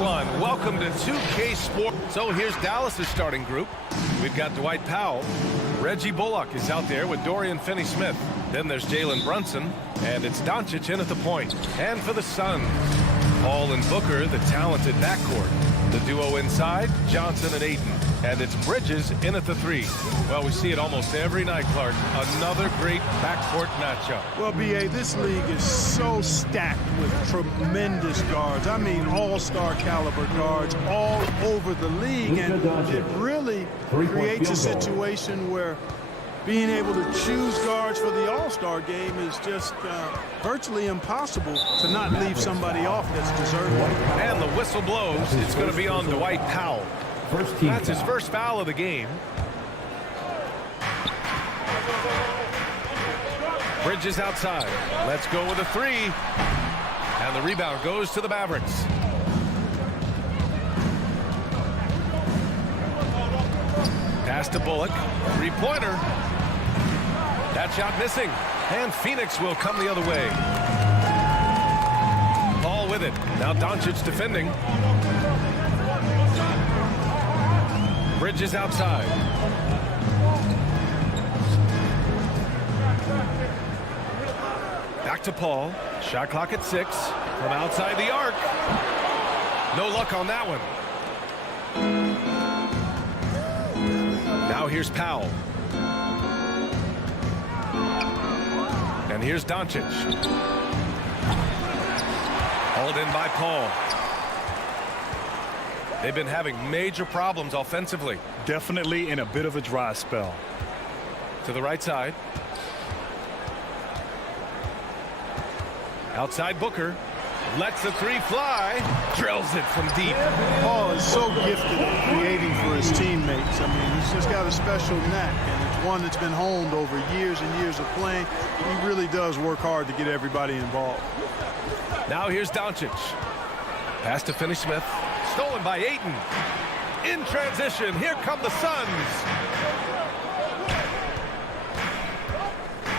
everyone. Welcome to 2K Sports. So here's Dallas's starting group. We've got Dwight Powell. Reggie Bullock is out there with Dorian Finney-Smith. Then there's Jalen Brunson. And it's Doncic in at the point. And for the Suns, Paul and Booker, the talented backcourt. The duo inside, Johnson and Ayton. And it's Bridges in at the 3. Well, we see it almost every night, Clark. Another great backcourt matchup. Well, B.A., this league is so stacked with tremendous guards. I mean, all-star caliber guards all over the league. And it really creates a situation where being able to choose guards for the all-star game is just virtually impossible to not leave somebody off that's deserving. And the whistle blows. It's going to be on Dwight Powell. That's his first foul of the game. Bridges outside. Let's go with a 3. And the rebound goes to the Mavericks. Pass to Bullock. Three-pointer. That shot missing. And Phoenix will come the other way. Ball with it. Now Doncic defending. Bridges outside. Back to Paul. Shot clock at 6. From outside the arc. No luck on that one. Now here's Powell. And here's Doncic. Hauled in by Paul. They've been having major problems offensively. Definitely in a bit of a dry spell. To the right side. Outside Booker. Lets the 3 fly. Drills it from deep. Paul is so gifted at creating for his teammates. I mean, he's just got a special knack, and it's one that's been honed over years and years of playing. He really does work hard to get everybody involved. Now here's Doncic. Pass to Finney-Smith. Stolen by Ayton. In transition, here come the Suns.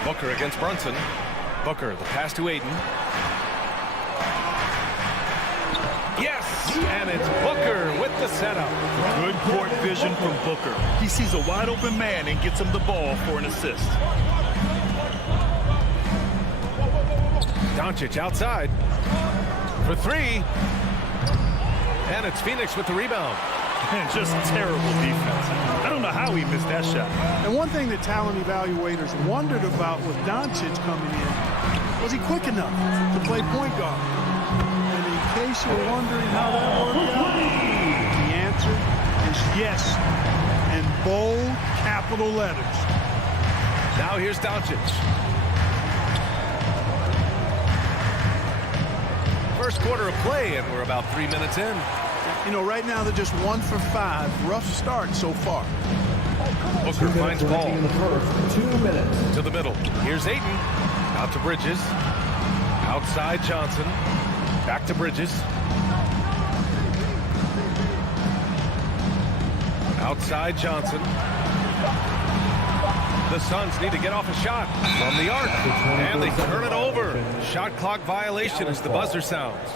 Booker against Brunson. Booker, the pass to Ayton. Yes, and it's Booker with the setup. Good court vision from Booker. He sees a wide open man and gets him the ball for an assist. Doncic outside for 3. And it's Phoenix with the rebound. And just terrible defense. I don't know how he missed that shot. And one thing that talent evaluators wondered about with Doncic coming in, was he quick enough to play point guard? And in case you're wondering how that worked out, the answer is yes, in bold capital letters. Now here's Doncic. First quarter of play, and we're about 3 minutes in. You know, right now they're just 1 for 5. Rough start so far. Booker finds ball. In the first 2 minutes. To the middle. Here's Ayton. Out to Bridges. Outside Johnson. Back to Bridges. Outside Johnson. The Suns need to get off a shot from the arc. And they turn it over. Shot clock violation as the buzzer sounds.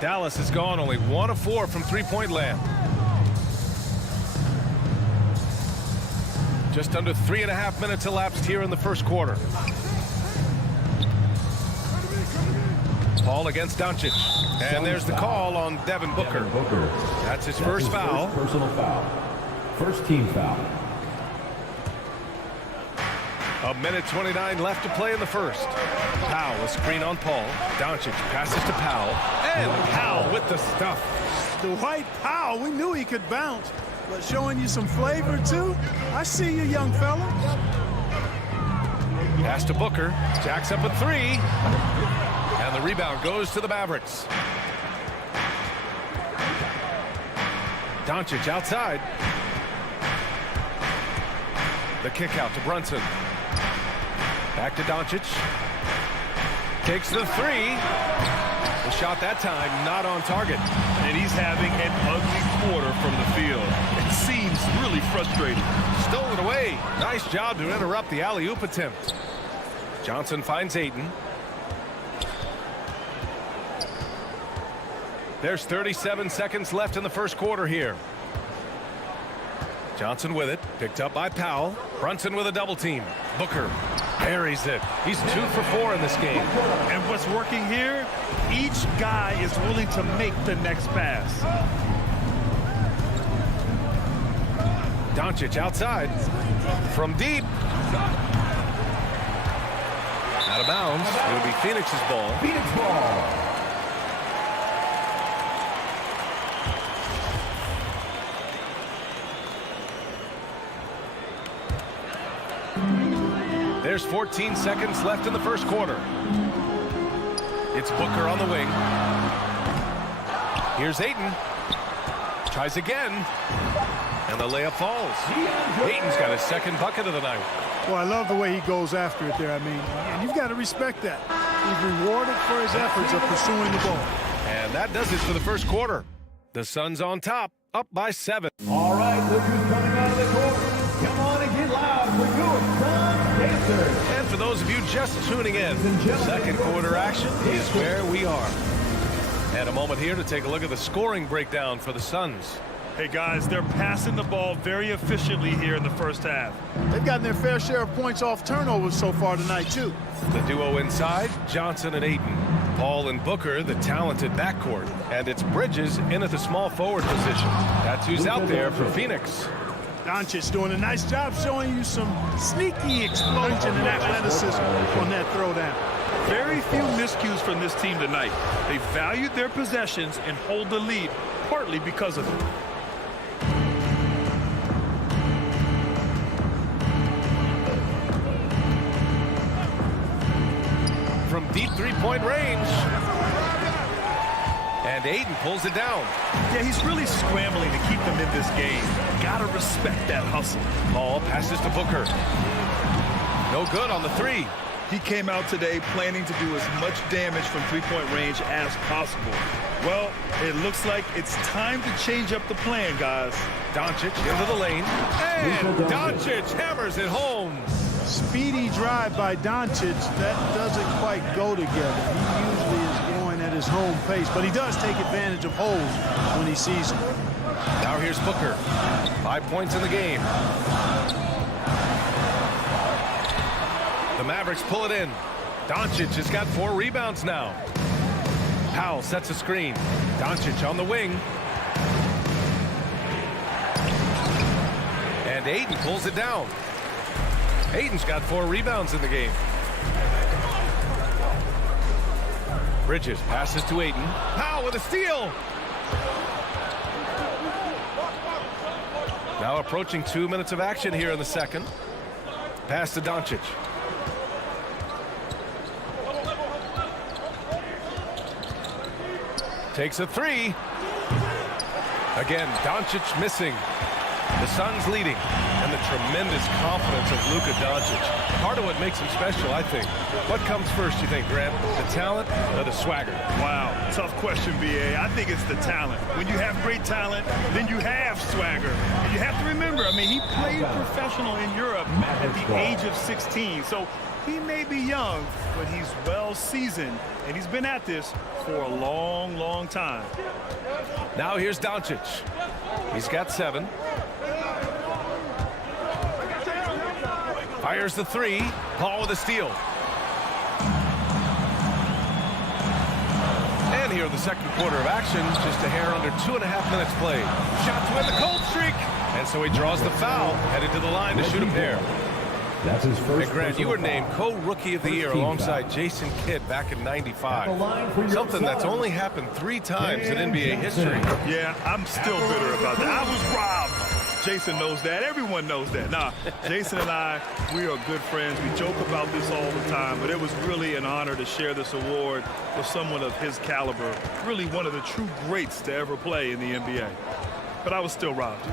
Dallas has gone only 1 of 4 from three-point land. Just under 3.5 minutes elapsed here in the first quarter. Paul against Doncic. And there's the call on Devin Booker. That's his first foul. Personal foul. First team foul. 1:29 left to play in the first. Powell, a screen on Paul. Doncic passes to Powell. And Powell with the stuff. Dwight Powell, we knew he could bounce, but showing you some flavor too. I see you, young fella. Pass to Booker. Jacks up a 3. And the rebound goes to the Mavericks. Doncic outside. The kick out to Brunson. Back to Doncic. Takes the 3. The shot that time not on target. And he's having an ugly quarter from the field. It seems really frustrating. Stolen away. Nice job to interrupt the alley-oop attempt. Johnson finds Ayton. There's 37 seconds left in the first quarter here. Johnson with it, picked up by Powell. Brunson with a double team. Booker buries it. He's 2 for 4 in this game. And what's working here, each guy is willing to make the next pass. Doncic outside. From deep. Out of bounds. It'll be Phoenix's ball. Phoenix ball. There's 14 seconds left in the first quarter. It's Booker on the wing. Here's Ayton. Tries again. And the layup falls. Ayton's got his second bucket of the night. Well, I love the way he goes after it there. I mean, and you've got to respect that. He's rewarded for his efforts of pursuing the ball. And that does it for the first quarter. The Suns on top, up by 7. All right, look who's coming out of the court. Come on and get loud for your Suns Dancers. And for those of you just tuning in, second quarter action is where we are. And a moment here to take a look at the scoring breakdown for the Suns. Hey, guys, they're passing the ball very efficiently here in the first half. They've gotten their fair share of points off turnovers so far tonight, too. The duo inside, Johnson and Ayton. Paul and Booker, the talented backcourt. And it's Bridges in at the small forward position. That's who's out there for Phoenix. Doncic doing a nice job showing you some sneaky explosion and athleticism on that throwdown. Very few miscues from this team tonight. They valued their possessions and hold the lead, partly because of it. From deep three-point range. And Ayton pulls it down. Yeah, he's really scrambling to keep them in this game. Gotta respect that hustle. Paul passes to Booker. No good on the three. He came out today planning to do as much damage from three-point range as possible. Well, it looks like it's time to change up the plan, guys. Doncic into the lane. And Doncic hammers it home. Speedy drive by Doncic, that doesn't quite go together. He usually is going at his home pace, but he does take advantage of holes when he sees them. Now here's Booker. 5 points in the game. The Mavericks pull it in. Doncic has got 4 rebounds now. Powell sets a screen. Doncic on the wing. And Ayton pulls it down. Ayton's got 4 rebounds in the game. Bridges passes to Ayton. Powell with a steal. Now approaching 2 minutes of action here in the second. Pass to Doncic. Takes a 3. Again, Doncic missing. The Suns leading, and the tremendous confidence of Luka Doncic. Part of what makes him special, I think. What comes first, you think, Grant? The talent or the swagger? Wow, tough question, B.A. I think it's the talent. When you have great talent, then you have swagger. And you have to remember, I mean, he played professional in Europe at the age of 16. So he may be young, but he's well seasoned, and he's been at this for a long, long time. Now here's Doncic. He's got 7. Fires the 3. Paul with a steal. And here the second quarter of action. Just a hair under 2.5 minutes played. Shot to end the cold streak. And so he draws the foul. Headed to the line to shoot a pair. That's his first. Hey, Grant, you were named co-rookie of the year alongside Jason Kidd back in '95. Something that's only happened 3 times in NBA history. Yeah, I'm still bitter about that. I was robbed. Jason knows that. Everyone knows that. Nah, Jason and I, we are good friends. We joke about this all the time, but it was really an honor to share this award with someone of his caliber. Really one of the true greats to ever play in the NBA. But I was still robbed.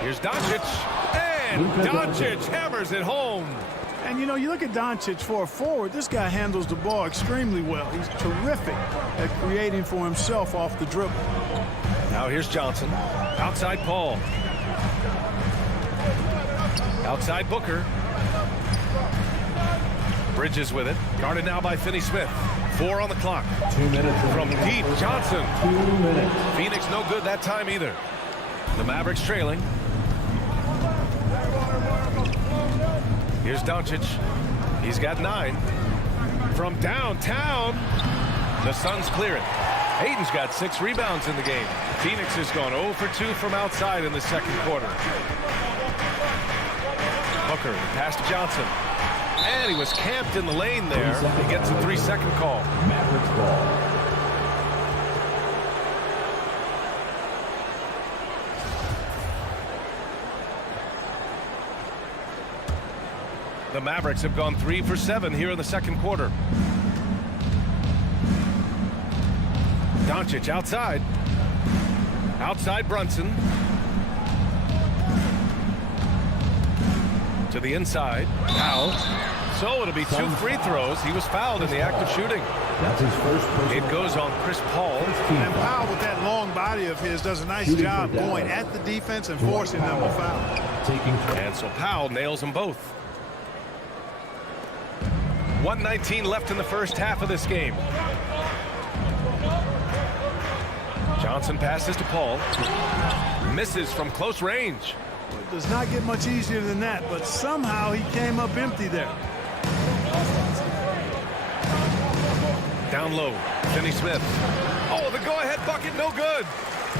Here's Doncic. And Doncic hammers it home. And, you know, you look at Doncic for a forward, this guy handles the ball extremely well. He's terrific at creating for himself off the dribble. Now here's Johnson. Outside Paul. Outside Booker. Bridges with it. Guarded now by Finney Smith. 4 on the clock. 2 minutes. From deep, Johnson. 2 minutes. Phoenix no good that time either. The Mavericks trailing. Here's Doncic. He's got 9. From downtown, the Suns clear it. Hayden's got 6 rebounds in the game. Phoenix has gone 0 for 2 from outside in the second quarter. Booker, pass to Johnson. And he was camped in the lane there. He gets a 3-second call. Mavericks ball. The Mavericks have gone 3 for 7 here in the second quarter. Doncic outside. Outside Brunson. To the inside. Powell. So it'll be 2 free throws. He was fouled in the act of shooting. That's his first personal. It goes on Chris Paul. And Powell, with that long body of his, does a nice Shooting job for going Dallas. at the defense and forcing them to foul. Taking And so Powell nails them both. 1:19 left in the first half of this game. Johnson passes to Paul. Misses from close range. It does not get much easier than that, but somehow he came up empty there. Down low, Finney Smith. Oh, the go-ahead bucket, no good.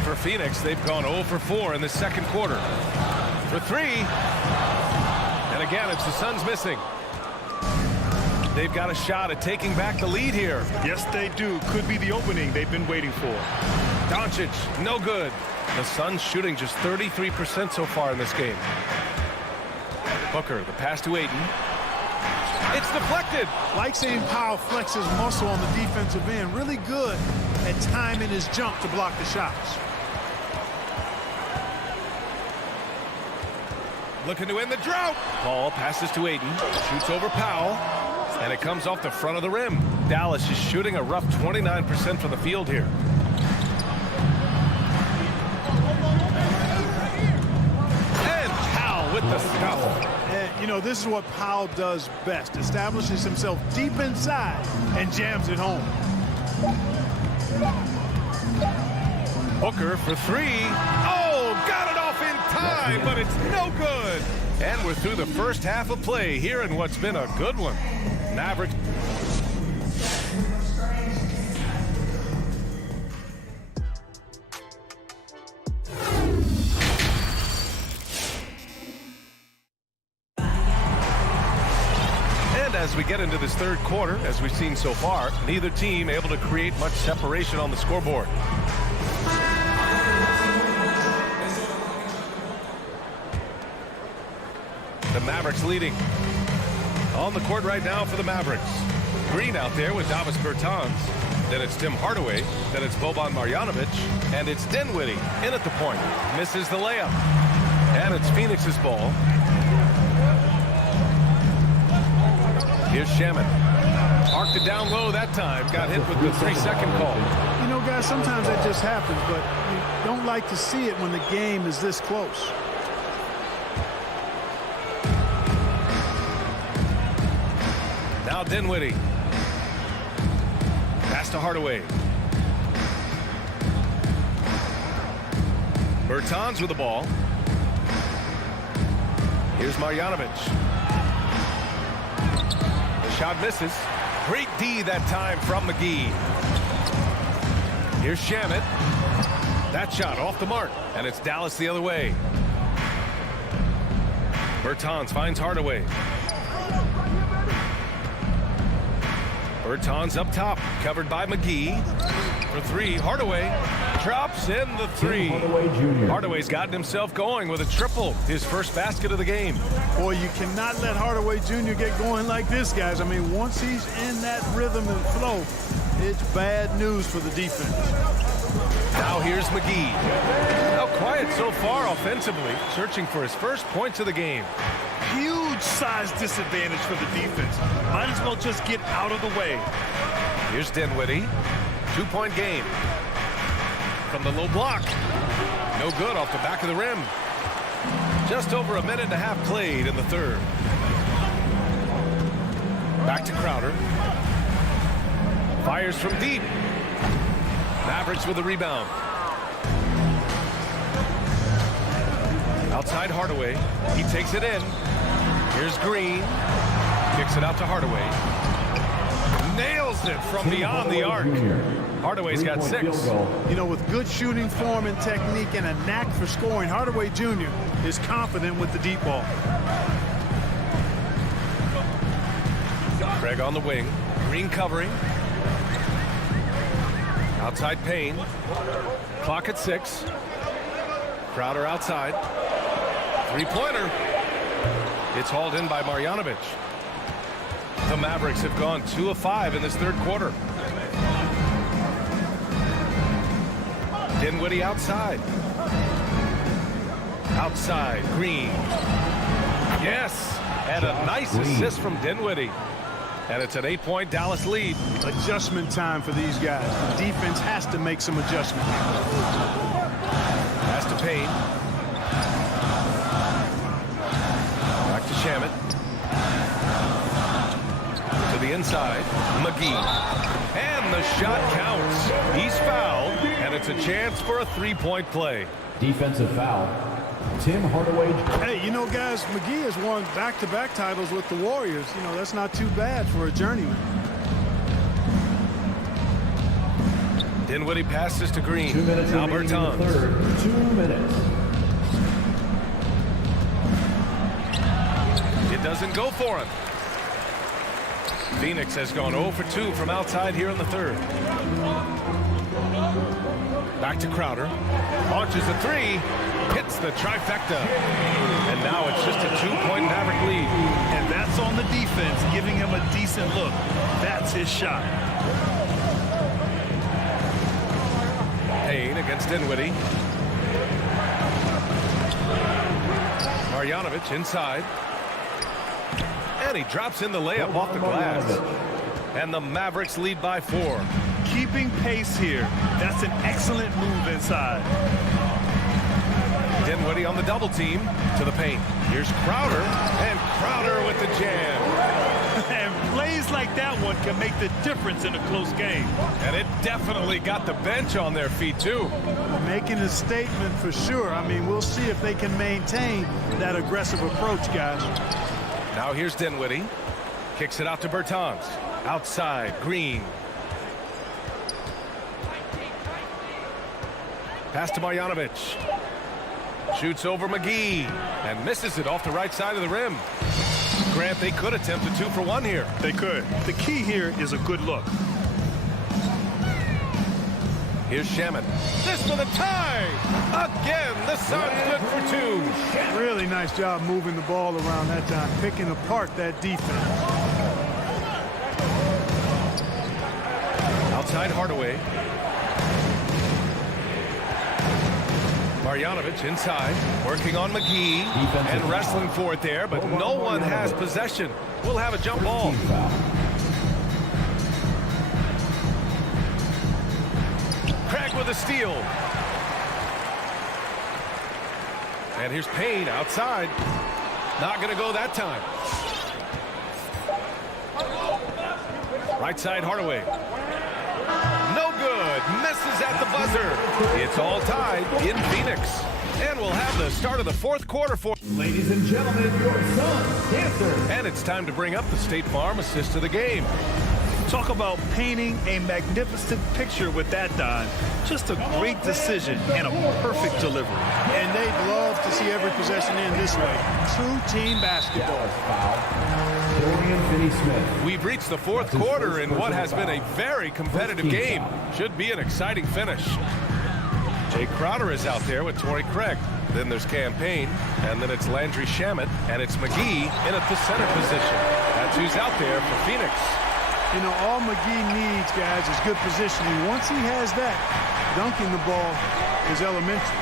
For Phoenix, they've gone 0 for 4 in the second quarter. For 3. And again, it's the Suns missing. They've got a shot at taking back the lead here. Yes, they do. Could be the opening they've been waiting for. Doncic, no good. The Suns shooting just 33% so far in this game. Booker, the pass to Ayton. It's deflected. Like seeing Powell flex his muscle on the defensive end. Really good at timing his jump to block the shots. Looking to end the drought. Paul passes to Ayton. Shoots over Powell. And it comes off the front of the rim. Dallas is shooting a rough 29% from the field here. And Powell with the stuff. And, you know, this is what Powell does best. Establishes himself deep inside and jams it home. Booker for 3. Oh, got it off in time, but it's no good. And we're through the first half of play here in what's been a good one. Mavericks. And as we get into this third quarter, as we've seen so far, neither team able to create much separation on the scoreboard. The Mavericks leading. On the court right now for the Mavericks. Green out there with Davis Bertans. Then it's Tim Hardaway. Then it's Boban Marjanovic. And it's Dinwiddie in at the point. Misses the layup. And it's Phoenix's ball. Here's Shaman. Arced it down low that time. Got hit with the 3-second call. You know, guys, sometimes that just happens, but you don't like to see it when the game is this close. Now Dinwiddie. Pass to Hardaway. Bertans with the ball. Here's Marjanovic. The shot misses. Great D that time from McGee. Here's Shamet. That shot off the mark. And it's Dallas the other way. Bertans finds Hardaway. Bertans up top, covered by McGee. For 3, Hardaway drops in the 3. Hardaway Jr. Hardaway's gotten himself going with a triple, his first basket of the game. Boy, you cannot let Hardaway Jr. get going like this, guys. I mean, once he's in that rhythm and flow, it's bad news for the defense. Now here's McGee. How quiet so far offensively, searching for his first points of the game. Huge size disadvantage for the defense. Might as well just get out of the way. Here's Dinwiddie. 2-point game. From the low block. No good off the back of the rim. Just over a minute and a half played in the third. Back to Crowder. Fires from deep. Mavericks with the rebound. Outside Hardaway. He takes it in. Here's Green. Kicks it out to Hardaway. Nails it from beyond the arc. Hardaway's got 6. You know, with good shooting form and technique and a knack for scoring, Hardaway Jr. is confident with the deep ball. Craig on the wing. Green covering. Outside Payne. Clock at 6. Crowder outside. Three-pointer. It's hauled in by Marjanovic. The Mavericks have gone 2 of 5 in this third quarter. Dinwiddie outside. Outside, Green. Yes, and a nice assist from Dinwiddie. And it's an 8-point Dallas lead. Adjustment time for these guys. The defense has to make some adjustment. Pass to Payne. Back to Shamet. To the inside, McGee. And the shot counts. He's fouled, and it's a chance for a 3-point play. Defensive foul. Tim Hardaway. Hey, you know, guys, McGee has won back-to-back titles with the Warriors. You know, that's not too bad for a journeyman. Dinwiddie passes to Green. 2 minutes Now remaining in the Bertans. third. 2 minutes. It doesn't go for him. Phoenix has gone 0 for 2 from outside here in the third. Back to Crowder. Launches a 3. Hits the trifecta. And now it's just a 2-point Maverick lead. And that's on the defense, giving him a decent look. That's his shot. Payne against Dinwiddie. Marjanovic inside. And he drops in the layup off the glass. And the Mavericks lead by 4. Keeping pace here. That's an excellent move inside. Dinwiddie on the double team to the paint. Here's Crowder, and Crowder with the jam. And plays like that one can make the difference in a close game. And it definitely got the bench on their feet, too. Making a statement for sure. I mean, we'll see if they can maintain that aggressive approach, guys. Now here's Dinwiddie. Kicks it out to Bertans. Outside, Green. Pass to Marjanovic. Shoots over McGee and misses it off the right side of the rim. Grant, they could attempt a 2 for 1 here. They could. The key here is a good look. Here's Shamet. This for the tie. Again, the Suns good for 2. Really nice job moving the ball around that time, picking apart that defense. Outside Hardaway. Marjanovic inside, working on McGee, and wrestling for it there, but no one has possession. We'll have a jump ball. Craig with a steal. And here's Payne outside. Not going to go that time. Right side Hardaway. No good. Misses at the buzzer. It's all tied in Phoenix. And we'll have the start of the fourth quarter for... Ladies and gentlemen, your Suns dancer. And it's time to bring up the State Farm assist of the game. Talk about painting a magnificent picture with that, Don. Just a great decision and a perfect delivery. And they'd love to see every possession in this way. True team basketball. Dorian Finney-Smith. We've reached the fourth quarter in what has been a very competitive game. Should be an exciting finish. Jay Crowder is out there with Torrey Craig. Then there's Campaign, and then it's Landry Shamet, and it's McGee in at the center position. That's who's out there for Phoenix. You know, all McGee needs, guys, is good positioning. Once he has that, dunking the ball is elementary.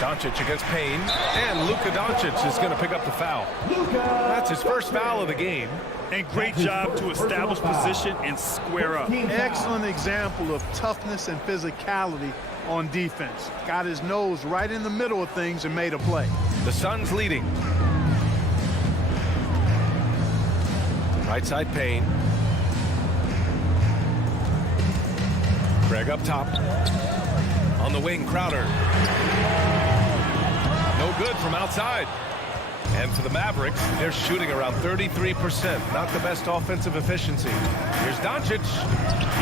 Doncic against Payne, and Luka Doncic is going to pick up the foul. That's his first foul of the game. And great job to establish position and square up. Excellent example of toughness and physicality on defense. Got his nose right in the middle of things and made a play. The Suns leading. Right side Payne. Craig up top. On the wing, Crowder. No good from outside. And for the Mavericks, they're shooting around 33%. Not the best offensive efficiency. Here's Doncic.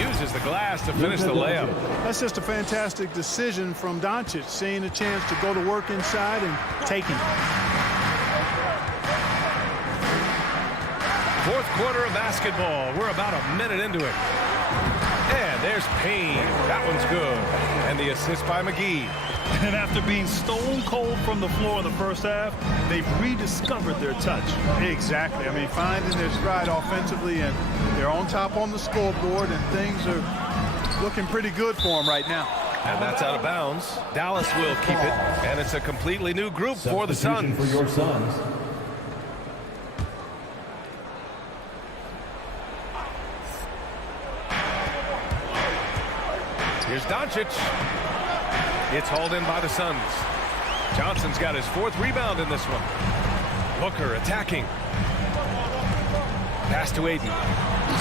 Uses the glass to finish the layup. That's just a fantastic decision from Doncic, seeing a chance to go to work inside and taking it. Fourth quarter of basketball. We're about a minute into it. And there's Payne. That one's good. And the assist by McGee. And after being stone cold from the floor in the first half, they've rediscovered their touch. Exactly. I mean, finding their stride offensively, and they're on top on the scoreboard, and things are looking pretty good for them right now. And that's out of bounds. Dallas will keep it. And it's a completely new group for the Suns. For your Suns. Here's Doncic. It's hauled in by the Suns. Johnson's got his fourth rebound in this one. Booker attacking. Pass to Aiden.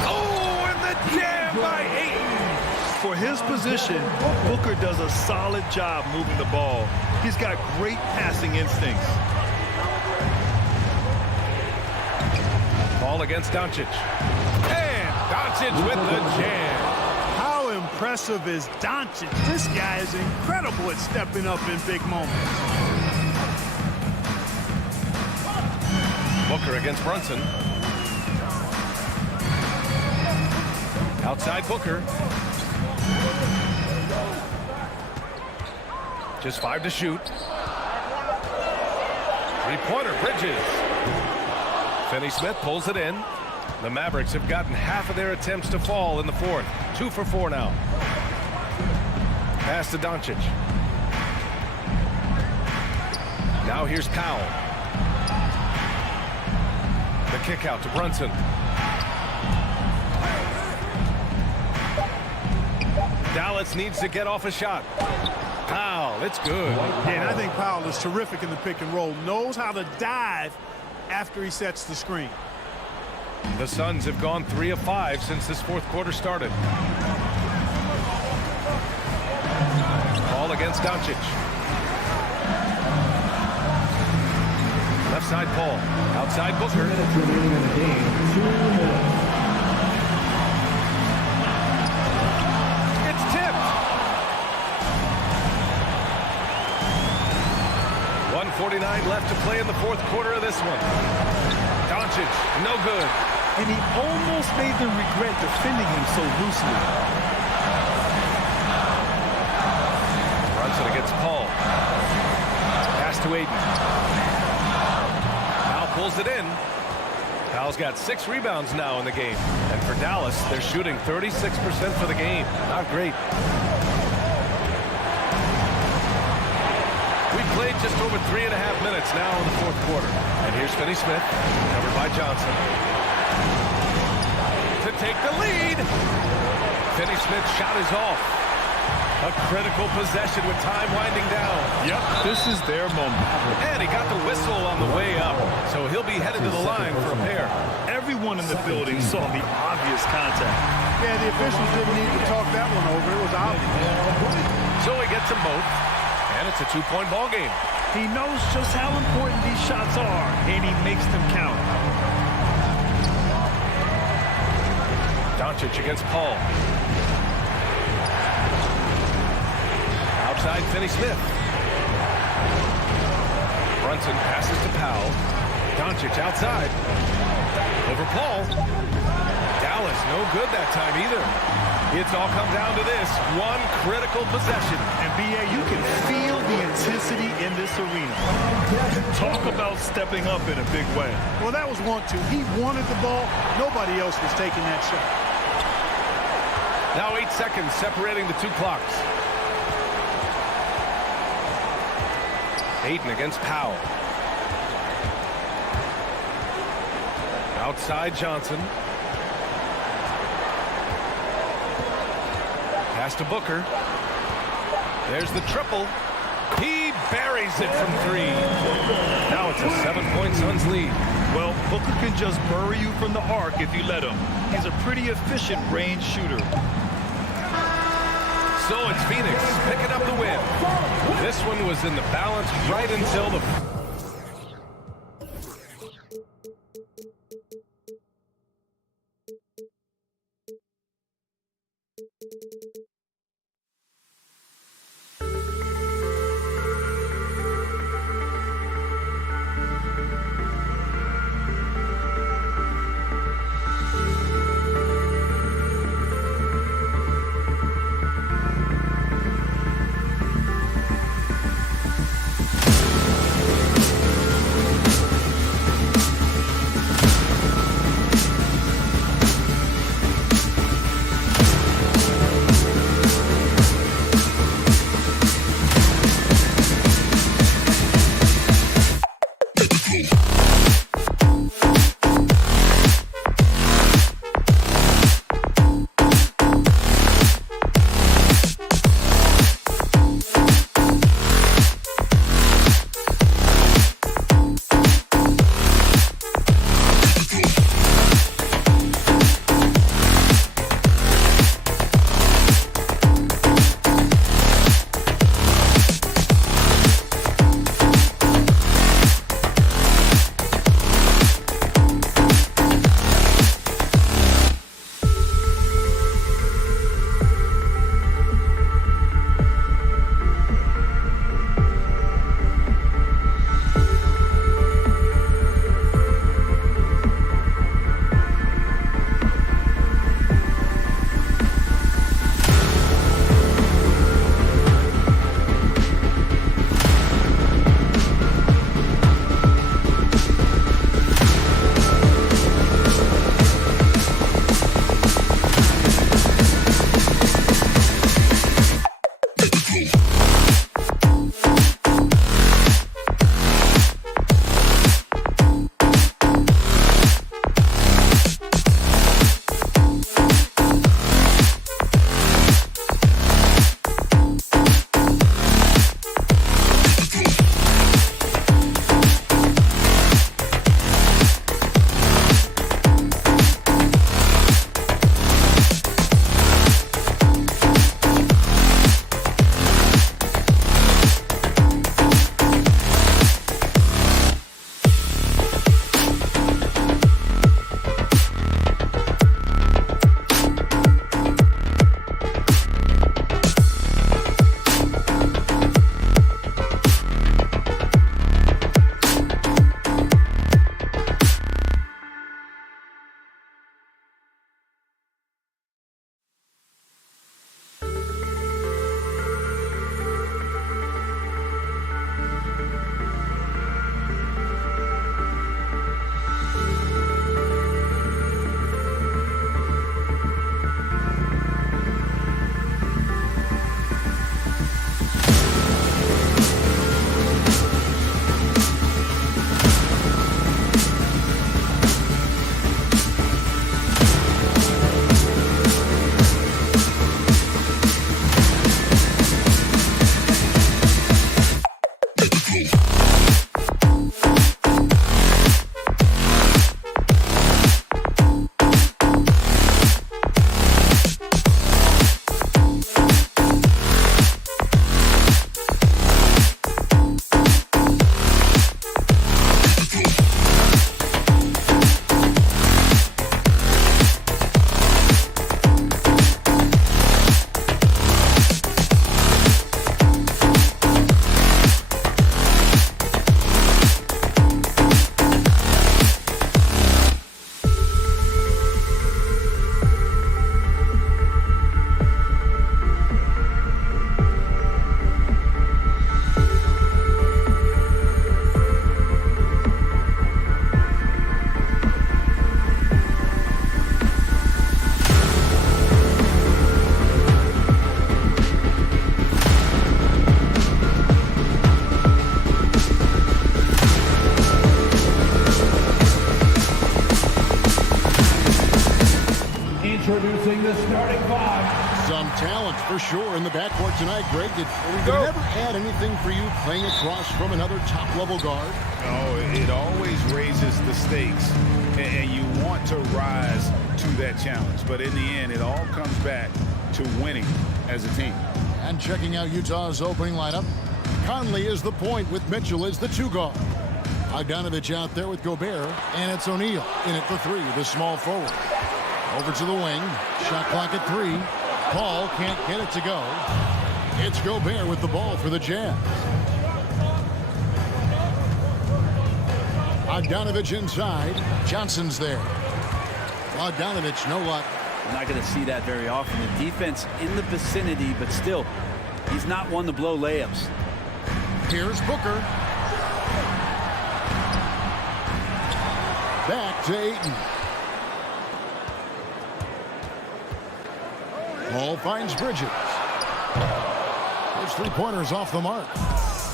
Oh, and the jam by Aiden. For his position, Booker does a solid job moving the ball. He's got great passing instincts. Ball against Doncic. And Doncic with the jam. How impressive is Doncic? This guy is incredible at stepping up in big moments. Booker against Brunson. Outside Booker. Just 5 to shoot. Three-pointer, Bridges. Finney-Smith pulls it in. The Mavericks have gotten half of their attempts to fall in the fourth. 2 for 4 now. Pass to Doncic. Now here's Powell. The kick out to Brunson. Dallas needs to get off a shot. Powell, it's good. Yeah, and I think Powell is terrific in the pick and roll. Knows how to dive after he sets the screen. The Suns have gone 3 of 5 since this fourth quarter started. Ball against Doncic. Left side Paul. Outside Booker. 2 minutes remaining in the game. 2 minutes. It's tipped. 1:49 left to play in the fourth quarter of this one. Doncic, no good. And he almost made them regret defending him so loosely. Brunson against Paul. Pass to Aiden. Powell pulls it in. Powell's got 6 rebounds now in the game. And for Dallas, they're shooting 36% for the game. Not great. We played just over 3.5 minutes now in the fourth quarter. And here's Finney-Smith, covered by Johnson. To take the lead. Finney-Smith's shot is off. A critical possession with time winding down. Yep, this is their moment. And he got the whistle on the way up. So he'll be headed to the line for a pair. Everyone in the building saw the obvious contact. Yeah, the officials didn't need to talk that one over. It was obvious. So he gets them both. And it's a 2-point ball game. He knows just how important these shots are, and he makes them count. Doncic against Paul. Outside Finney-Smith. Brunson passes to Powell. Doncic outside. Over Paul. Dallas no good that time either. It's all come down to this one critical possession. And B.A., you can feel the intensity in this arena. Talk about stepping up in a big way. Well, that was 1-2. He wanted the ball. Nobody else was taking that shot. Now 8 seconds separating the 2 clocks. Aiden against Powell. Outside Johnson. Pass to Booker. There's the triple. He buries it from 3. Now it's a 7-point Suns lead. Well, Booker can just bury you from the arc if you let him. He's a pretty efficient range shooter. So it's Phoenix picking up the win. This one was in the balance right until the... Introducing the starting five. Some talent for sure in the backcourt tonight, Greg. Did it ever add anything for you playing across from another top-level guard? Oh, it always raises the stakes, and you want to rise to that challenge. But in the end, it all comes back to winning as a team. And checking out Utah's opening lineup, Conley is the point with Mitchell as the 2 guard. Bogdanovich out there with Gobert, and it's O'Neal in at the 3, the small forward. Over to the wing, shot clock at 3. Paul can't get it to go. It's Gobert with the ball for the Jazz. Bogdanovich inside. Johnson's there. Bogdanovich, no luck. We're not going to see that very often. The defense in the vicinity, but still, he's not one to blow layups. Here's Booker. Back to Ayton. Paul finds Bridges. His 3-pointers off the mark.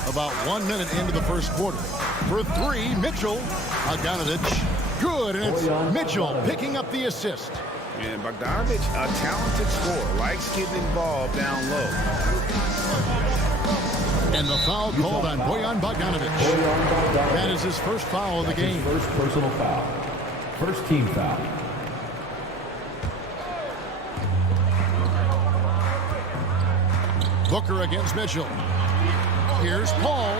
About 1 minute into the first quarter. For 3, Mitchell. Bogdanovich. Good, and it's Mitchell picking up the assist. And Bogdanovich, a talented scorer, likes getting involved down low. And the foul called on Bojan Bogdanovich. That is his first foul of the game. First personal foul. First team foul. Booker against Mitchell. Here's Paul.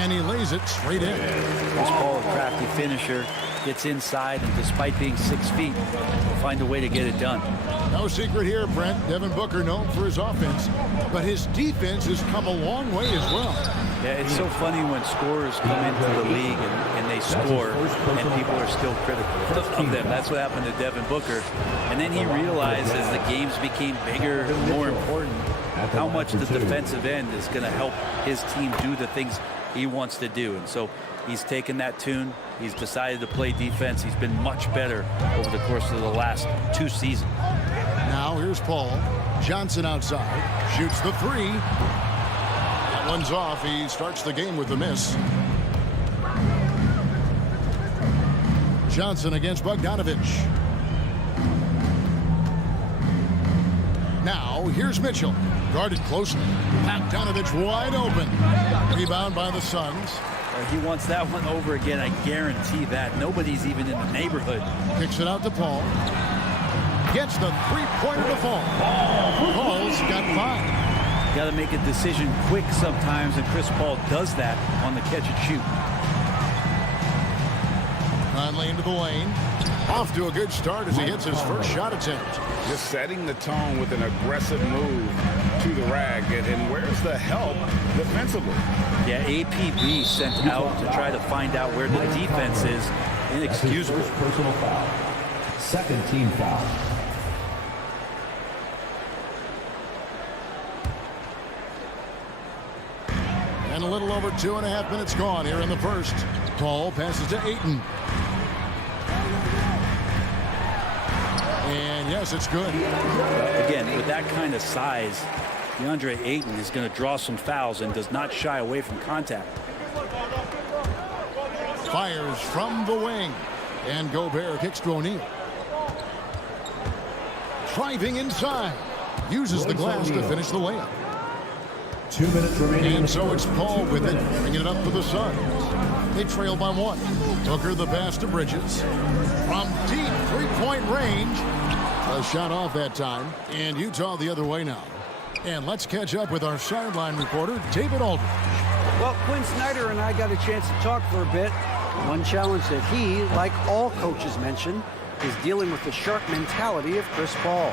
And he lays it straight in. Chris Paul, a crafty finisher, gets inside, and despite being 6 feet, will find a way to get it done. No secret here, Brent. Devin Booker known for his offense, but his defense has come a long way as well. Yeah, it's so funny when scorers come into the league and they score, and people are still critical of them. That's what happened to Devin Booker. And then he realized as the games became bigger and more important, how much the defensive end is going to help his team do the things he wants to do. And so he's taken that tune. He's decided to play defense. He's been much better over the course of the last 2 seasons. Now here's Paul. Johnson outside. Shoots the 3. That one's off. He starts the game with a miss. Johnson against Bogdanovich. Now here's Mitchell. Guarded closely. Bogdanovich wide open. Rebound by the Suns. He wants that one over again. I guarantee that. Nobody's even in the neighborhood. Kicks it out to Paul. Gets the 3-pointer to fall. Paul's got 5. Got to make a decision quick sometimes, and Chris Paul does that on the catch and shoot. Conley into the lane. Off to a good start as he hits his first shot attempt. Just setting the tone with an aggressive move to the rag. And where's the help defensively? Yeah, APB sent out to try to find out where the defense is. Inexcusable. First personal foul. Second team foul. And a little over 2.5 minutes gone here in the first. Paul passes to Ayton. And yes, it's good. Again, with that kind of size, DeAndre Ayton is going to draw some fouls and does not shy away from contact. Fires from the wing. And Gobert kicks to O'Neal. Driving inside. Uses the glass to finish the layup. 2 minutes remaining. And so it's Paul with it, bringing it up for the Suns. They trail by 1. Booker the pass to Bridges. From deep 3-point range. A shot off that time. And Utah the other way now. And let's catch up with our sideline reporter, David Aldridge. Well, Quinn Snyder and I got a chance to talk for a bit. One challenge that he, like all coaches mentioned, is dealing with the sharp mentality of Chris Paul.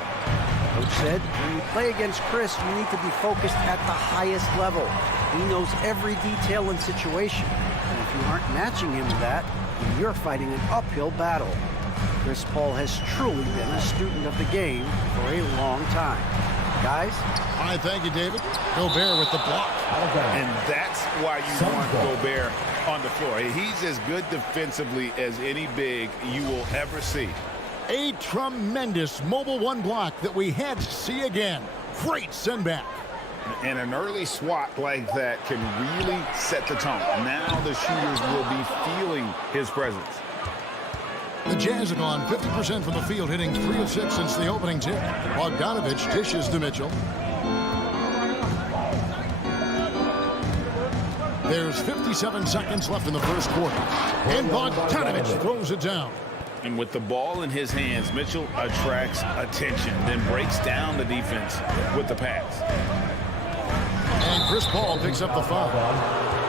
Coach said, when you play against Chris, you need to be focused at the highest level. He knows every detail and situation. And if you aren't matching him in that, then you're fighting an uphill battle. Chris Paul has truly been a student of the game for a long time. Guys? All right, thank you, David. Gobert with the block. And that's why you want Gobert on the floor. He's as good defensively as any big you will ever see. A tremendous mobile 1 block that we had to see again. Great send back. And an early swat like that can really set the tone. Now the shooters will be feeling his presence. The Jazz have gone 50% from the field, hitting 3 of 6 since the opening tip. Bogdanovich dishes to Mitchell. There's 57 seconds left in the first quarter. And Bogdanovich throws it down. And with the ball in his hands, Mitchell attracts attention, then breaks down the defense with the pass. And Chris Paul picks up the foul.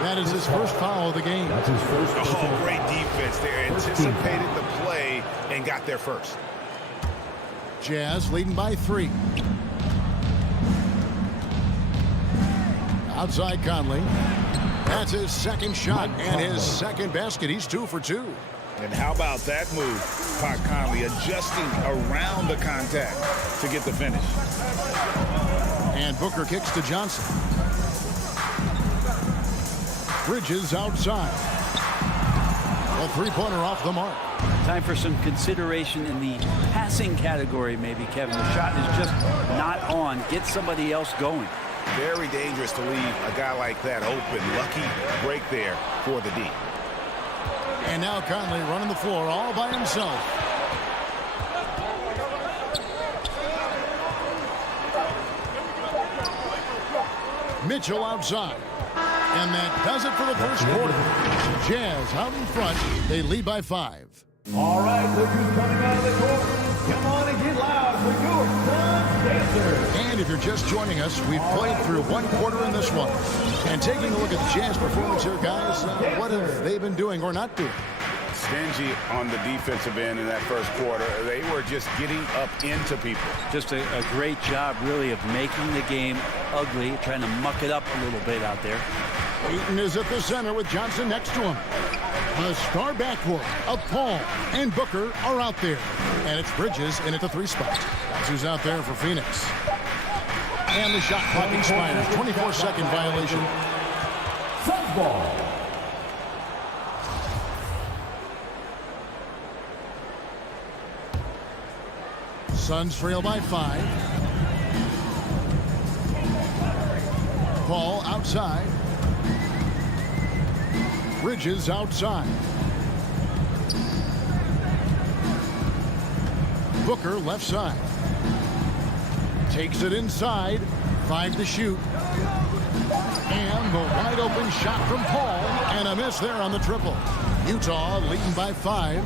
That is his first foul of the game. That's his first. Oh, great defense there. Anticipated the play and got there first. Jazz leading by 3. Outside Conley. That's his second shot and his second basket. He's 2 for 2. And how about that move? Pat Conley adjusting around the contact to get the finish. And Booker kicks to Johnson. Bridges outside. A three-pointer off the mark. Time for some consideration in the passing category, maybe, Kevin. The shot is just not on. Get somebody else going. Very dangerous to leave a guy like that open. Lucky break there for the D. And now Conley running the floor all by himself. Mitchell outside. And that does it for the first quarter. Jazz out in front. They lead by 5. All right, look who's coming out of the court. Come on and get loud for your Sun Dancers. And if you're just joining us, we've played through one quarter in this one. And taking a look at the Jazz performance here, guys, what have they been doing or not doing? Stingy on the defensive end in that first quarter. They were just getting up into people. Just a great job, really, of making the game ugly, trying to muck it up a little bit out there. Ayton is at the center with Johnson next to him. The star backcourt of Paul and Booker are out there. And it's Bridges in at the 3 spot. That's who's out there for Phoenix. And the shot clock expires. 24-second violation. Suns ball. Suns trail by 5. Paul outside. Bridges outside. Booker left side. Takes it inside. 5 to shoot. And the wide open shot from Paul. And a miss there on the triple. Utah leading by 5.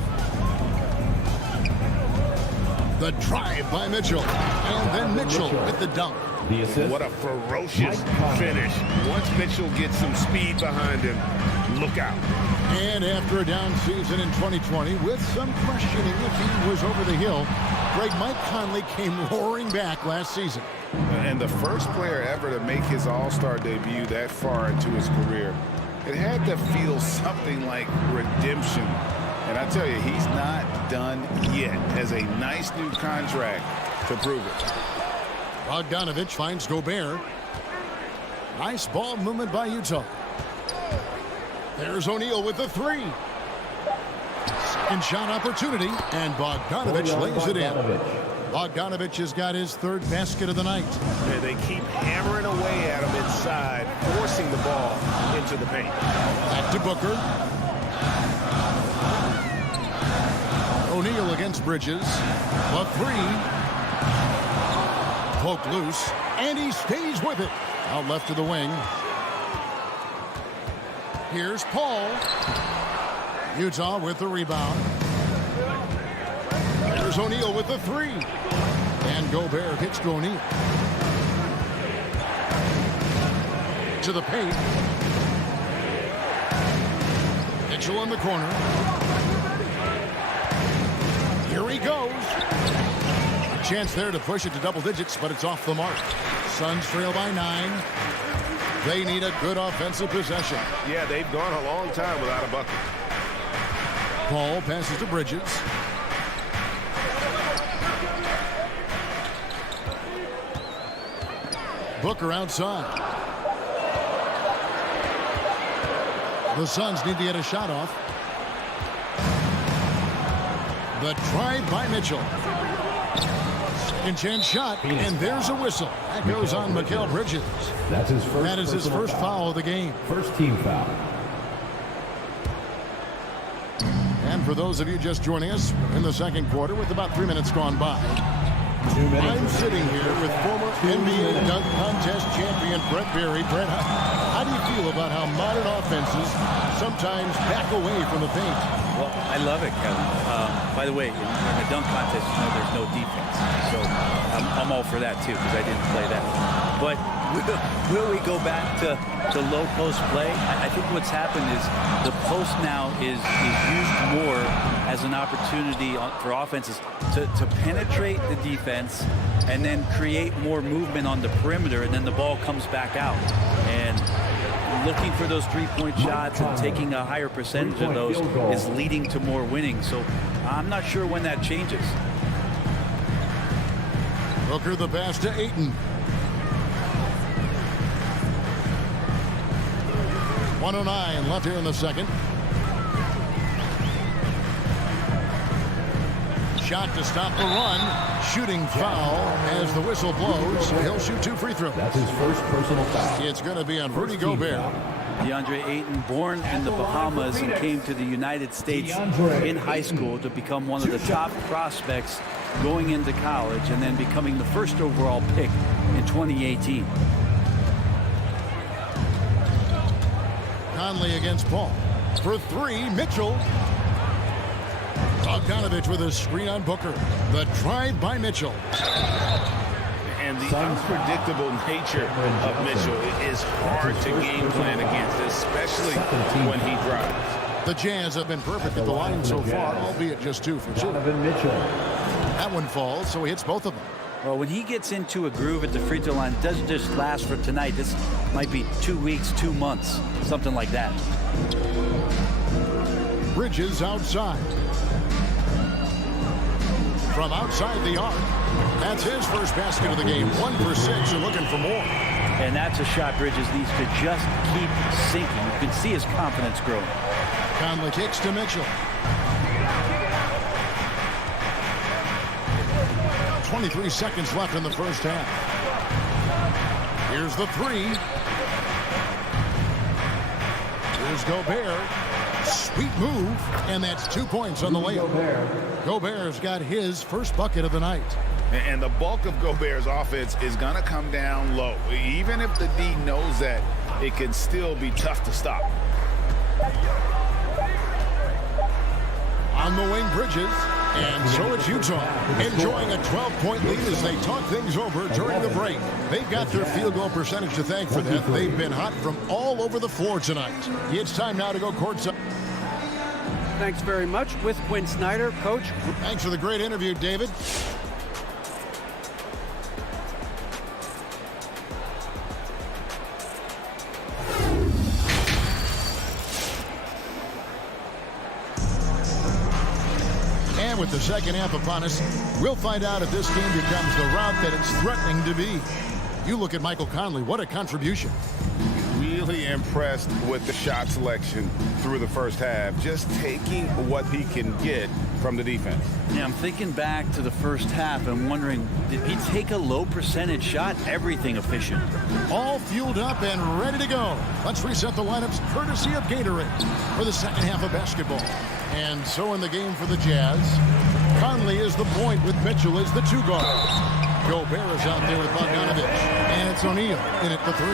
The drive by Mitchell. And then Mitchell with the dunk. What a ferocious finish. Once Mitchell gets some speed behind him, look out. And after a down season in 2020, with some questioning if he was over the hill, Mike Conley came roaring back last season. And the first player ever to make his All-Star debut that far into his career, it had to feel something like redemption. And I tell you, he's not done yet. Has a nice new contract to prove it. Bogdanovich finds Gobert. Nice ball movement by Utah. There's O'Neal with the 3. Second shot opportunity, and Bogdanovich lays it in. Bogdanovich has got his 3rd basket of the night. And they keep hammering away at him inside, forcing the ball into the paint. Back to Booker. O'Neal against Bridges. A 3. Poked loose, and he stays with it. Out left to the wing. Here's Paul. Utah with the rebound. There's O'Neal with the 3. And Gobert hits to O'Neal. To the paint. Mitchell in the corner. Here he goes. A chance there to push it to double digits, but it's off the mark. Suns trail by 9. They need a good offensive possession. Yeah, they've gone a long time without a bucket. Paul passes to Bridges. Booker outside. The Suns need to get a shot off. The drive by Mitchell. Second chance shot, and there's a whistle. That goes on Mikal Bridges. That's his first. That is his first foul of the game. First team foul. And for those of you just joining us in the second quarter with about 3 minutes gone by, 2 minutes. I'm sitting here with former NBA dunk contest champion Brett Berry. Brett, how do you feel about how modern offenses sometimes back away from the paint? Well, I love it, Kevin. By the way, in the dunk contest, there's no defense. So I'm all for that, too, because I didn't play that. But will we go back to low post play? I think what's happened is the post now is used more as an opportunity for offenses to penetrate the defense and then create more movement on the perimeter, and then the ball comes back out. And looking for those three-point shots and taking a higher percentage of those is leading to more winning. So I'm not sure when that changes. Booker the pass to Ayton. 1:09 left here in the second. Shot to stop the run. Shooting foul as the whistle blows. He'll shoot 2 free throws. That's his first personal foul. It's going to be on Rudy Gobert. DeAndre Ayton, born in the Bahamas and came to the United States in high school to become one of the top prospects going into college and then becoming the first overall pick in 2018. Conley against Paul. For 3, Mitchell. Bogdanovich with a screen on Booker. The drive by Mitchell. And the unpredictable nature of Mitchell is hard to game plan against, especially when he drives. The Jazz have been perfect at the line so far, albeit just 2 for 2. Mitchell. That one falls, so he hits both of them. Well, when he gets into a groove at the free throw line, it doesn't just last for tonight. This might be 2 weeks, 2 months, something like that. Bridges outside. From outside the arc. That's his first basket of the game. 1 for 6 and looking for more. And that's a shot Bridges needs to just keep sinking. You can see his confidence growing. Conley kicks to Mitchell. 23 seconds left in the first half. Here's the 3. Here's Gobert. Sweet move, and that's 2 points on the layup. Gobert's got his first bucket of the night. And the bulk of Gobert's offense is going to come down low. Even if the D knows that, it can still be tough to stop. On the wing, Bridges. And so it's Utah, enjoying a 12-point lead as they talk things over during the break. They've got their field goal percentage to thank for that. They've been hot from all over the floor tonight. It's time now to go courtside. Thanks very much. With Quinn Snyder, Coach. Thanks for the great interview, David. And with the second half upon us, we'll find out if this game becomes the route that it's threatening to be. You look at Michael Conley, what a contribution. Really impressed with the shot selection through the first half, just taking what he can get from the defense. Yeah, I'm thinking back to the first half and wondering, did he take a low percentage shot? Everything efficient. All fueled up and ready to go. Let's reset the lineups courtesy of Gatorade for the second half of basketball. And so in the game for the Jazz, Conley is the point with Mitchell as the 2 guard. Gobert is out there with Bogdanovich, and it's O'Neal in at the 3.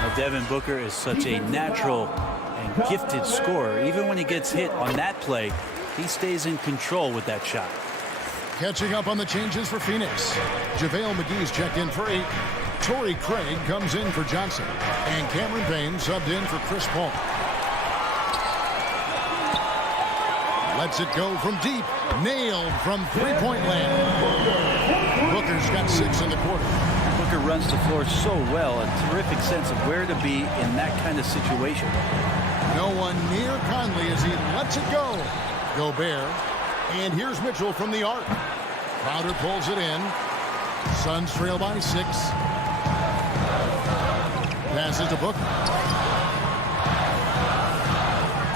Now, Devin Booker is such a natural and gifted scorer. Even when he gets hit on that play, he stays in control with that shot. Catching up on the changes for Phoenix. JaVale McGee's checked in for 8. Torrey Craig comes in for Johnson. And Cameron Payne subbed in for Chris Paul. Lets it go from deep. Nailed from three-point land. Booker's got 6 in the quarter. Booker runs the floor so well, a terrific sense of where to be in that kind of situation. No one near Conley as he lets it go. Gobert. And here's Mitchell from the arc. Crowder pulls it in. Suns trail by 6. Passes to Booker.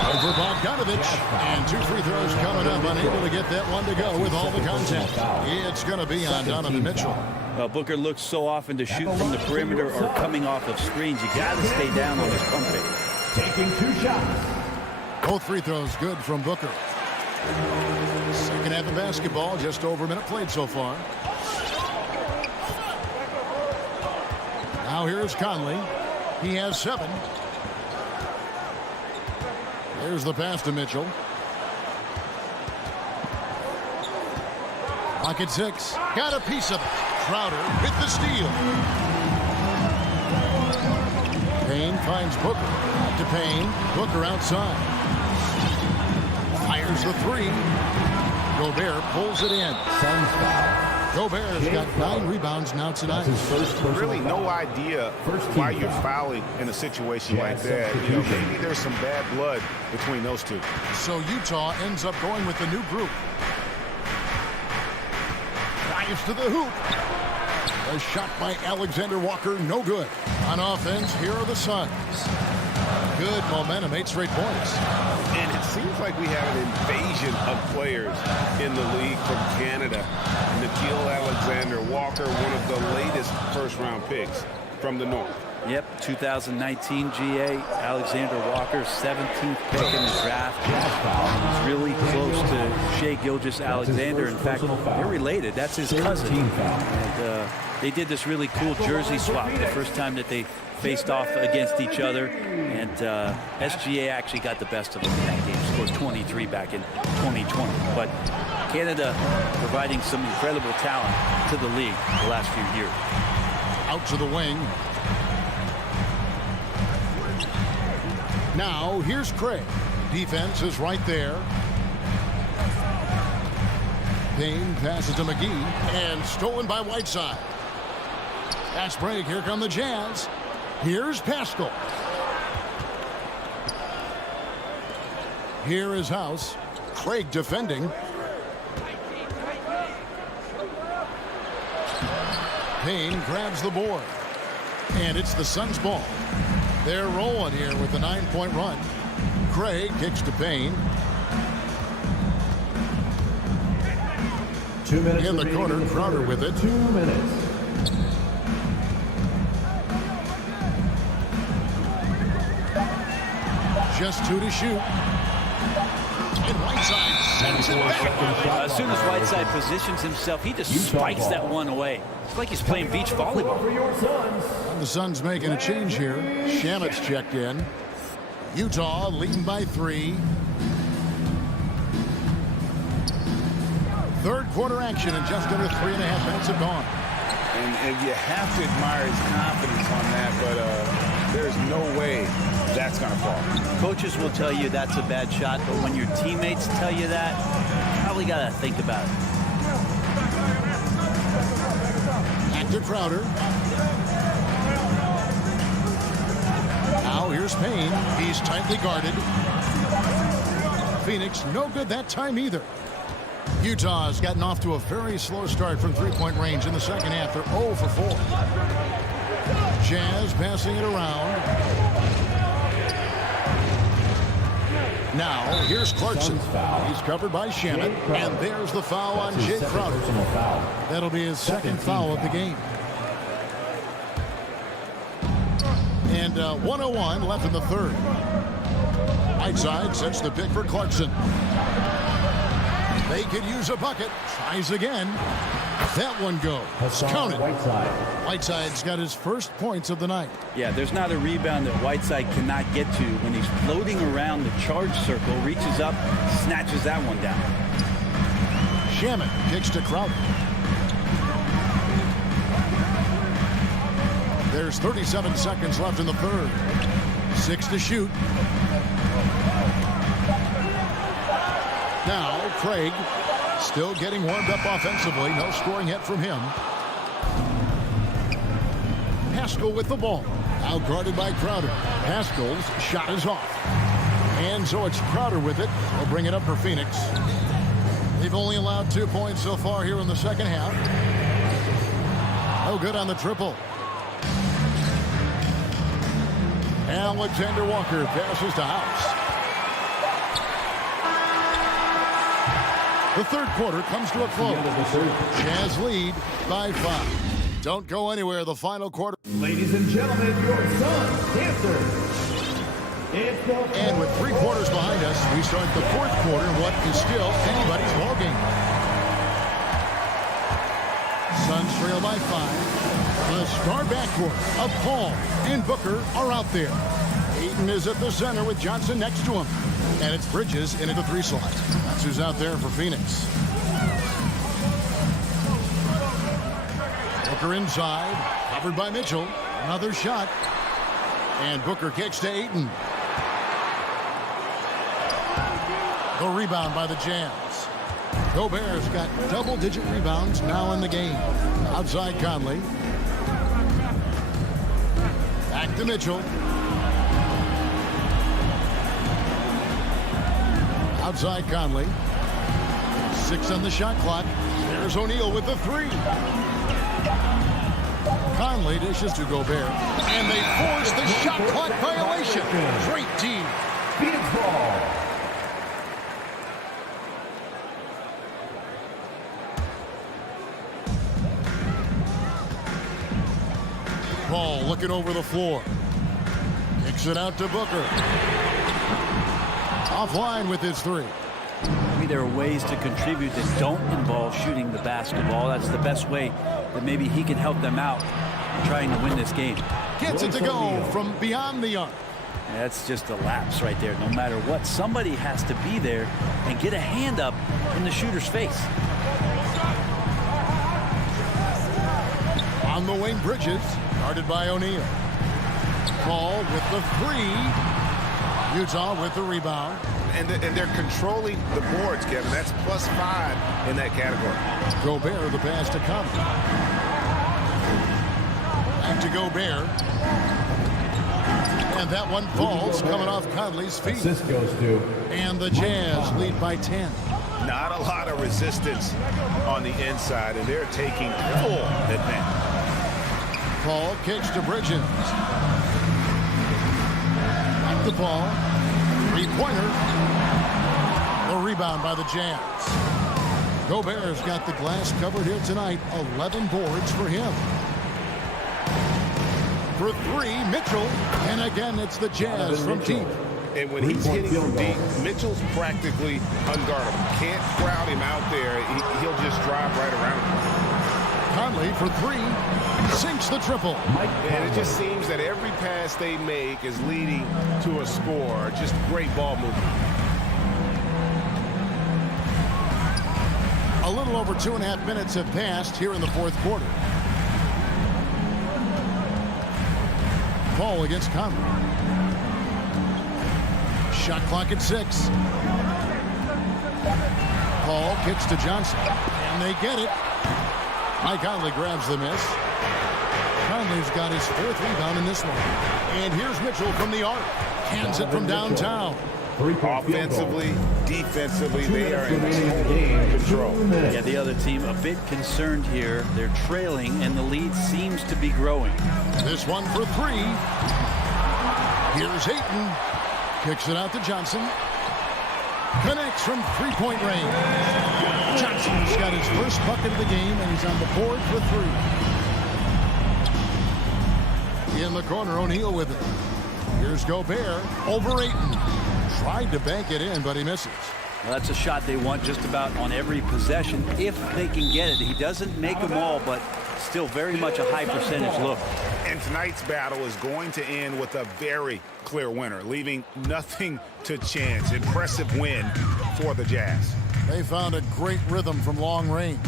Over Bogdanovich. And 2 free throws coming up. Unable to get that one to go with all the contact. It's going to be on Donovan Mitchell. Well, Booker looks so often to shoot from the perimeter or coming off of screens. You got to stay down on his pump fake. Taking 2 shots. Both free throws good from Booker. Second half of basketball, just over a minute played so far. Now here's Conley. He has 7. There's the pass to Mitchell. Pocket 6. Got a piece of it. Crowder with the steal. Payne finds Booker. Back to Payne. Booker outside. Fires the 3. Gobert pulls it in. Gobert's got 9 rebounds now tonight. Really no idea why you're fouling in a situation like that. You know, maybe there's some bad blood between those two. So Utah ends up going with the new group. Drives to the hoop. A shot by Alexander Walker, no good. On offense, here are the Suns. Good momentum, 8 straight points. And it seems like we have an invasion of players in the league from Canada. Nickeil Alexander-Walker, one of the latest first-round picks from the North. Yep, 2019 GA, Alexander Walker, 17th pick in the draft. He's really close to Shai Gilgeous-Alexander. In fact, they're related. That's his cousin. And they did this really cool jersey swap the first time that they faced off against each other. And SGA actually got the best of them in that game. Scored 23 back in 2020. But Canada providing some incredible talent to the league the last few years. Out to the wing. Now, here's Craig. Defense is right there. Payne passes to McGee, and stolen by Whiteside. Fast break, here come the Jazz. Here's Pascal. Here is House. Craig defending. Payne grabs the board. And it's the Suns' ball. They're rolling here with a 9-point run. Craig kicks to Payne. 2 minutes In the corner, Crowder with it. 2 minutes. Just 2 to shoot. And Whiteside sends it back. As soon as Whiteside positions himself, he just spikes that one away. It's like he's playing beach volleyball. For your Suns. The Suns making a change here. Shamet's checked in. Utah leading by 3. Third quarter action, and just under 3.5 minutes have gone. And you have to admire his confidence on that, but there's no way that's going to fall. Coaches will tell you that's a bad shot, but when your teammates tell you that, you probably got to think about it. Back to Crowder. Now here's Payne. He's tightly guarded. Phoenix no good that time either. Utah's gotten off to a very slow start from three-point range in the second half. They're 0 for 4. Jazz passing it around. Now, here's Clarkson. He's covered by Shamet. And there's the foul on Jay Crowder. That'll be his second foul of the game. And 1:01 left in the third. Whiteside sets the pick for Clarkson. They could use a bucket. Tries again. That one goes. Count it. Whiteside's got his first points of the night. Yeah, there's not a rebound that Whiteside cannot get to when he's floating around the charge circle, reaches up, snatches that one down. Shamet kicks to Crowder. There's 37 seconds left in the third. 6 to shoot. Now, Craig still getting warmed up offensively. No scoring yet from him. Pascal with the ball. Out guarded by Crowder. Pascal's shot is off. And so it's Crowder with it. They'll bring it up for Phoenix. They've only allowed 2 points so far here in the second half. No good on the triple. Alexander Walker passes to House. The third quarter comes to a close. Jazz lead by 5. Don't go anywhere. The final quarter. Ladies and gentlemen, your Suns dancers. And with 3 quarters behind us, we start the 4th quarter, what is still anybody's ballgame. Suns trail by 5. The star backcourt of Paul and Booker are out there. Ayton is at the center with Johnson next to him. And it's Bridges in at the 3 slot. That's who's out there for Phoenix. Booker inside, covered by Mitchell. Another shot. And Booker kicks to Ayton. The rebound by the Jazz. Gobert's got double-digit rebounds now in the game. Outside Conley. Back to Mitchell. Outside Conley. 6 on the shot clock. There's O'Neal with the 3. Conley dishes to Gobert. And they force the shot clock violation. Great team. Phoenix ball. Paul looking over the floor. Kicks it out to Booker. Offline with his 3. Maybe there are ways to contribute that don't involve shooting the basketball. That's the best way that maybe he can help them out trying to win this game. Gets it to go from beyond the arc. That's just a lapse right there. No matter what, somebody has to be there and get a hand up in the shooter's face. On the wing, Bridges, guarded by O'Neal. Paul with the 3. Utah with the rebound. And they're controlling the boards, Kevin. That's +5 in that category. Gobert, the pass to Conley. Back to Gobert. And that one falls, coming off Conley's feet. Assist goes to. And the Jazz lead by 10. Not a lot of resistance on the inside, and they're taking full advantage. Paul kicks to Bridges. Back to Paul. 3-pointer. The rebound by the Jazz. Gobert's got the glass covered here tonight. 11 boards for him. For 3, Mitchell. And again, it's the Jazz from deep. And when he's hitting from deep, Mitchell's practically unguardable. Can't crowd him out there. He'll just drive right around him. Conley for 3. Sinks the triple. And it just seems that every pass they make is leading to a score. Just great ball movement. A little over 2.5 minutes have passed here in the 4th quarter. Paul against Conley. Shot clock at 6. Paul kicks to Johnson. And they get it. Mike Conley grabs the miss. Conley's got his 4th rebound in this one. And here's Mitchell from the arc. Cans it from downtown. Offensively, defensively, they are in total control. Yeah, the other team a bit concerned here. They're trailing, and the lead seems to be growing. This one for 3. Here's Ayton. Kicks it out to Johnson. Connects from 3-point range. Johnson's got his first bucket of the game, and he's on the board for 3. In the corner, O'Neal with it. Here's Gobert over Ayton. Tried to bank it in, but he misses. Well, that's a shot they want just about on every possession if they can get it. He doesn't make them all, but still very much a high percentage look. And tonight's battle is going to end with a very clear winner, leaving nothing to chance. Impressive win for the Jazz. They found a great rhythm from long range.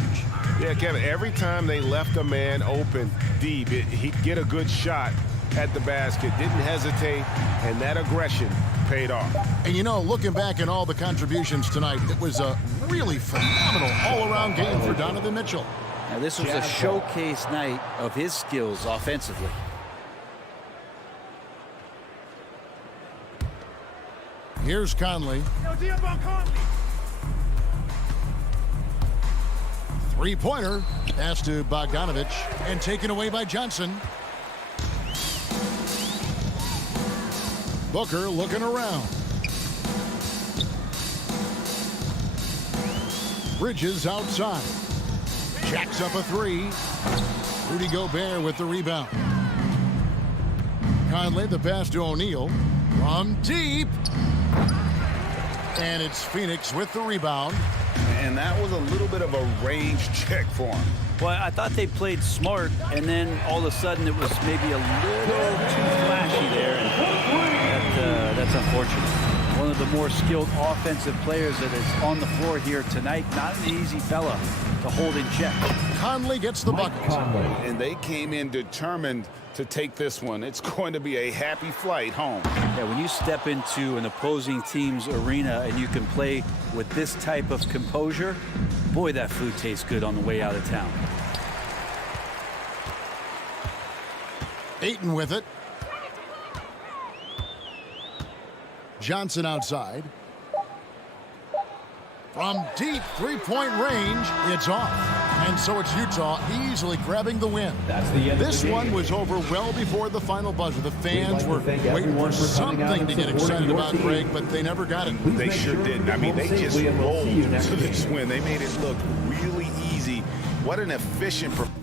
Yeah, Kevin, every time they left a man open deep, he'd get a good shot at the basket, didn't hesitate, and that aggression paid off. And you know, looking back at all the contributions tonight, it was a really phenomenal all-around game for Donovan Mitchell. Now, this was a showcase night of his skills offensively. Here's Conley. 3-pointer. Pass to Bogdanovich. And taken away by Johnson. Booker looking around. Bridges outside. Jacks up a 3. Rudy Gobert with the rebound. Conley the pass to O'Neal. From deep. And it's Phoenix with the rebound. And that was a little bit of a range check for him. Well, I thought they played smart, and then all of a sudden it was maybe a little too flashy there, and that's unfortunate. One of the more skilled offensive players that is on the floor here tonight. Not an easy fella to hold in check. Conley gets the bucket. And they came in determined to take this one. It's going to be a happy flight home. Yeah, when you step into an opposing team's arena and you can play with this type of composure, boy, that food tastes good on the way out of town. Ayton with it. Johnson outside. From deep three-point range, it's off. And so it's Utah easily grabbing the win. That's the end This of the one game. was over well before the final buzzer. The fans We'd were like to thank waiting everyone for for coming out something and to get supporting excited your about, team. Greg, but they never got it. They make sure sure didn't. I mean, they you just won't see and we'll rolled see you to next this week. win. They made it look really easy. What an efficient performance.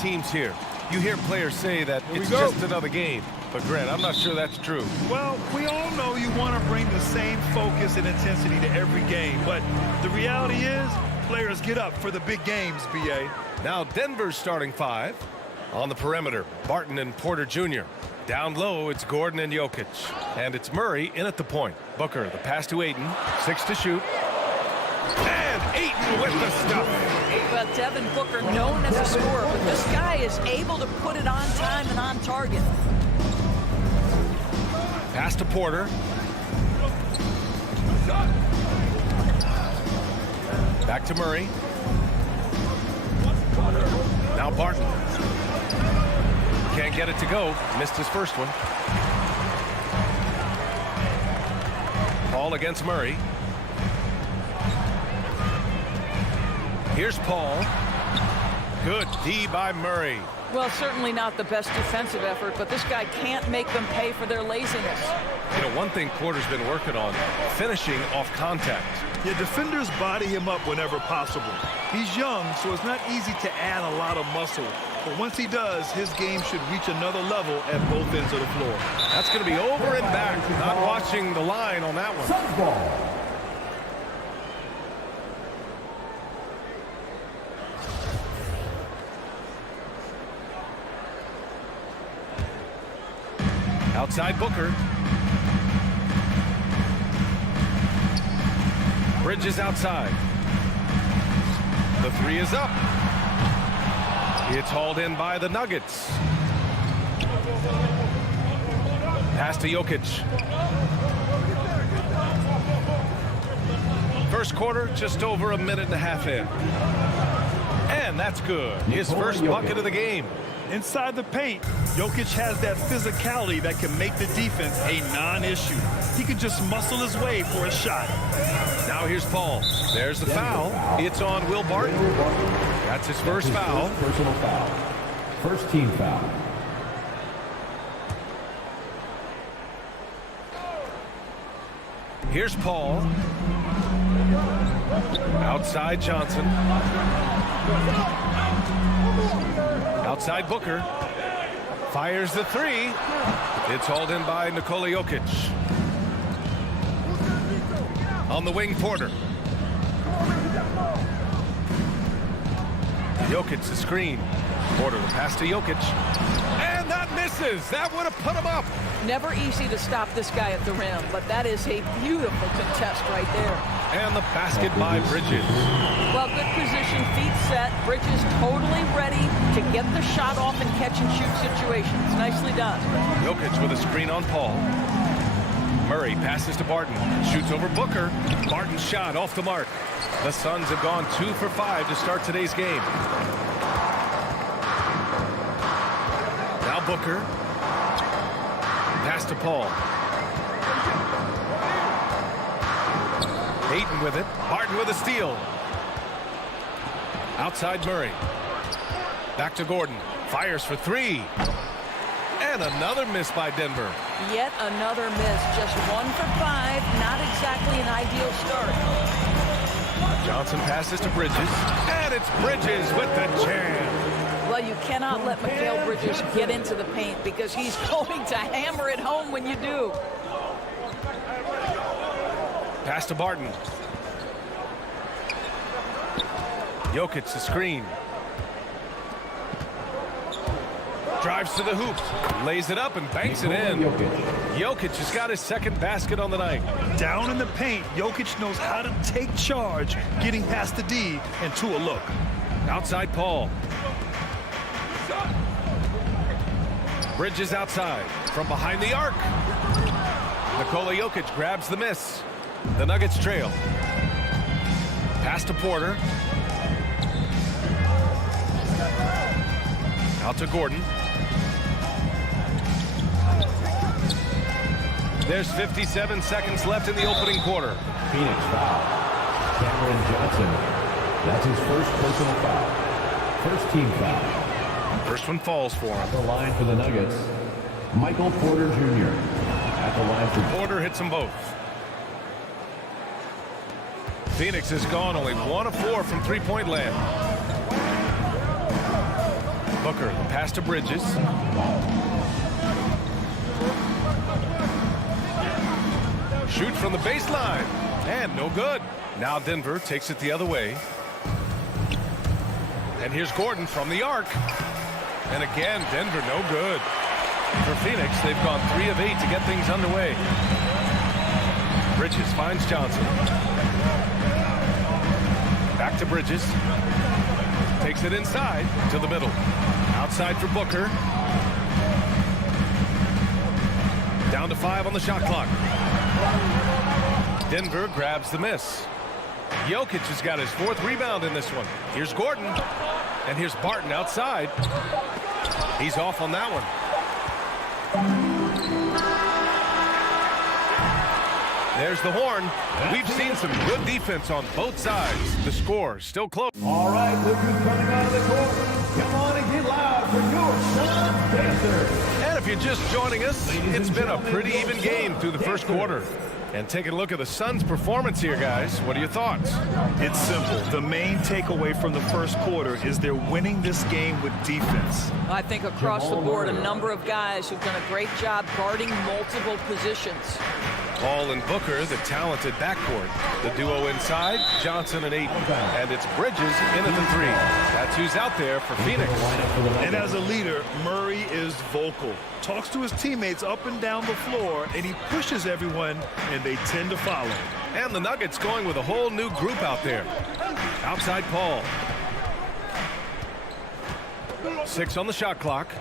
teams here. You hear players say that it's go. just another game. But, Grant, I'm not sure that's true. Well, we all know you want to bring the same focus and intensity to every game. But the reality is, players get up for the big games, B.A. Now Denver's starting 5. On the perimeter, Barton and Porter Jr. Down low, it's Gordon and Jokic. And it's Murray in at the point. Booker, the pass to Ayton. 6 to shoot. And Ayton with the stuff. Well, Devin Booker, known as a scorer, but this guy is able to put it on time and on target. Pass to Porter. Back to Murray. Now Barton. Can't get it to go. Missed his first one. Paul against Murray. Here's Paul. Good D by Murray. Well, certainly not the best defensive effort, but this guy can't make them pay for their laziness. You know, one thing Porter's been working on, finishing off contact. Yeah, defenders body him up whenever possible. He's young, so it's not easy to add a lot of muscle. But once he does, his game should reach another level at both ends of the floor. That's going to be over and back. Not watching the line on that one. Suns ball. Outside Booker. Bridges outside. The 3 is up. It's hauled in by the Nuggets. Pass to Jokic. First quarter, just over a minute and a half in. And that's good. His first bucket of the game. Inside the paint, Jokic has that physicality that can make the defense a non-issue. He can just muscle his way for a shot. Now here's Paul. There's the foul. It's on Will Barton. That's his first foul. Personal foul. First team foul. Here's Paul. Outside Johnson. Outside Booker. Fires the 3. It's hauled in by Nikola Jokic. On the wing, Porter. Jokic, the screen. Porter, the pass to Jokic. And that misses. That would have put him up. Never easy to stop this guy at the rim, but that is a beautiful contest right there. And the basket by Bridges. Well, good position, feet set. Bridges totally ready to get the shot off in catch-and-shoot situations. Nicely done. Jokic with a screen on Paul. Murray passes to Barton. Shoots over Booker. Barton's shot off the mark. The Suns have gone 2 for 5 to start today's game. Now Booker. Pass to Paul. Ayton with it. Barton with a steal. Outside Murray. Back to Gordon. Fires for 3. And another miss by Denver. Yet another miss. Just 1 for 5. Not exactly an ideal start. Johnson passes to Bridges. And it's Bridges with the jam. Well, you cannot let Mikal Bridges get into the paint because he's going to hammer it home when you do. Pass to Barton. Jokic, the screen. Drives to the hoop. Lays it up and banks it in. Jokic has got his second basket on the night. Down in the paint, Jokic knows how to take charge, getting past the D and to a look. Outside Paul. Bridges outside from behind the arc. Nikola Jokic grabs the miss. The Nuggets trail. Pass to Porter. Out to Gordon. There's 57 seconds left in the opening quarter. Phoenix foul. Cameron Johnson. That's his first personal foul. First team foul. First one falls for him. At the line for the Nuggets, Michael Porter Jr. At the line for Porter hits them both. Phoenix has gone only 1 of 4 from three-point land. Booker, the pass to Bridges. Shoots from the baseline, and no good. Now Denver takes it the other way. And here's Gordon from the arc. And again, Denver no good. For Phoenix, they've gone 3 of 8 to get things underway. Bridges finds Johnson. Back to Bridges. Takes it inside to the middle. Outside for Booker. Down to 5 on the shot clock. Denver grabs the miss. Jokic has got his 4th rebound in this one. Here's Gordon. And here's Barton outside. He's off on that one. There's the horn. We've seen some good defense on both sides. The score still close. All right, look who's coming out of the court. Come on and get loud for your Sun Pacers. And if you're just joining us, it's been a pretty even game through the first quarter. And taking a look at the Suns' performance here, guys. What are your thoughts? It's simple. The main takeaway from the first quarter is they're winning this game with defense. I think across the board, a number of guys who've done a great job guarding multiple positions. Paul and Booker, the talented backcourt. The duo inside, Johnson and Ayton. And it's Bridges in at the 3. That's who's out there for Phoenix. And as a leader, Murray is vocal. Talks to his teammates up and down the floor, and he pushes everyone, and they tend to follow. And the Nuggets going with a whole new group out there. Outside Paul. 6 on the shot clock.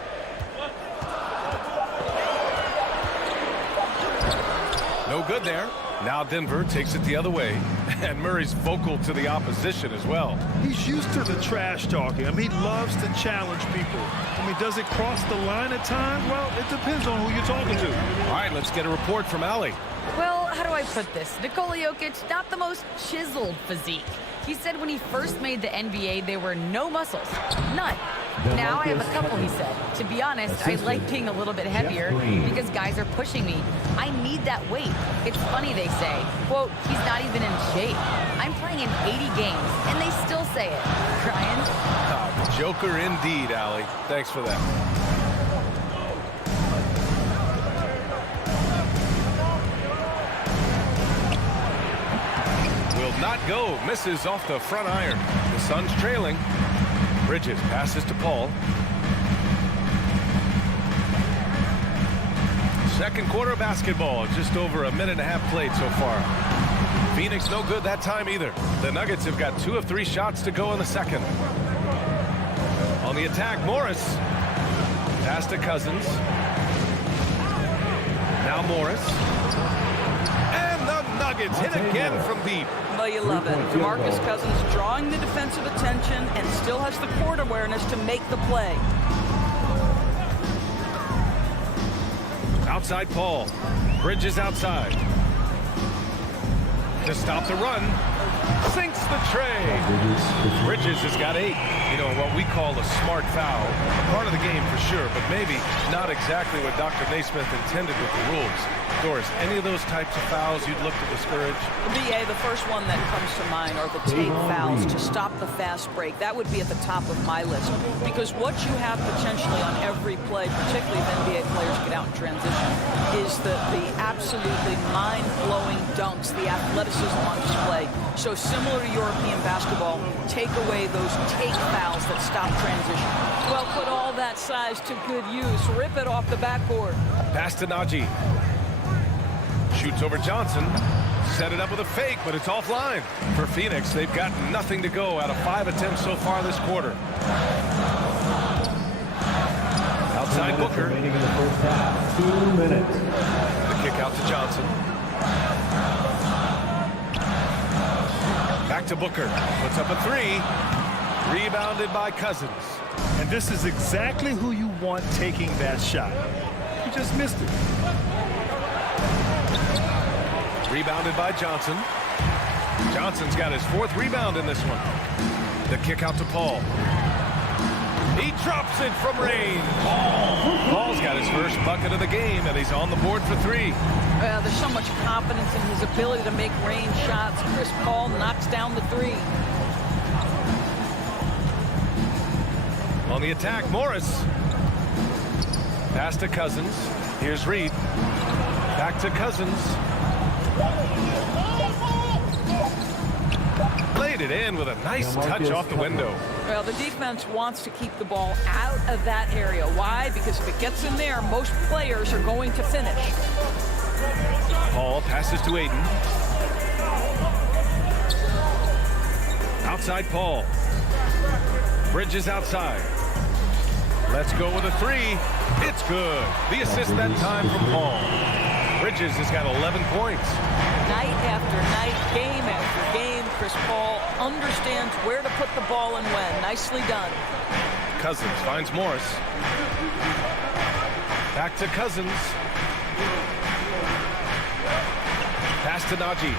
No good there. Now Denver takes it the other way. And Murray's vocal to the opposition as well. He's used to the trash talking. I mean, he loves to challenge people. I mean, does it cross the line at times? Well, it depends on who you're talking to. All right, let's get a report from Allie. Well, how do I put this? Nikola Jokic, not the most chiseled physique. He said when he first made the NBA, there were no muscles. None. Now I have a couple, he said. To be honest, I like being a little bit heavier because guys are pushing me. I need that weight. It's funny they say, quote, he's not even in shape. I'm playing in 80 games, and they still say it. Crying? Joker indeed, Allie. Thanks for that. Will not go. Misses off the front iron. The Suns trailing. Bridges passes to Paul. Second quarter of basketball. Just over a minute and a half played so far. Phoenix no good that time either. The Nuggets have got 2 of 3 shots to go in the second. On the attack, Morris. Pass to Cousins. Now Morris. And the Nuggets hit again from deep. Well, you love it. DeMarcus Cousins drawing the defensive attention and still has the court awareness to make the play. Outside Paul. Bridges outside. To stop the run. Sinks the tray. Bridges has got 8. You know, what we call a smart foul. Part of the game for sure, but maybe not exactly what Dr. Naismith intended with the rules. Doris, any of those types of fouls you'd look to discourage? BA, the first one that comes to mind are the tape fouls to stop the fast break. That would be at the top of my list because what you have potentially on every play, particularly if NBA players get out in transition, is the absolutely mind-blowing dunks, the athleticism on display. So similar to European basketball, take away those tape fouls that stop transition. Well, put all that size to good use. Rip it off the backboard. Pass to Najee. Shoots over Johnson. Set it up with a fake, but it's offline. For Phoenix, they've got nothing to go out of 5 attempts so far this quarter. Outside Booker. Remaining in the first half. 2 minutes. The kick out to Johnson. Back to Booker. Puts up a 3. Rebounded by Cousins. And this is exactly who you want taking that shot. He just missed it. Rebounded by Johnson. Johnson's got his 4th rebound in this one. The kick out to Paul. He drops it from range. Paul's got his first bucket of the game, and he's on the board for 3. Well, there's so much confidence in his ability to make range shots. Chris Paul knocks down the 3. On the attack, Morris. Pass to Cousins. Here's Reed. Back to Cousins. Laid it in with a nice touch off the window. Well, the defense wants to keep the ball out of that area. Why? Because if it gets in there, most players are going to finish. Paul passes to Aiden. Outside Paul. Bridges outside. Let's go with a three. It's good. The assist that time from Paul. Bridges has got 11 points. Night after night, game after game, Chris Paul understands where to put the ball and when. Nicely done. Cousins finds Morris. Back to Cousins. Pass to Najee.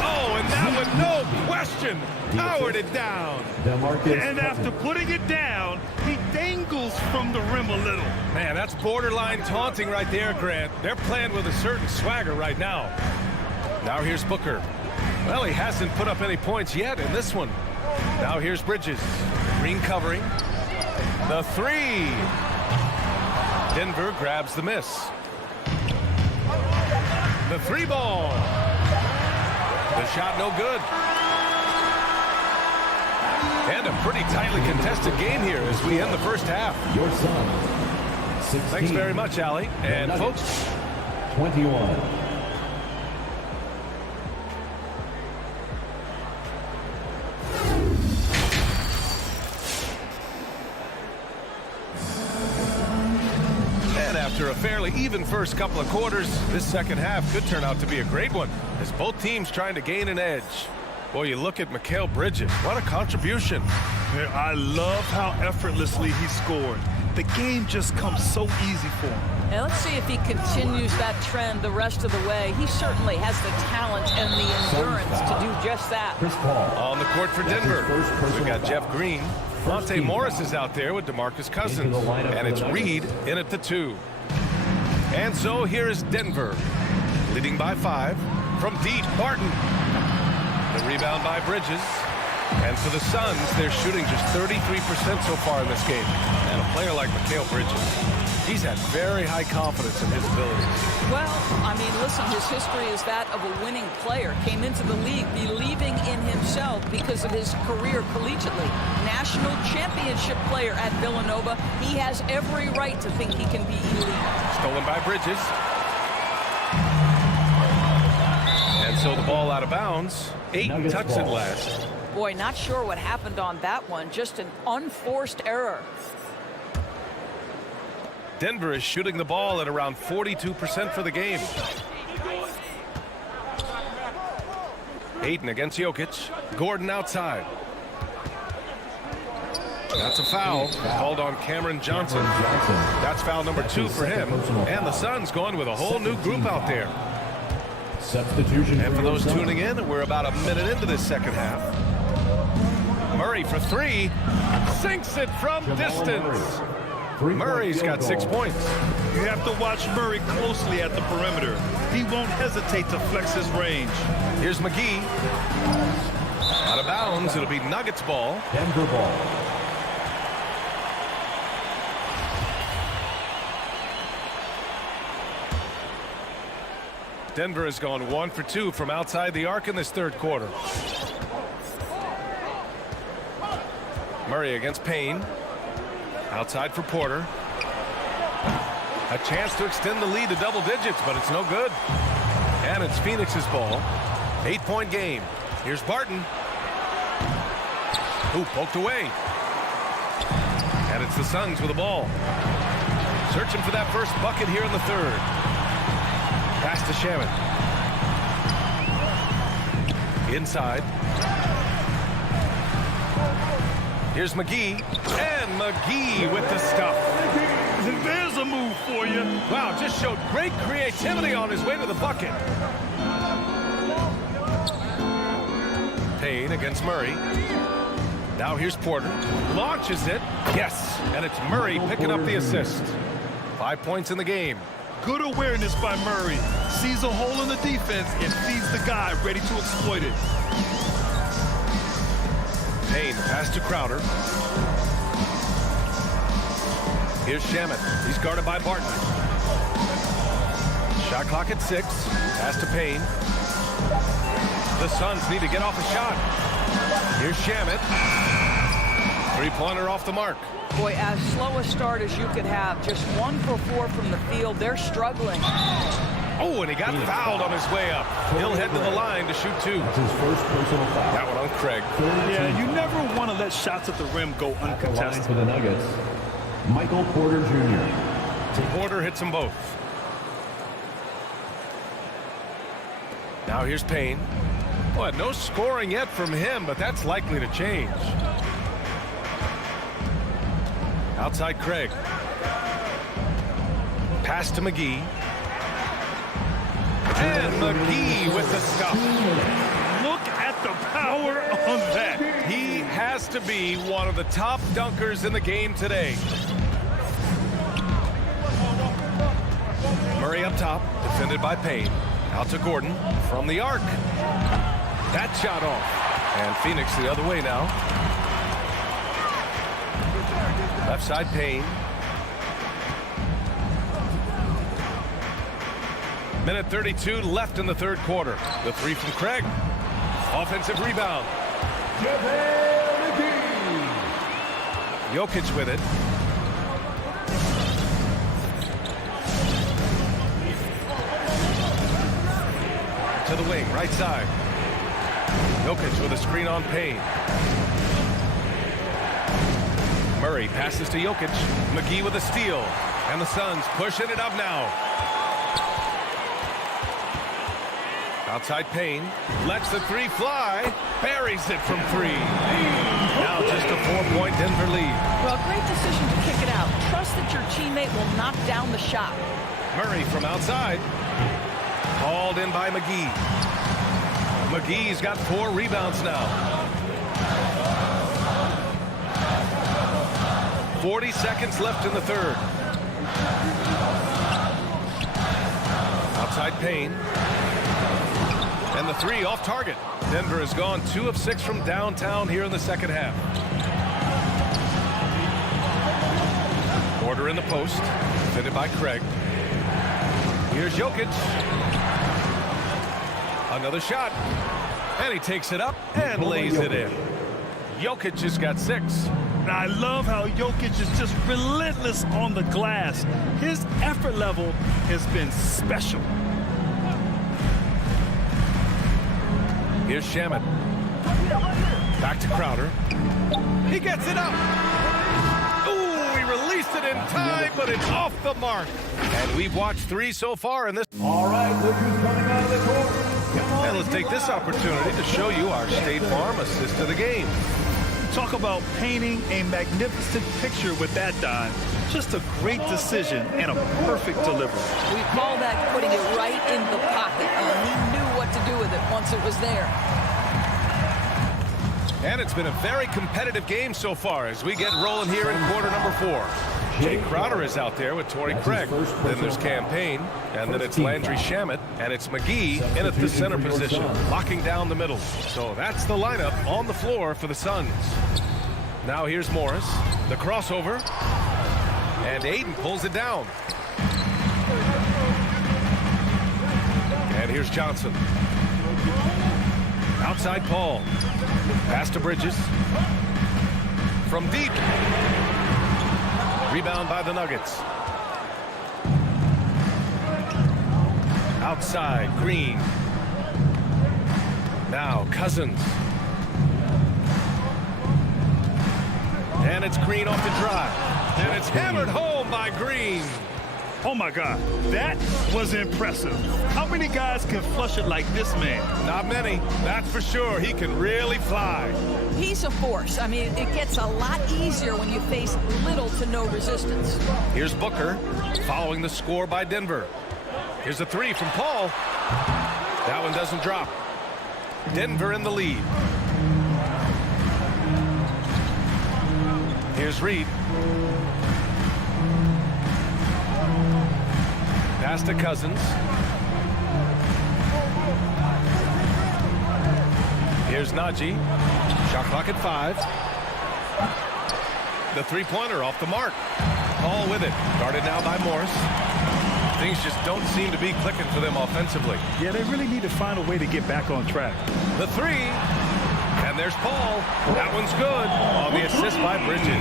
Oh, and that one, no question, powered it down. And after putting it down, he dangles from the rim a little. Man, that's borderline taunting right there, Grant. They're playing with a certain swagger right now. Now here's Booker. Well, he hasn't put up any points yet in this one. Now here's Bridges. Green covering. The three. Denver grabs the miss. The three ball. The shot no good. And a pretty tightly contested game here as we end the first half. Your son, 16. Thanks very much, Allie. And folks, 21. after a fairly even first couple of quarters, this second half could turn out to be a great one as both teams trying to gain an edge. Boy, you look at Mikal Bridges. What a contribution. I love how effortlessly he scored. The game just comes so easy for him. And let's see if he continues that trend the rest of the way. He certainly has the talent and the endurance to do just that. Chris Paul. On the court for Denver, we've got Jeff Green. Monte Morris is out there with DeMarcus Cousins. And it's Reed in at the 2. And so here is Denver, leading by 5. From deep, Barton. The rebound by Bridges. And for the Suns, they're shooting just 33% so far in this game. And a player like Mikal Bridges, he's had very high confidence in his abilities. Well, I mean, listen, his history is that of a winning player. Came into the league believing in himself because of his career collegiately. National championship player at Villanova. He has every right to think he can be elite. Stolen by Bridges. And so the ball out of bounds. Ayton tucks it last. Boy, not sure what happened on that one. Just an unforced error. Denver is shooting the ball at around 42% for the game. Ayton against Jokic. Gordon outside. That's a foul called on Cameron Johnson. That's foul number 2 for him. And the Suns going with a whole new group out there. Substitution. And for those tuning in, we're about a minute into this second half. Murray for 3. Sinks it from distance. Murray's got 6 points. You have to watch Murray closely at the perimeter. He won't hesitate to flex his range. Here's McGee. Out of bounds. It'll be Nuggets ball. Denver ball. Denver has gone 1 for 2 from outside the arc in this third quarter. Murray against Payne. Outside for Porter. A chance to extend the lead to double digits, but it's no good. And it's Phoenix's ball. 8-point game. Here's Barton. Ooh, poked away. And it's the Suns with the ball. Searching for that first bucket here in the third. Pass to Shaman. Inside. Here's McGee. And McGee with the stuff. There's a move for you. Wow, just showed great creativity on his way to the bucket. Payne against Murray. Now here's Porter. Launches it. Yes. And it's Murray picking up the assist. 5 points in the game. Good awareness by Murray. Sees a hole in the defense and feeds the guy ready to exploit it. Payne pass to Crowder. Here's Shamet. He's guarded by Barton. Shot clock at 6. Pass to Payne. The Suns need to get off a shot. Here's Shamet. Three-pointer off the mark. Boy, as slow a start as you could have. Just 1 for 4 from the field. They're struggling. Oh, and he got fouled on his way up. He'll head to the line to shoot 2. That's his first personal foul. That one on Craig. Yeah, you never want to let shots at the rim go At the line uncontested. for the Nuggets, Michael Porter Jr. Porter hits them both. Now here's Payne. Boy, no scoring yet from him, but that's likely to change. Outside Craig. Pass to McGee. And McGee with the stuff. Look at the power on that. He has to be one of the top dunkers in the game today. Murray up top, defended by Payne. Out to Gordon from the arc. That shot off. And Phoenix the other way now. Left side Payne. Minute 32 left in the third quarter. The 3 from Craig. Offensive rebound. Jokic with it. To the wing, right side. Jokic with a screen on Payne. Murray passes to Jokic. McGee with a steal. And the Suns pushing it up now. Outside Payne. Lets the 3 fly. Buries it from 3. Now just a 4-point Denver lead. Well, great decision to kick it out. Trust that your teammate will knock down the shot. Murray from outside. Hauled in by McGee. McGee's got 4 rebounds now. 40 seconds left in the third. Outside Payne. And the 3 off target. Denver has gone 2 of 6 from downtown here in the second half. Porter in the post. Defended by Craig. Here's Jokic. Another shot. And he takes it up and lays it in. Jokic has got 6. I love how Jokic is just relentless on the glass. His effort level has been special. Here's Shamet. Back to Crowder. He gets it up. Ooh, he released it in time, but it's off the mark. And we've watched 3 so far in this. All right, look who's coming out of the court. And let's take this opportunity to show you our State Farm assist of the game. Talk about painting a magnificent picture with that dive. Just a great decision and a perfect delivery. We call that putting it right in the pocket, and he knew what to do with it once it was there. And it's been a very competitive game so far as we get rolling here in quarter number 4. Jay Crowder is out there with Torrey Craig. Then there's Campaign, and then it's Landry Shamet, and it's McGee in at the center position, locking down the middle. So that's the lineup on the floor for the Suns. Now here's Morris, the crossover, and Aiden pulls it down. And here's Johnson. Outside Paul. Pass to Bridges. From deep. Rebound by the Nuggets. Outside, Green. Now, Cousins. And it's Green off the drive. And it's hammered home by Green. Oh, my God. That was impressive. How many guys can flush it like this man? Not many. That's for sure. He can really fly. He's a force. I mean, it gets a lot easier when you face little to no resistance. Here's Booker following the score by Denver. Here's a 3 from Paul. That one doesn't drop. Denver in the lead. Here's Reed. Pass to Cousins. Here's Najee. Shot clock at 5. The 3-pointer off the mark. Paul with it. Guarded now by Morris. Things just don't seem to be clicking for them offensively. Yeah, they really need to find a way to get back on track. The three. And there's Paul. That one's good on the assist by Bridges.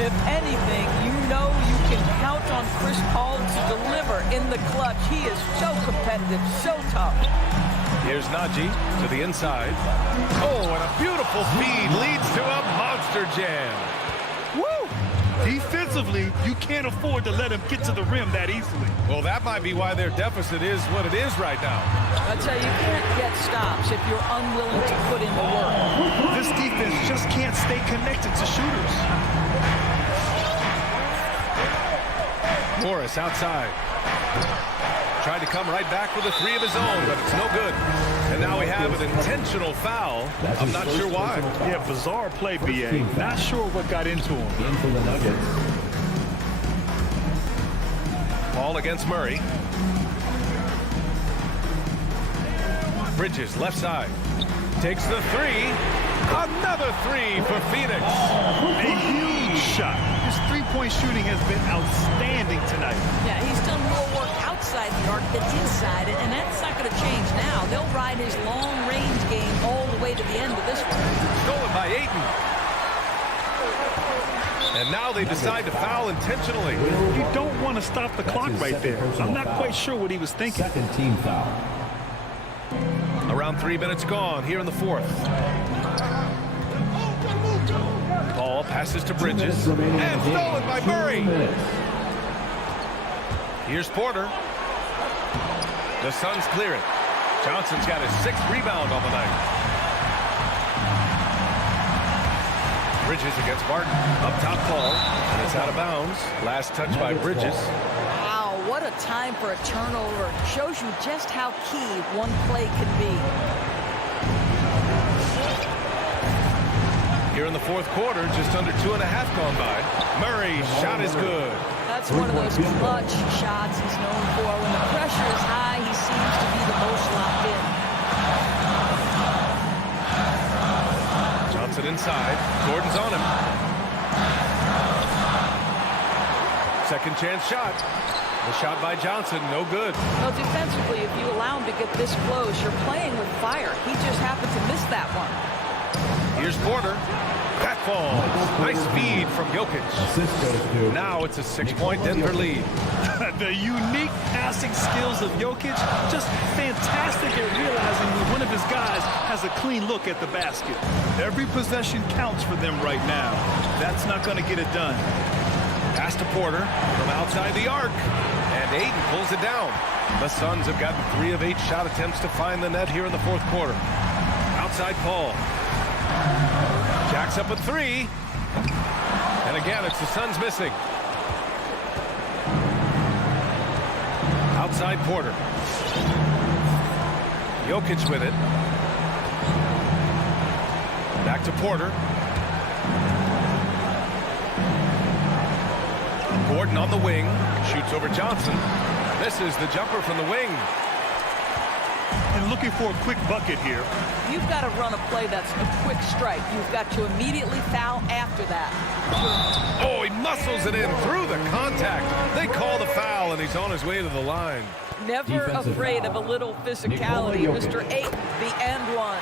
If anything, you know you can count on Chris Paul to deliver in the clutch. He is so competitive, so tough. Here's Najee to the inside. Oh, and a beautiful feed leads to a monster jam. Woo! Defensively, you can't afford to let him get to the rim that easily. Well, that might be why their deficit is what it is right now. I tell you, you can't get stops if you're unwilling to put in the work. This defense just can't stay connected to shooters. Morris outside. Tried to come right back with a three of his own, but it's no good. And now we have an intentional foul. I'm not sure why. Yeah, bizarre play, BA. Not sure what got into him. In for the Nuggets. Paul against Murray. Bridges, left side. Takes the three. Another three for Phoenix. A huge shot. His three-point shooting has been outstanding tonight. Yeah, he's done more work outside the arc than inside it, and that's not going to change now. They'll ride his long-range game all the way to the end of this one. Stolen by Ayton. And now they decide to foul intentionally. You don't want to stop the clock right there. I'm not quite sure what he was thinking. Second team foul. Around 3 minutes gone here in the fourth. Paul passes to Bridges. And stolen by Murray. Here's Porter. The Suns clear it. Johnson's got his 6th rebound on the night. Bridges against Martin. Up top Paul. And it's out of bounds. Last touch by Bridges. Wow, what a time for a turnover. Shows you just how key one play can be. Here in the fourth quarter, just under 2.5 gone by. Murray's shot is good. That's one of those clutch shots he's known for. When the pressure is high, he seems to be the most locked in. Johnson inside. Gordon's on him. Second chance shot. The shot by Johnson, no good. Well, defensively, if you allow him to get this close, you're playing with fire. He just happened to miss that one. Here's Porter. That falls. Nice feed from Jokic. Now it's a 6-point Denver lead. The unique passing skills of Jokic, just fantastic at realizing when one of his guys has a clean look at the basket. Every possession counts for them right now. That's not going to get it done. Pass to Porter from outside the arc. And Ayton pulls it down. The Suns have gotten 3 of 8 shot attempts to find the net here in the fourth quarter. Outside Paul. Jacks up a 3. And again, it's the Suns missing. Outside Porter. Jokic with it. Back to Porter. Gordon on the wing. Shoots over Johnson. Misses the jumper from the wing. And looking for a quick bucket here. You've got to run a play that's a quick strike. You've got to immediately foul after that. Oh, he muscles it in through the contact. They call the foul, and he's on his way to the line. Never afraid of a little physicality. Mr. 8, the end one.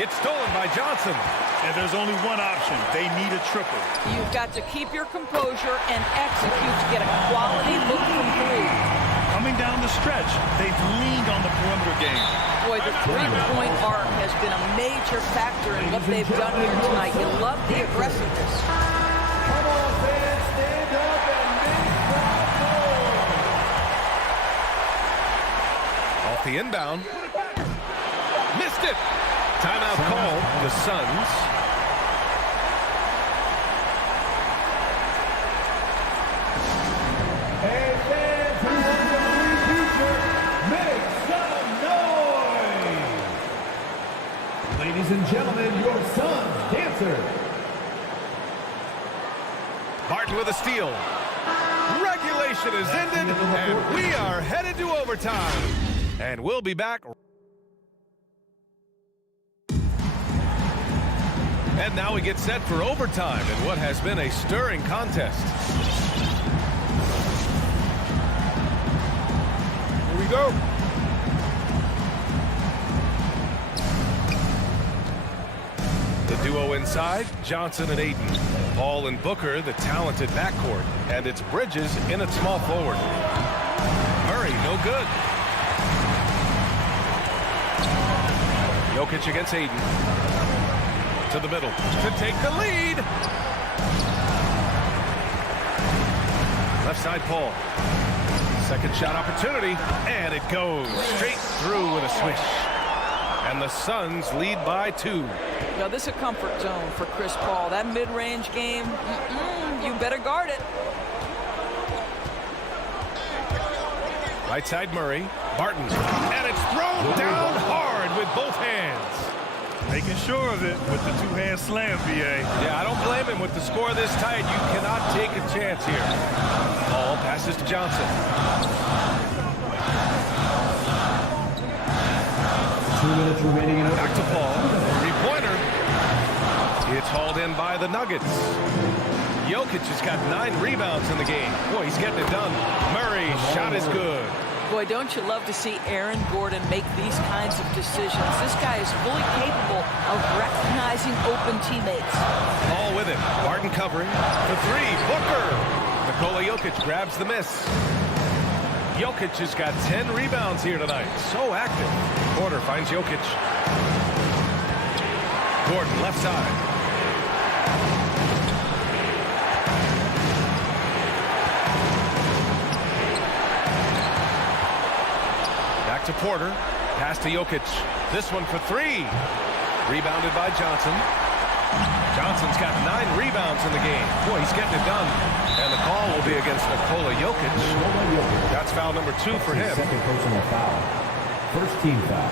It's stolen by Johnson. And there's only one option. They need a triple. You've got to keep your composure and execute to get a quality look from 3. Coming down the stretch, they've leaned on the perimeter game. Boy, the three-point arc has been a major factor in what they've done here tonight. You love the aggressiveness. Come on, fans, stand up and make some noise. Off the inbound. Missed it. Timeout called. The Suns. Hey, fans, who wants a free future? Make some noise. Ladies and gentlemen, your Suns dancer. Barton with a steal. Regulation is ended, and we are headed to overtime. And we'll be back. And now we get set for overtime in what has been a stirring contest. Here we go. The duo inside, Johnson and Ayton. Paul and Booker, the talented backcourt. And it's Bridges in at small forward. Murray, no good. Jokic against Ayton. To the middle to take the lead. Left side, Paul. Second shot opportunity, and it goes straight through with a swish. And the Suns lead by 2. Now, this is a comfort zone for Chris Paul. That mid-range game, you better guard it. Right side, Murray. Barton. And it's thrown down hard with both hands. Making sure of it with the two-hand slam, B.A. Yeah, I don't blame him with the score this tight. You cannot take a chance here. Paul passes to Johnson. 2 minutes remaining in Back to Paul. Three-pointer. It's hauled in by the Nuggets. Jokic has got 9 rebounds in the game. Boy, he's getting it done. Murray, shot is good. Boy, don't you love to see Aaron Gordon make these kinds of decisions? This guy is fully capable of recognizing open teammates. All with him. Barton covering. For 3, Booker. Nikola Jokic grabs the miss. Jokic has got 10 rebounds here tonight. So active. Porter finds Jokic. Gordon left side. To Porter, pass to Jokic. This one for 3. Rebounded by Johnson. Johnson's got 9 rebounds in the game. Boy, he's getting it done. And the call will be against Nikola Jokic. That's foul number 2 for him. Second personal foul. First team foul.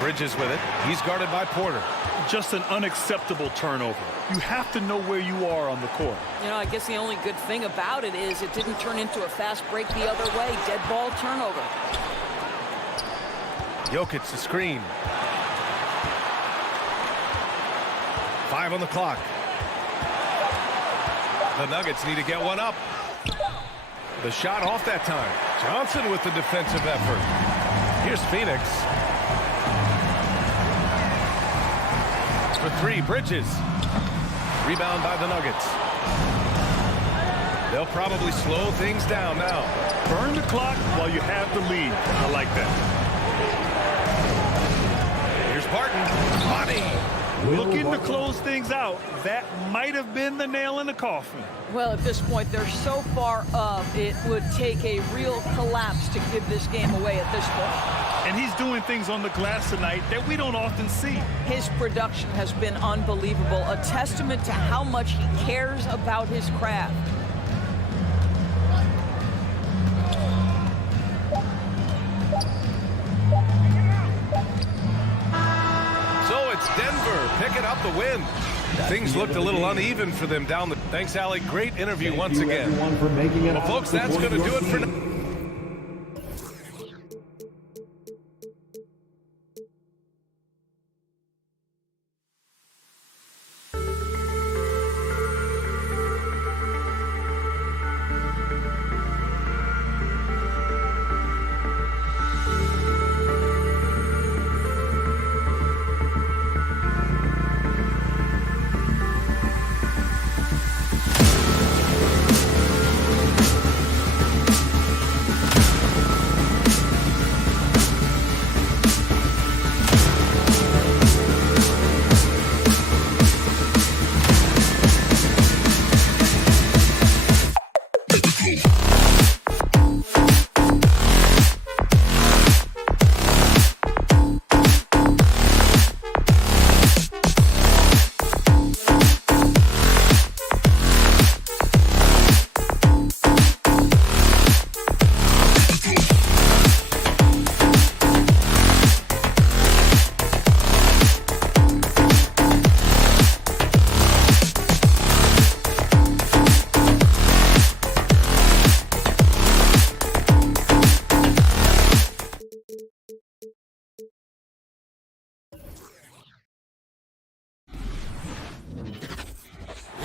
Bridges with it. He's guarded by Porter. Just an unacceptable turnover. You have to know where you are on the court. You know, I guess the only good thing about it is it didn't turn into a fast break the other way. Dead ball turnover. Jokic the screen. 5 on the clock. The Nuggets need to get one up. The shot off that time. Johnson with the defensive effort. Here's Phoenix. For 3, Bridges. Rebound by the Nuggets. They'll probably slow things down now. Burn the clock while you have the lead. I like that. Here's Barton. Money. Looking to close things out. That might have been the nail in the coffin. Well, at this point, they're so far up, it would take a real collapse to give this game away at this point. And he's doing things on the glass tonight that we don't often see. His production has been unbelievable, a testament to how much he cares about his craft. So it's Denver picking up the win. Things looked a little uneven for them down the... Thanks, Alec. Great interview once again. Well, folks, that's going to do it for now.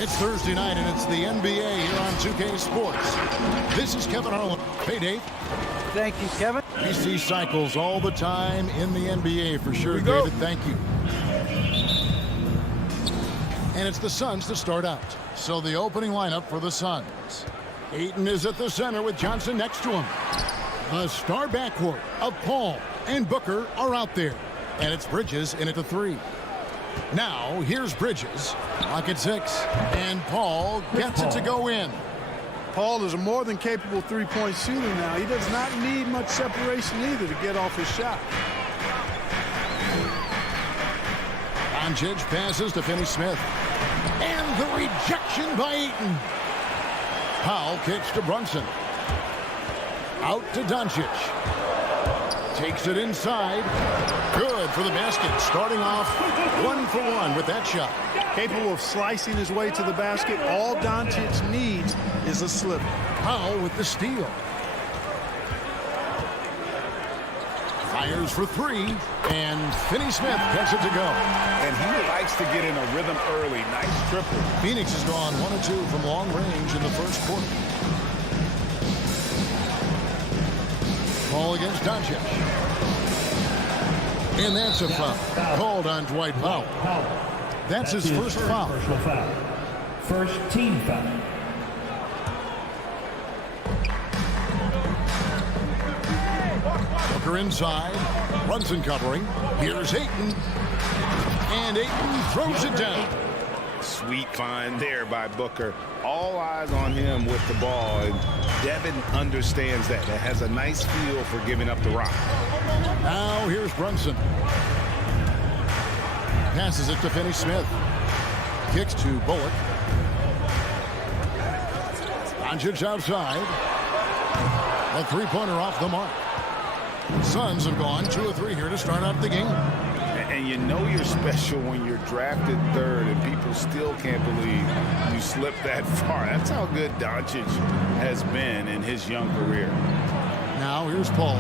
It's Thursday night, and it's the NBA here on 2K Sports. This is Kevin Harlan. Hey, Dave. Thank you, Kevin. We see cycles all the time in the NBA for sure, David. Thank you. And it's the Suns to start out. So the opening lineup for the Suns. Ayton is at the center with Johnson next to him. The star backcourt of Paul and Booker are out there. And it's Bridges in at the 3. Now, here's Bridges. Clock at 6. And Paul gets it to go in. Paul is a more than capable three-point shooter now. He does not need much separation either to get off his shot. Doncic passes to Finney-Smith. And the rejection by Ayton. Powell kicks to Brunson. Out to Doncic. Takes it inside. Good for the basket. Starting off 1 for 1 with that shot. Capable of slicing his way to the basket. All Doncic needs is a sliver. Powell with the steal. Fires for 3. And Finney-Smith gets it to go. And he likes to get in a rhythm early. Nice triple. Phoenix has gone 1 of 2 from long range in the first quarter. Ball against Doncic. And that's a foul. Called on Dwight Powell. That's his first foul. First team foul. Booker inside. Brunson covering. Here's Ayton. And Ayton throws it down. Sweet find there by Booker. All eyes on him with the ball, and Devin understands that. That has a nice feel for giving up the rock. Now here's Brunson. Passes it to Finney-Smith. Kicks to Bullock. Doncic outside. A three-pointer off the mark. Suns have gone 2 of 3 here to start out the game. And you know you're special when you're drafted 3rd and people still can't believe you slipped that far. That's how good Doncic has been in his young career. Now here's Paul.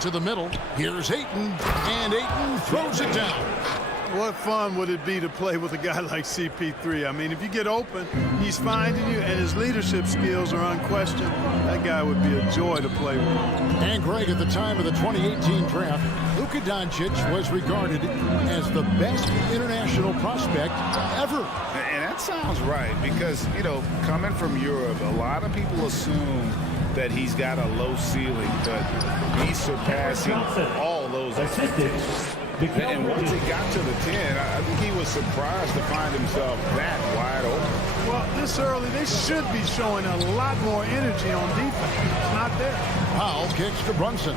To the middle. Here's Ayton. And Ayton throws it down. What fun would it be to play with a guy like CP3? I mean, if you get open, he's finding you, and his leadership skills are unquestioned. That guy would be a joy to play with. And Greg, at the time of the 2018 draft, Luka Doncic was regarded as the best international prospect ever. And that sounds right, because, you know, coming from Europe, a lot of people assume that he's got a low ceiling, but he's surpassing all those Assistants. And once he got to the 10, I think he was surprised to find himself that wide open. Well, this early, they should be showing a lot more energy on defense. It's not there. Powell kicks to Brunson.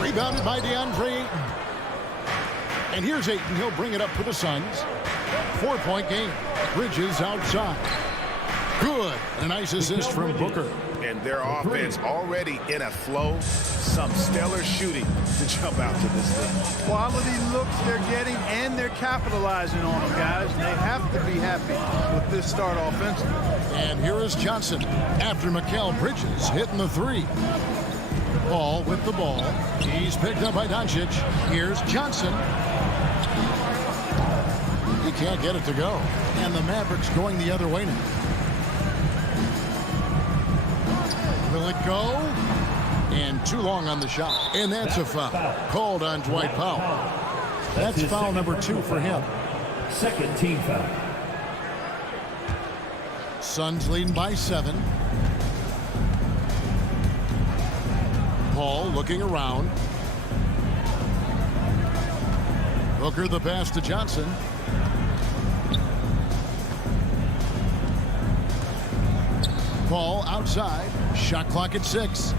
Rebounded by DeAndre Ayton. And here's Ayton. He'll bring it up for the Suns. 4-point game. Bridges outside. Good. A nice assist from Booker. And their offense already in a flow. Some stellar shooting to jump out to this league. Quality looks they're getting, and they're capitalizing on them, guys. They have to be happy with this start offensively. And here is Johnson after Mikal Bridges hitting the 3. Paul with the ball. He's picked up by Doncic. Here's Johnson. He can't get it to go. And the Mavericks going the other way now. Will it go? And too long on the shot. And that's a foul. Called on Dwight Powell. That's foul number 2 for him. Second team foul. Suns leading by 7. Paul looking around. Booker the pass to Johnson. Paul outside. Shot clock at 6.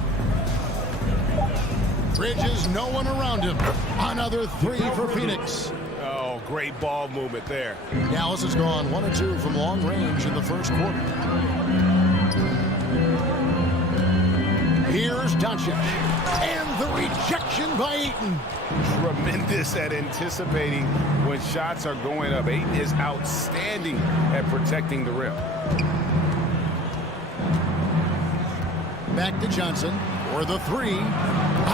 Bridges, no one around him. Another 3 for Phoenix. Oh, great ball movement there. Dallas has gone 1 of 2 from long range in the first quarter. Here's Doncic. And the rejection by Ayton. Tremendous at anticipating when shots are going up. Ayton is outstanding at protecting the rim. Back to Johnson. For the three.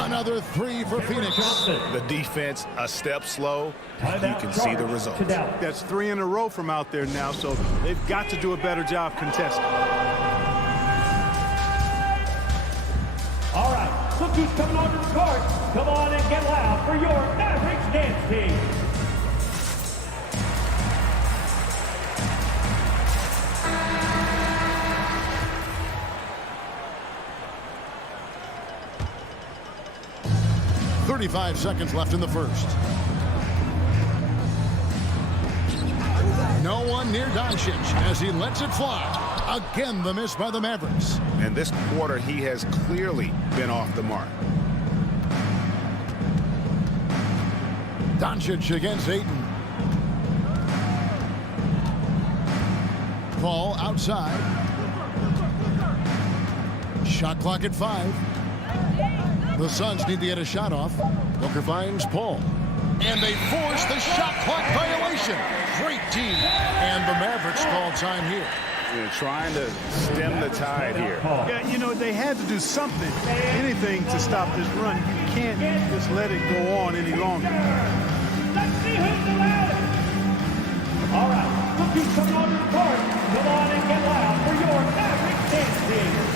Another three for Phoenix. The defense a step slow. You can see the results. That's 3 in a row from out there now, so they've got to do a better job contesting. All right, look who's coming onto the court. Come on and get loud for your Mavericks dance team. .35 seconds left in the first. No one near Doncic as he lets it fly. Again, the miss by the Mavericks. And this quarter, he has clearly been off the mark. Doncic against Ayton. Paul outside. Shot clock at 5. The Suns need to get a shot off. Booker finds Paul. And they force the shot clock violation. Great D. And the Mavericks call time here. They're trying to stem the tide here. Yeah, you know, they had to do something, anything to stop this run. You can't just let it go on any longer. Let's see who's the loudest. All right, look who's coming onto the court. Come on and get loud for your Mavericks dance team.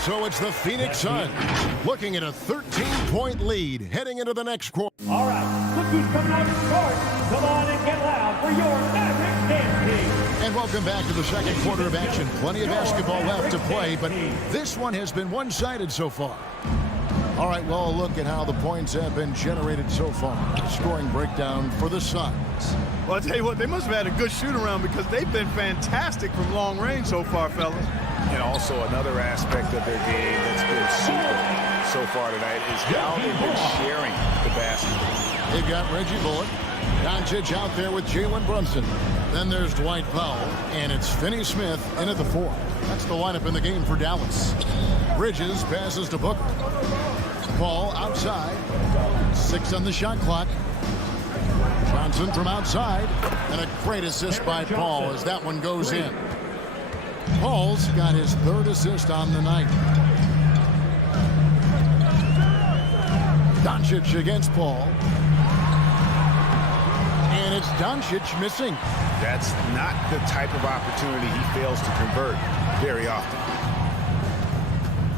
So it's the Phoenix Suns looking at a 13-point lead heading into the next quarter. All right, look who's coming out of the court. Come on and get loud for your Mavericks dance team. And welcome back to the second quarter of action. Plenty of basketball left to play, but this one has been one-sided so far. All right, well, look at how the points have been generated so far. Scoring breakdown for the Suns. Well, I'll tell you what, they must have had a good shoot-around because they've been fantastic from long range so far, fellas. And also another aspect of their game that's been super so far tonight is how they've been sharing the basketball. They've got Reggie Bullock. Doncic out there with Jalen Brunson. Then there's Dwight Powell, and it's Finney Smith in at the 4. That's the lineup in the game for Dallas. Bridges passes to Booker. Paul outside. 6 on the shot clock. Johnson from outside. And a great assist by Paul as that one goes in. Paul's got his 3rd assist on the night. Doncic against Paul. And it's Doncic missing. That's not the type of opportunity he fails to convert very often.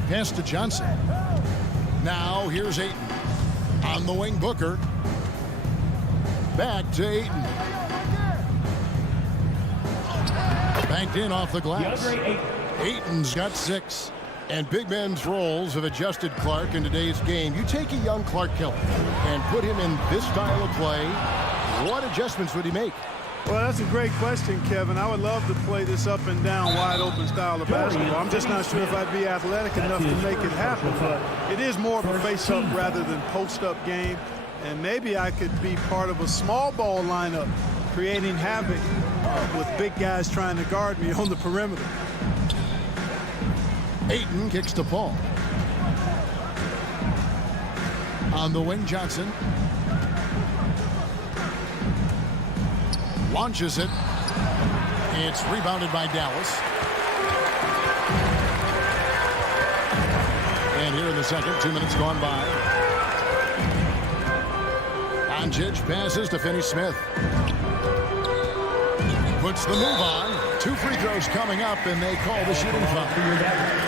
Pass to Johnson. Now here's Ayton. On the wing, Booker. Back to Ayton. Banked in off the glass. Ayton's got 6. And big men's roles have adjusted Clark in today's game. You take a young Clark Kelly and put him in this style of play. What adjustments would he make? Well, that's a great question, Kevin. I would love to play this up and down, wide open style of basketball. I'm just not sure if I'd be athletic enough to make it happen, but it is more of a face-up rather than post-up game. And maybe I could be part of a small ball lineup, creating havoc with big guys trying to guard me on the perimeter. Ayton kicks to Paul. On the wing, Johnson. Launches it. It's rebounded by Dallas. And here in the second, 2 minutes gone by. Doncic passes to Finney Smith. Puts the move on. 2 free throws coming up, and they call the shooting foul.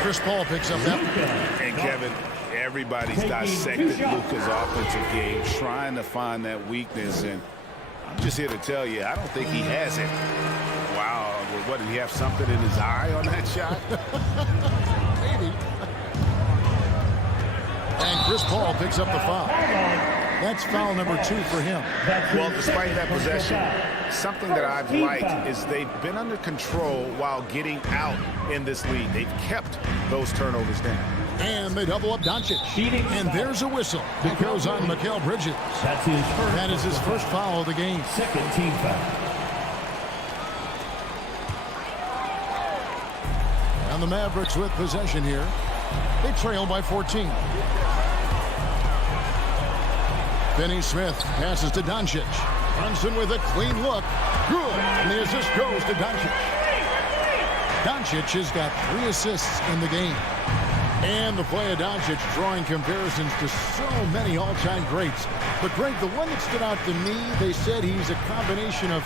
Chris Paul picks up that one. And Kevin, everybody's dissected Luka's offensive game, trying to find that weakness, and I'm just here to tell you, I don't think he has it. Wow, what, did he have something in his eye on that shot? Maybe. And Chris Paul picks up the foul. That's foul number 2 for him. Well, despite that possession, something that I've liked is they've been under control while getting out in this league. They've kept those turnovers down. And they double up Doncic. And there's a whistle. It goes on Mikal Bridges. That is his first foul of the game. Second team foul. And the Mavericks with possession here. They trail by 14. Finney Smith passes to Doncic. Brunson with a clean look. Good. And the assist goes to Doncic. Doncic has got 3 assists in the game. And the play of Doncic drawing comparisons to so many all-time greats. But, Greg, the one that stood out to me, they said he's a combination of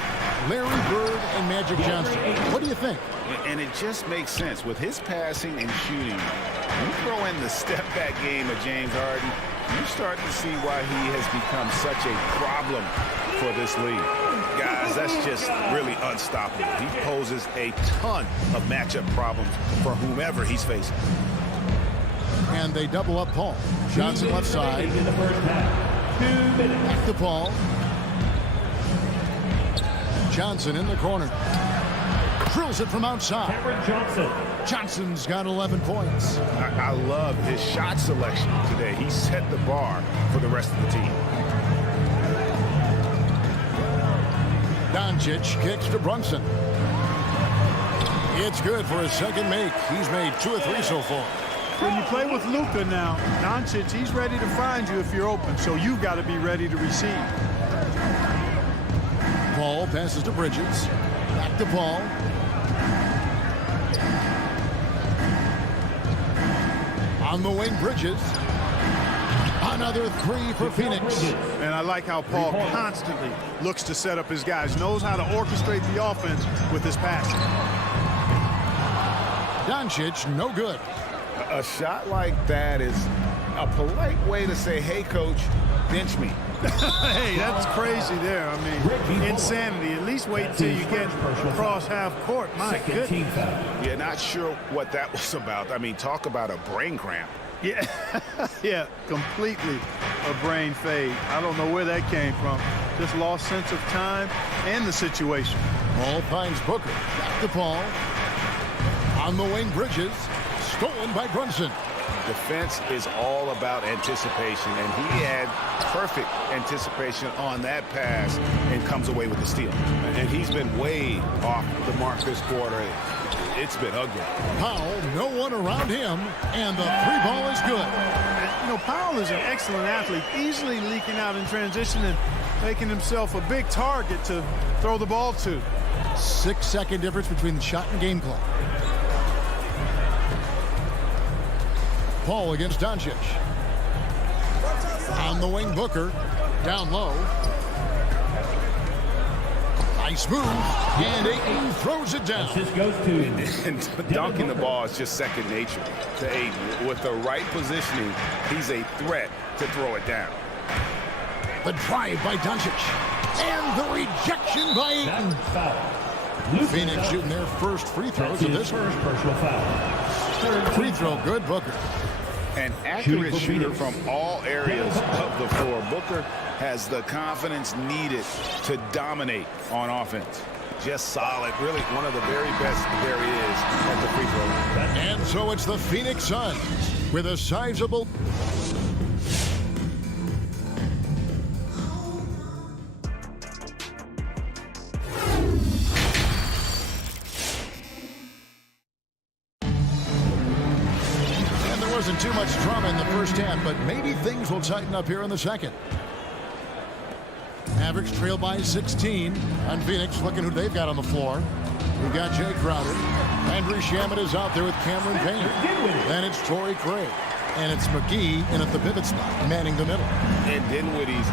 Larry Bird and Magic Johnson. What do you think? And it just makes sense. With his passing and shooting, you throw in the step-back game of James Harden, you start to see why he has become such a problem for this league. Guys, that's just really unstoppable. He poses a ton of matchup problems for whomever he's facing. And they double up Paul. Johnson left side. In the first half. 2 minutes. Back to Paul. Johnson in the corner. Drills it from outside. Cameron Johnson. Johnson's got 11 points. I love his shot selection today. He set the bar for the rest of the team. Doncic kicks to Brunson. It's good for his second make. He's made 2 or 3 so far. When you play with Luka now, Doncic, he's ready to find you if you're open, so you've got to be ready to receive. Paul passes to Bridges. Back to Paul. On the wing, Bridges. Another 3 for Phoenix. And I like how Paul constantly looks to set up his guys, knows how to orchestrate the offense with his passing. Doncic, no good. A shot like that is a polite way to say, hey, coach, bench me. Hey, that's crazy there. I mean, insanity. At least wait till you get across half court. My goodness. Yeah, not sure what that was about. I mean, talk about a brain cramp. Yeah, yeah, completely a brain fade. I don't know where that came from. Just lost sense of time and the situation. Paul finds Booker. Back to Paul. On the wing, Bridges. Stolen by Brunson. Defense is all about anticipation, and he had perfect anticipation on that pass and comes away with the steal. And he's been way off the mark this quarter. It's been ugly. Powell, no one around him, and the 3-ball is good. You know, Powell is an excellent athlete, easily leaking out in transition and making himself a big target to throw the ball to. 6-second difference between the shot and game clock. Paul against Doncic. On the wing, Booker. Down low. Nice move. And Ayton throws it down. This goes to. And dunking the ball is just second nature to Ayton. With the right positioning, he's a threat to throw it down. The drive by Doncic. And the rejection by Ayton. Phoenix shooting their first free throws of this first personal foul. Free throw good, Booker. An accurate shooter from all areas of the floor. Booker has the confidence needed to dominate on offense. Just solid. Really one of the very best there is at the free throw line. And so it's the Phoenix Suns with a sizable... Wasn't too much drama in the first half, but maybe things will tighten up here in the second. Mavericks trail by 16. And Phoenix looking who they've got on the floor. We've got Jay Crowder. Andrew Shamet is out there with Cameron Payne. Then it's Torrey Craig. And it's McGee in at the pivot spot, manning the middle. And Dinwiddie's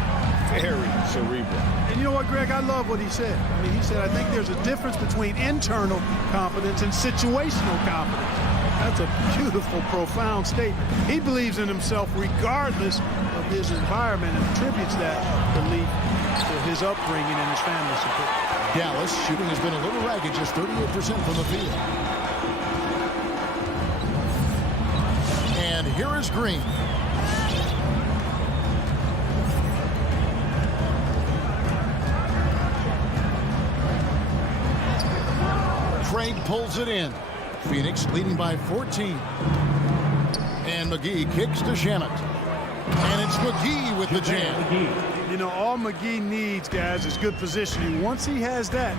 very cerebral. And you know what, Greg? I love what he said. I mean, he said, I think there's a difference between internal confidence and situational confidence. That's a beautiful, profound statement. He believes in himself regardless of his environment and attributes that belief to his upbringing and his family support. Dallas shooting has been a little ragged, just 38% from the field. And here is Green. Craig pulls it in. Phoenix leading by 14. And McGee kicks to Shamet. And it's McGee with the jam. You know, all McGee needs, guys, is good positioning. Once he has that,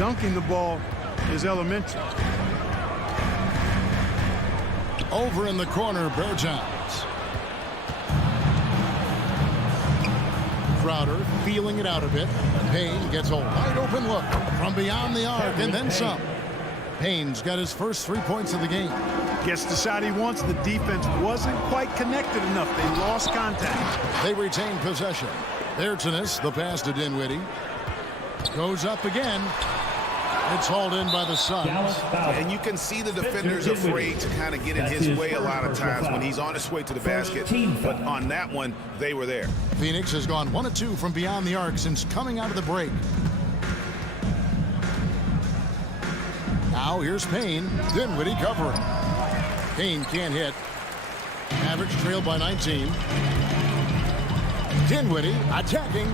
dunking the ball is elementary. Over in the corner, Bertans. Crowder feeling it out a bit. Payne gets a wide open look from beyond the arc and then some. Payne's got his first 3 points of the game. Gets the shot he wants. The defense wasn't quite connected enough. They lost contact. They retain possession. Bertans, the pass to Dinwiddie. Goes up again. It's hauled in by the Suns. And you can see the defender's afraid to kind of get in his way a lot of times when he's on his way to the basket. But on that one, they were there. Phoenix has gone 1 of 2 from beyond the arc since coming out of the break. Now here's Payne. Dinwiddie covering. Payne can't hit. Mavericks trail by 19. Dinwiddie attacking.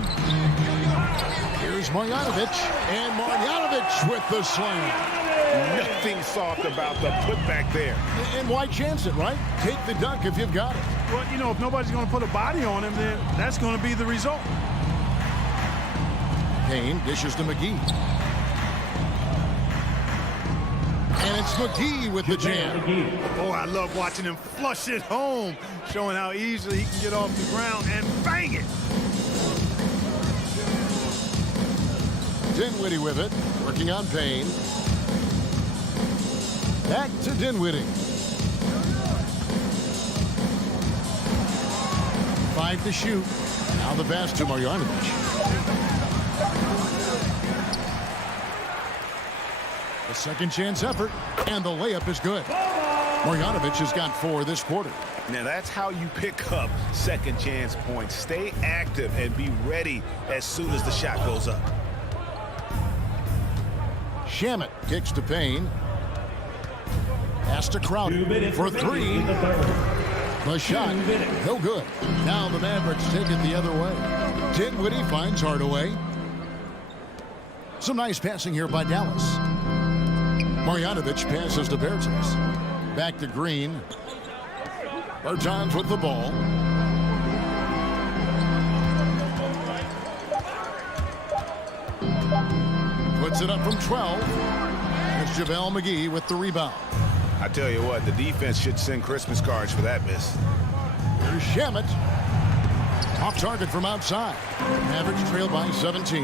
Here's Marjanovic, and Marjanovic with the slam. Nothing soft about the putback there. And why chance it, right? Take the dunk if you've got it. Well, you know, if nobody's going to put a body on him, then that's going to be the result. Payne dishes to McGee. And it's McGee with the jam. Oh, I love watching him flush it home, showing how easily he can get off the ground and bang it. Dinwiddie with it, working on Payne. Back to Dinwiddie. 5 to shoot. Now the pass to Marjanovic. A second chance effort, and the layup is good. Marjanovic has got 4 this quarter. Now that's how you pick up second chance points. Stay active and be ready as soon as the shot goes up. Shamet kicks to Payne. Pass to Crowder for 3. The shot, no good. Now the Mavericks take it the other way. Dinwiddie finds Hardaway. Some nice passing here by Dallas. Marjanovic passes to Bertans. Back to Green. Bertans with the ball. Puts it up from 12. It's JaVale McGee with the rebound. I tell you what, the defense should send Christmas cards for that miss. Here's Shamet. Off target from outside. Mavericks trail by 17.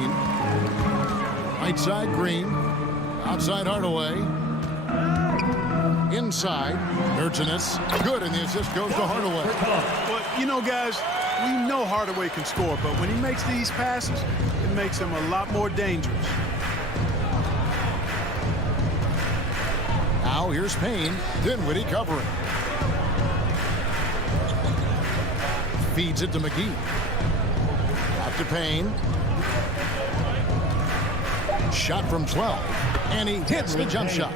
Right side, Green. Outside, Hardaway. Inside, Bertans. Good, and the assist goes to Hardaway. Well, you know, guys, we know Hardaway can score, but when he makes these passes, it makes him a lot more dangerous. Now here's Payne. Dinwiddie covering. Feeds it to McGee. Out to Payne. Shot from 12. And he hits the jump shot.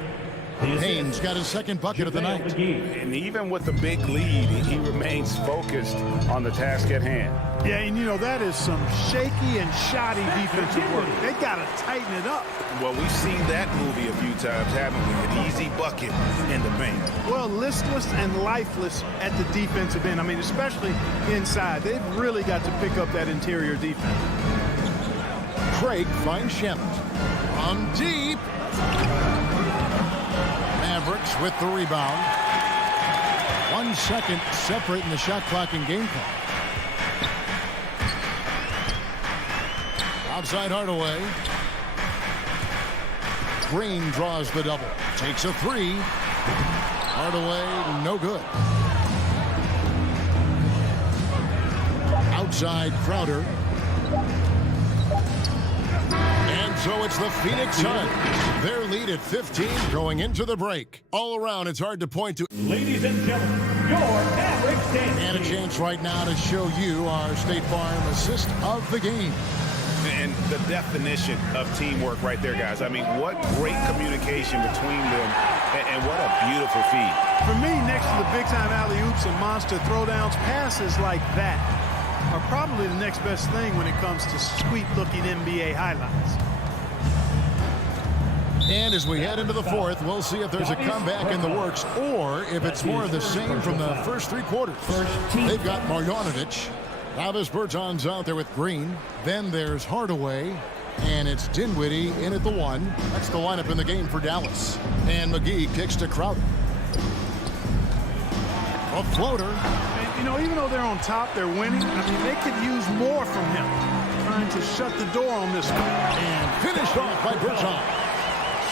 Payne's got his second bucket of the night. And even with the big lead, he remains focused on the task at hand. Yeah, and you know, that is some shaky and shoddy defensive work. They got to tighten it up. Well, we've seen that movie a few times, haven't we? An easy bucket in the paint. Well, listless and lifeless at the defensive end. I mean, especially inside. They've really got to pick up that interior defense. Craig finds Shamet. From deep. Mavericks with the rebound. 1 second separating the shot clock and game clock. Outside Hardaway. Green draws the double. Takes a 3. Hardaway, no good. Outside Crowder. And so it's the Phoenix Suns. Their lead at 15 going into the break. All around, it's hard to point to. Ladies and gentlemen, your Mavericks dance. And a chance right now to show you our State Farm assist of the game. And the definition of teamwork right there, guys. I mean, what great communication between them, and what a beautiful feed. For me, next to the big-time alley-oops and monster throwdowns, passes like that are probably the next best thing when it comes to sweet-looking NBA highlights. And as we head into the fourth, we'll see if there's a comeback in the works or if it's more of the same from the first 3 quarters. They've got Marjanovic. Travis Bertans out there with Green. Then there's Hardaway. And it's Dinwiddie in at the 1. That's the lineup in the game for Dallas. And McGee kicks to Crowder. A floater. And, you know, even though they're on top, they're winning. I mean, they could use more from him. Trying to shut the door on this one. And finished off by Bergeron.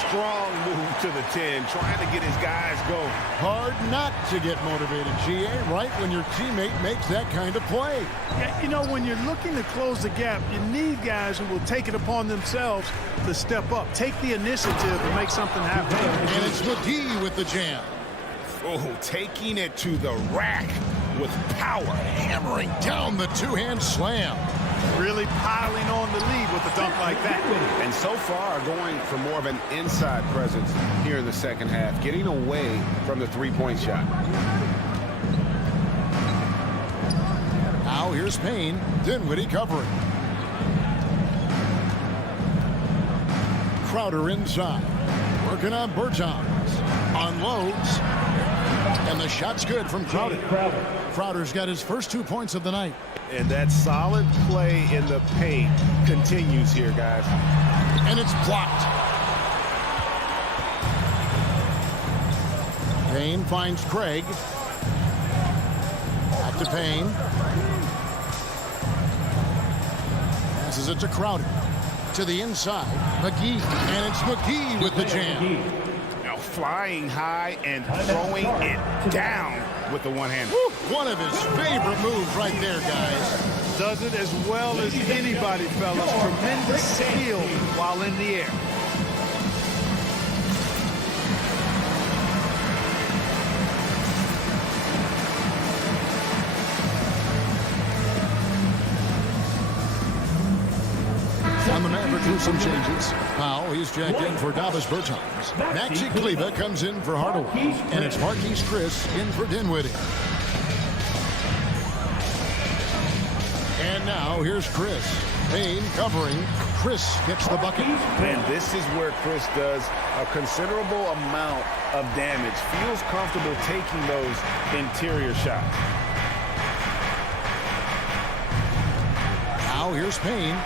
Strong move to the 10, trying to get his guys going. Hard not to get motivated, GA, right when your teammate makes that kind of play. Yeah, you know, when you're looking to close the gap, you need guys who will take it upon themselves to step up, take the initiative to make something happen. And it's McGee with the jam. Oh, taking it to the rack with power. Hammering down the two-hand slam. Really piling on the lead with a dunk like that. And so far going for more of an inside presence here in the second half, getting away from the three-point shot. Now here's Payne. Dinwiddie covering. Crowder inside. Working on Bertans. Unloads. And the shot's good from Crowder. Crowder's got his first 2 points of the night. And that solid play in the paint continues here, guys. And it's blocked. Payne finds Craig. Back to Payne. Passes it to Crowder. To the inside. McGee. And it's McGee with the jam. Now flying high and throwing it down with the one-hand. One of his favorite moves right there, guys. Does it as well as anybody, fellas. Tremendous skill while in the air. On the Mavericks with some changes. Powell, he's jacked in for Davis Bertans. Maxi Kleber comes in for Hardaway. And it's Marquise Chris in for Dinwiddie. And now here's Chris. Payne covering. Chris gets the bucket. And this is where Chris does a considerable amount of damage. Feels comfortable taking those interior shots. Now here's Payne.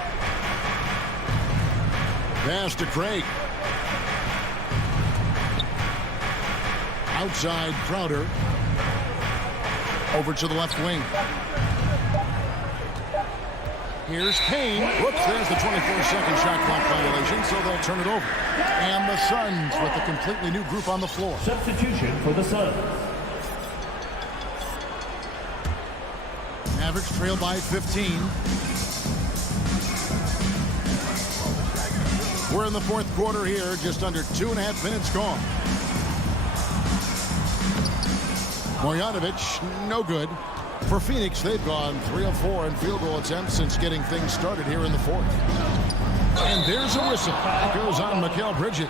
Pass to Craig. Outside Crowder. Over to the left wing. Here's Payne. Whoops, there's the 24-second shot clock violation, so they'll turn it over. And the Suns with a completely new group on the floor. Substitution for the Suns. Mavericks trail by 15. We're in the fourth quarter here, just under 2.5 minutes gone. Marjanovic, no good. For Phoenix, they've gone 3 of 4 in field goal attempts since getting things started here in the fourth. And there's a whistle. It goes on Mikal Bridges.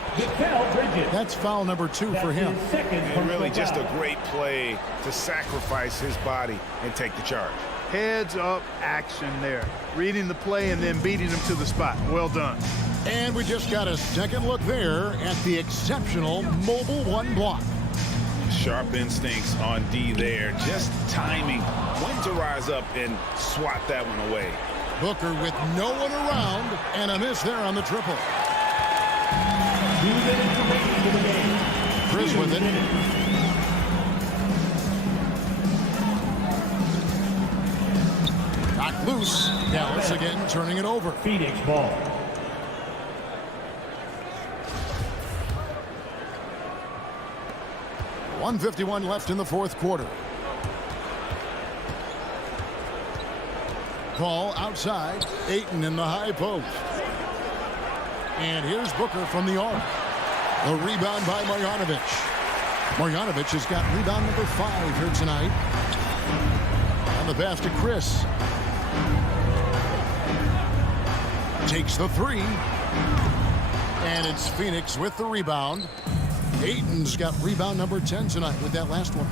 That's foul number 2 for him. And really just a great play to sacrifice his body and take the charge. Heads up action there. Reading the play and then beating him to the spot. Well done. And we just got a second look there at the exceptional mobile one block. Sharp instincts on D there. Just timing when to rise up and swat that one away. Booker with no one around and a miss there on the triple. 2 minutes remaining for the game. Chris with it. Knocked loose. Dallas again turning it over. Phoenix ball. .151 left in the fourth quarter. Ball outside. Ayton in the high post. And here's Booker from the arc. A rebound by Marjanovic. Marjanovic has got rebound number 5 here tonight. And the pass to Chris. Takes the 3. And it's Phoenix with the rebound. Ayton's got rebound number 10 tonight with that last one.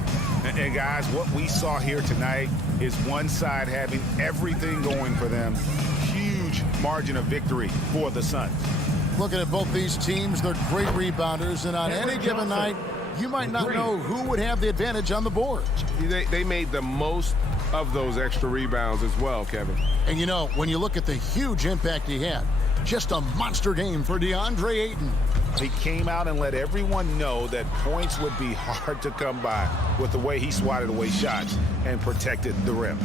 And guys, what we saw here tonight is one side having everything going for them. Huge margin of victory for the Suns. Looking at both these teams, they're great rebounders, and on any given night, you might not know who would have the advantage on the board. They made the most of those extra rebounds as well, Kevin. And you know, when you look at the huge impact he had, just a monster game for DeAndre Ayton. He came out and let everyone know that points would be hard to come by with the way he swatted away shots and protected the rim.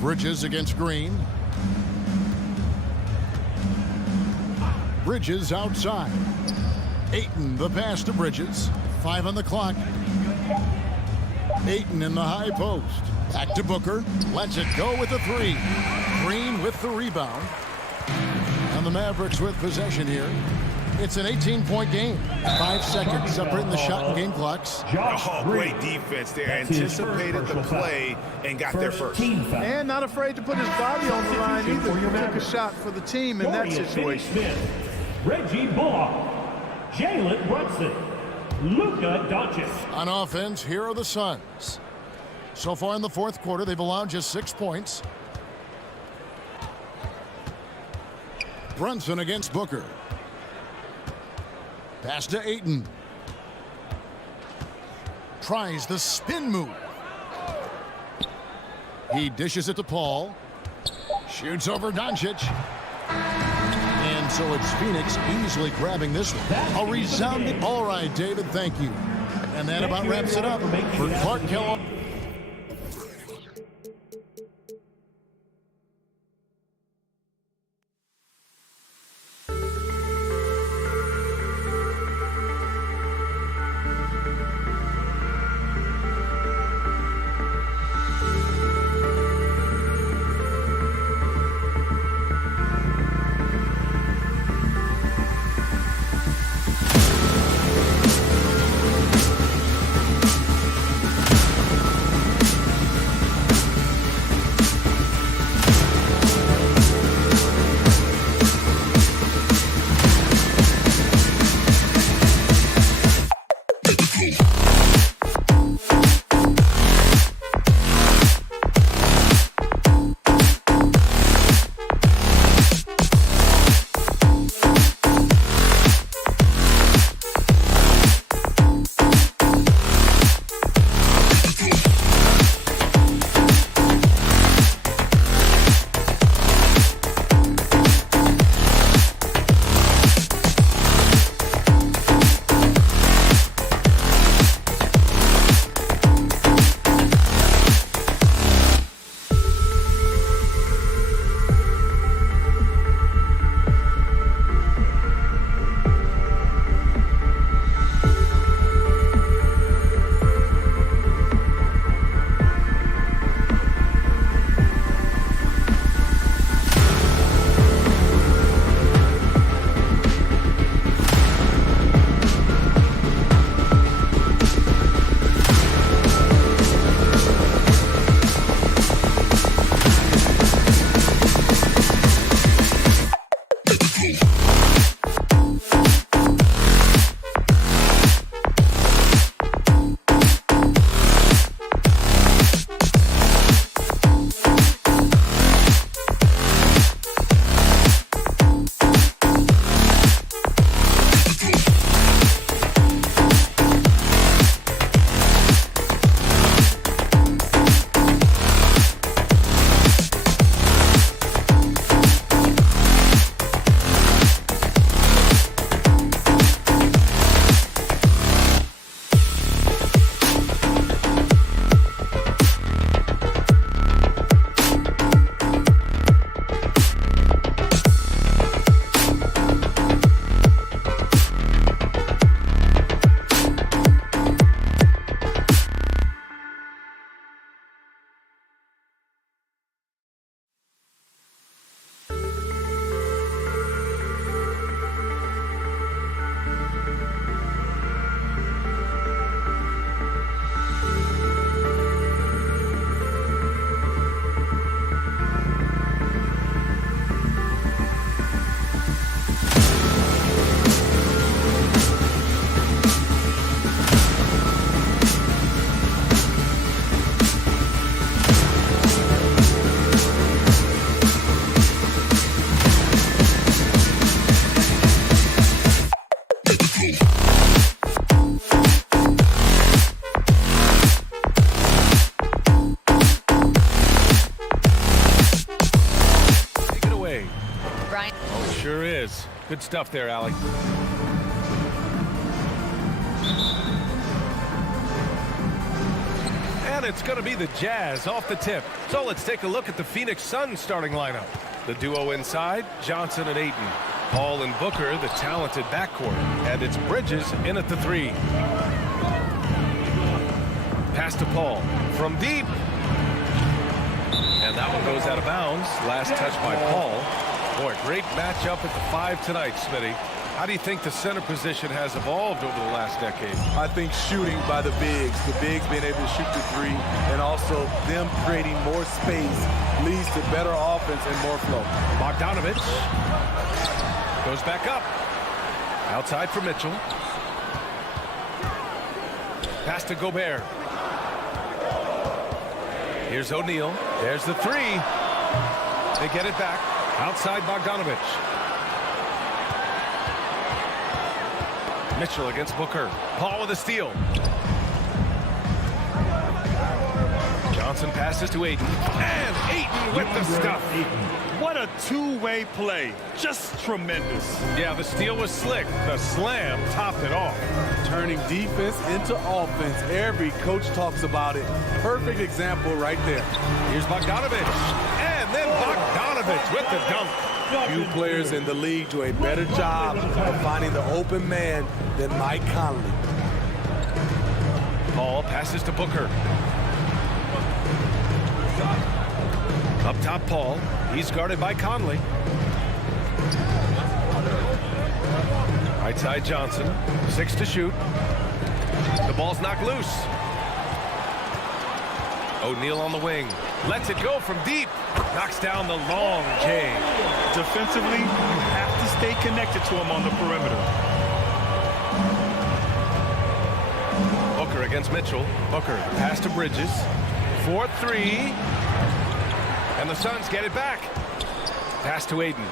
Bridges against Green. Bridges outside. Ayton, the pass to Bridges. 5 on the clock. Ayton in the high post. Back to Booker. Lets it go with the 3. Green with the rebound. And the Mavericks with possession here. It's an 18-point game. 5 seconds separating the shot and game clocks. Oh, great defense there. Anticipated the play and got there first. And not afraid to put his body on the line either. He took a shot for the team in that situation. Reggie Bullock, Jalen Brunson, Luka Doncic. On offense, here are the Suns. So far in the fourth quarter, they've allowed just 6 points. Brunson against Booker. Pass to Ayton. Tries the spin move. He dishes it to Paul. Shoots over Doncic. And so it's Phoenix easily grabbing this one. A resounding. All right, David, thank you. And that about wraps it up for Clark Kellogg. Good stuff there, Allie. And it's going to be the Jazz off the tip. So let's take a look at the Phoenix Suns starting lineup. The duo inside, Johnson and Ayton. Paul and Booker, the talented backcourt. And it's Bridges in at the 3. Pass to Paul from deep. And that one goes out of bounds. Last touch by Paul. Boy, great matchup at the 5 tonight, Smitty. How do you think the center position has evolved over the last decade? I think shooting by the bigs being able to shoot the 3, and also them creating more space leads to better offense and more flow. Bogdanovich goes back up. Outside for Mitchell. Pass to Gobert. Here's O'Neal. There's the 3. They get it back. Outside Bogdanovich. Mitchell against Booker. Paul with a steal. Johnson passes to Ayton. And Ayton with the stuff. What a two-way play. Just tremendous. Yeah, the steal was slick. The slam topped it off. Turning defense into offense. Every coach talks about it. Perfect example right there. Here's Bogdanovich. And then Bogdanovich with the dunk. Few players in the league do a better job of finding the open man than Mike Conley. Paul passes to Booker. Up top, Paul. He's guarded by Conley. Right side, Johnson. 6 to shoot. The ball's knocked loose. O'Neal on the wing. Lets it go from deep. Knocks down the long J. Defensively, you have to stay connected to him on the perimeter. Booker against Mitchell. Booker pass to Bridges. 4-3. And the Suns get it back. Pass to Ayton.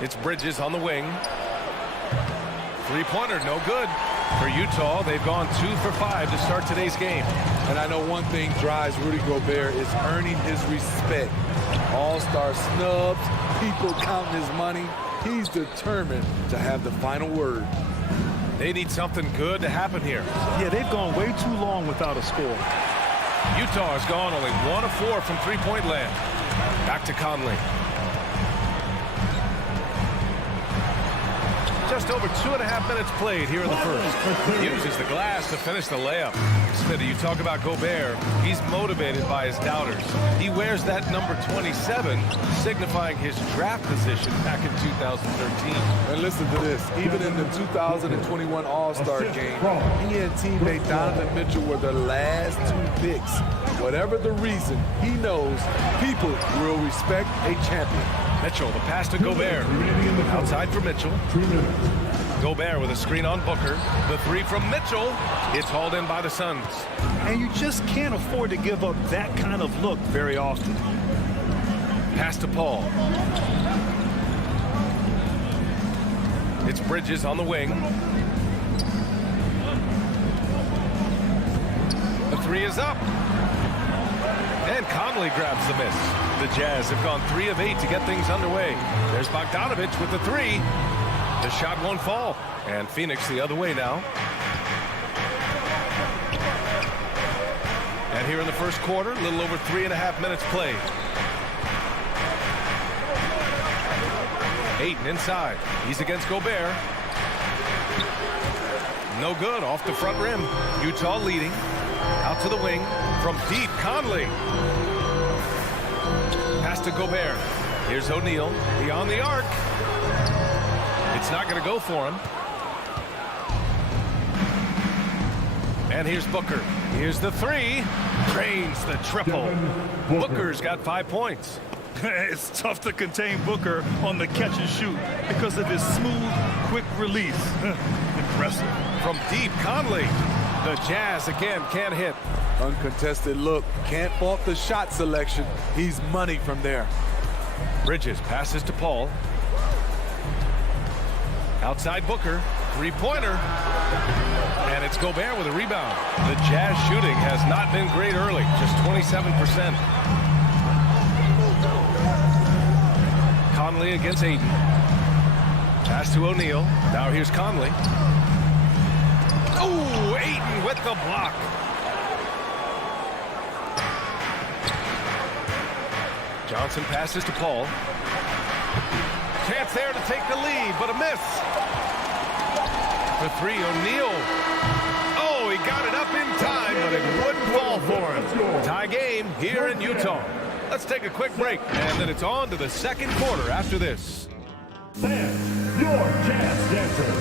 It's Bridges on the wing. Three-pointer, no good. For Utah, they've gone 2 for 5 to start today's game. And I know one thing drives Rudy Gobert is earning his respect. All-star snubs, people counting his money. He's determined to have the final word. They need something good to happen here. Yeah, they've gone way too long without a score. Utah has gone only 1 of 4 from three-point land. Back to Conley. Just over 2.5 minutes played here in the first. He uses the glass to finish the layup. Smitty, you talk about Gobert. He's motivated by his doubters. He wears that number 27, signifying his draft position back in 2013. And listen to this. Even in the 2021 All-Star game, he and teammate Donovan Mitchell were the last 2 picks. Whatever the reason, he knows people will respect a champion. Mitchell, the pass to Gobert. Outside for Mitchell. Gobert with a screen on Booker. The 3 from Mitchell. It's hauled in by the Suns. And you just can't afford to give up that kind of look very often. Pass to Paul. It's Bridges on the wing. The 3 is up. And Conley grabs the miss. The Jazz have gone 3 of 8 to get things underway. There's Bogdanovich with the 3. The shot won't fall. And Phoenix the other way now. And here in the first quarter, a little over 3.5 minutes played. Ayton inside. He's against Gobert. No good off the front rim. Utah leading. Out to the wing. From deep, Conley. Pass to Gobert. Here's O'Neal. Beyond the arc. It's not going to go for him. And here's Booker. Here's the 3. Drains the triple. Booker's got 5 points. It's tough to contain Booker on the catch and shoot because of his smooth, quick release. Impressive. From deep, Conley. The Jazz again can't hit. Uncontested look. Can't fault the shot selection. He's money from there. Bridges passes to Paul. Outside Booker. 3-pointer. And it's Gobert with a rebound. The Jazz shooting has not been great early. Just 27%. Conley against Ayton. Pass to O'Neal. Now here's Conley. Oh, Ayton with the block. Johnson passes to Paul. Chance there to take the lead, but a miss. For three, O'Neal. Oh, he got it up in time, but it wouldn't fall for him. Tie game here in Utah. Let's take a quick break, and then it's on to the second quarter after this. Sam, your jazz dancer.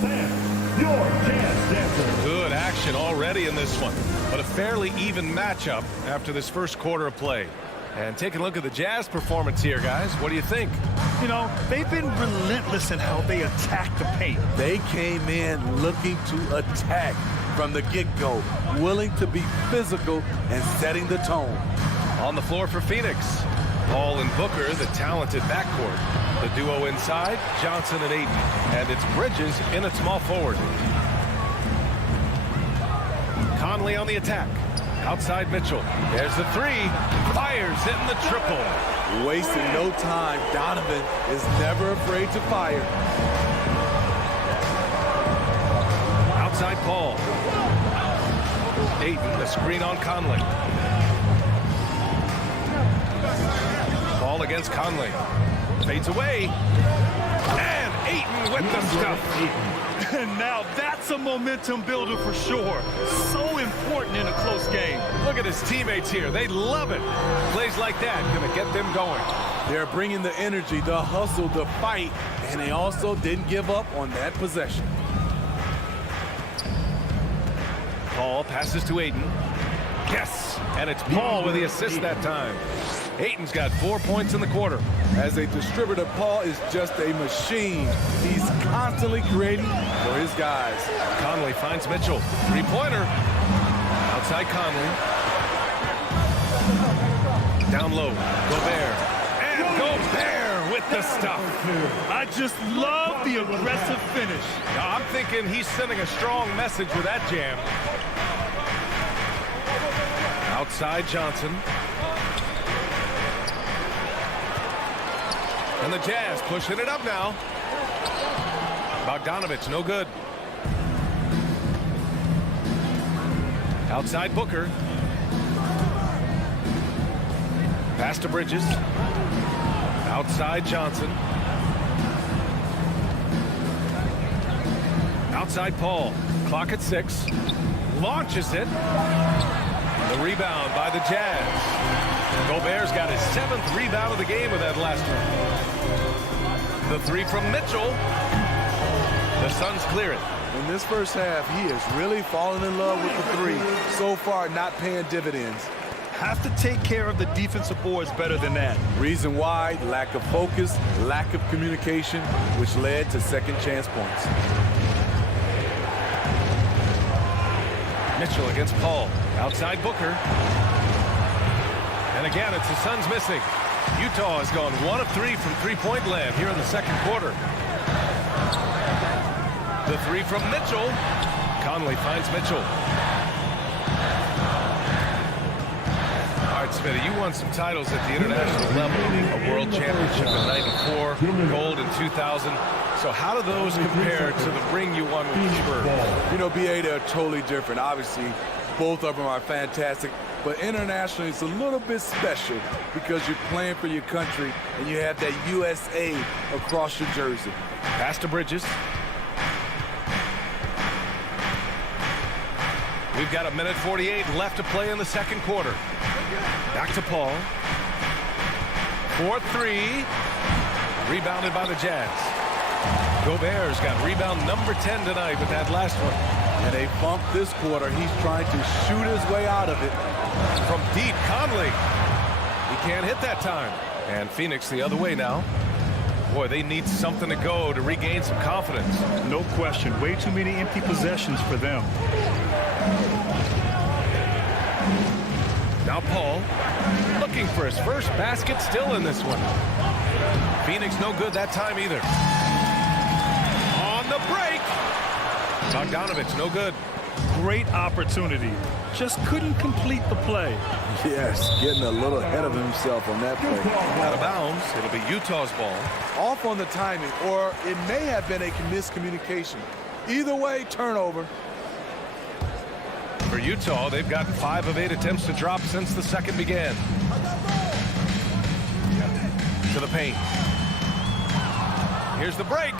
Sam, your jazz dancer. Good action already in this one, but a fairly even matchup after this first quarter of play. And take a look at the Jazz performance here, guys. What do you think? You know, they've been relentless in how they attack the paint. They came in looking to attack from the get-go, willing to be physical and setting the tone. On the floor for Phoenix, Paul and Booker, the talented backcourt. The duo inside, Johnson and Ayton. And it's Bridges in at small forward. Conley on the attack. Outside Mitchell. There's the three. Fires in the triple. Wasting no time. Donovan is never afraid to fire. Outside Paul. Ayton, the screen on Conley. Ball against Conley. Fades away. And Ayton with the stuff. And now that's a momentum builder for sure. So important in a close game. Look at his teammates here. They love it. Plays like that going to get them going. They're bringing the energy, the hustle, the fight, and they also didn't give up on that possession. Paul passes to Ayton. Yes, and it's Paul with the assist that time. Ayton's got 4 points in the quarter. As a distributor, Paul is just a machine. He's constantly creating for his guys. Conley finds Mitchell. Three-pointer. Outside Conley. Down low. Gobert. And Gobert with the stuff. I just love the aggressive finish. Now, I'm thinking he's sending a strong message with that jam. Outside Johnson. And the Jazz pushing it up now. Bogdanovich, no good. Outside Booker. Pass to Bridges. Outside Johnson. Outside Paul. Clock at 6. Launches it. The rebound by the Jazz. Gobert's got his 7th rebound of the game with that last one. The three from Mitchell. The Suns clear it. In this first half, he is really falling in love with the three. So far, not paying dividends. Have to take care of the defensive boards better than that. Reason why, lack of focus, lack of communication, which led to second chance points. Mitchell against Paul. Outside Booker. And again, it's the Suns missing. Utah has gone 1 of 3 from three-point land here in the second quarter. The three from Mitchell. Conley finds Mitchell. All right, Smitty, you won some titles at the international level. A world championship in '94, gold in 2000. So how do those compare to the ring you won with Spurs? You know, BA, they're totally different. Obviously, both of them are fantastic. But internationally, it's a little bit special because you're playing for your country and you have that USA across your jersey. Pass to Bridges. We've got 1:48 left to play in the second quarter. Back to Paul. 4-3. Rebounded by the Jazz. Gobert's got rebound number 10 tonight with that last one. And they bumped this quarter. He's trying to shoot his way out of it. From deep, Conley. He can't hit that time. And Phoenix the other way now. Boy, they need something to go to regain some confidence. No question. Way too many empty possessions for them. Now Paul looking for his first basket still in this one. Phoenix no good that time either. On the break. Bogdanovich no good. great opportunity. Just couldn't complete the play. Yes, getting a little ahead of himself on that play. Out of bounds. It'll be Utah's ball. Off on the timing, or it may have been a miscommunication. Either way, turnover. For Utah, they've got 5 of 8 attempts to drop since the second began. To the paint. Here's the break.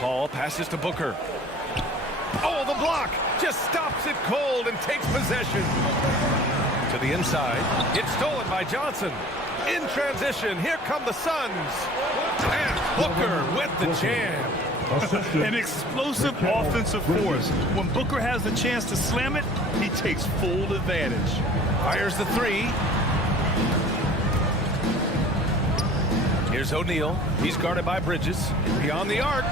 Paul passes to Booker. Oh, the block just stops it cold and takes possession. To the inside. It's stolen by Johnson. In transition, here come the Suns. And Booker with the jam. An explosive offensive force. When Booker has the chance to slam it, he takes full advantage. Fires the 3. Here's O'Neal. He's guarded by Bridges. Beyond the arc.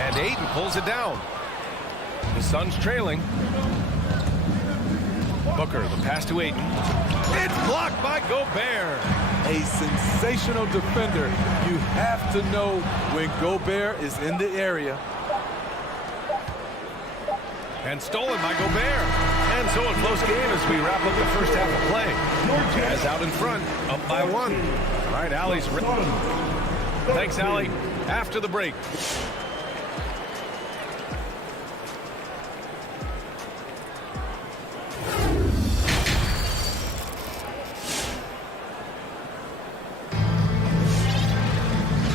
And Ayton pulls it down. The Suns trailing. Booker, the pass to Ayton. It's blocked by Gobert. A sensational defender. You have to know when Gobert is in the area. And stolen by Gobert. And so a close game as we wrap up the first half of play. Jazz out in front, up by 1. All right, Allie's ready. Thanks, Allie. After the break.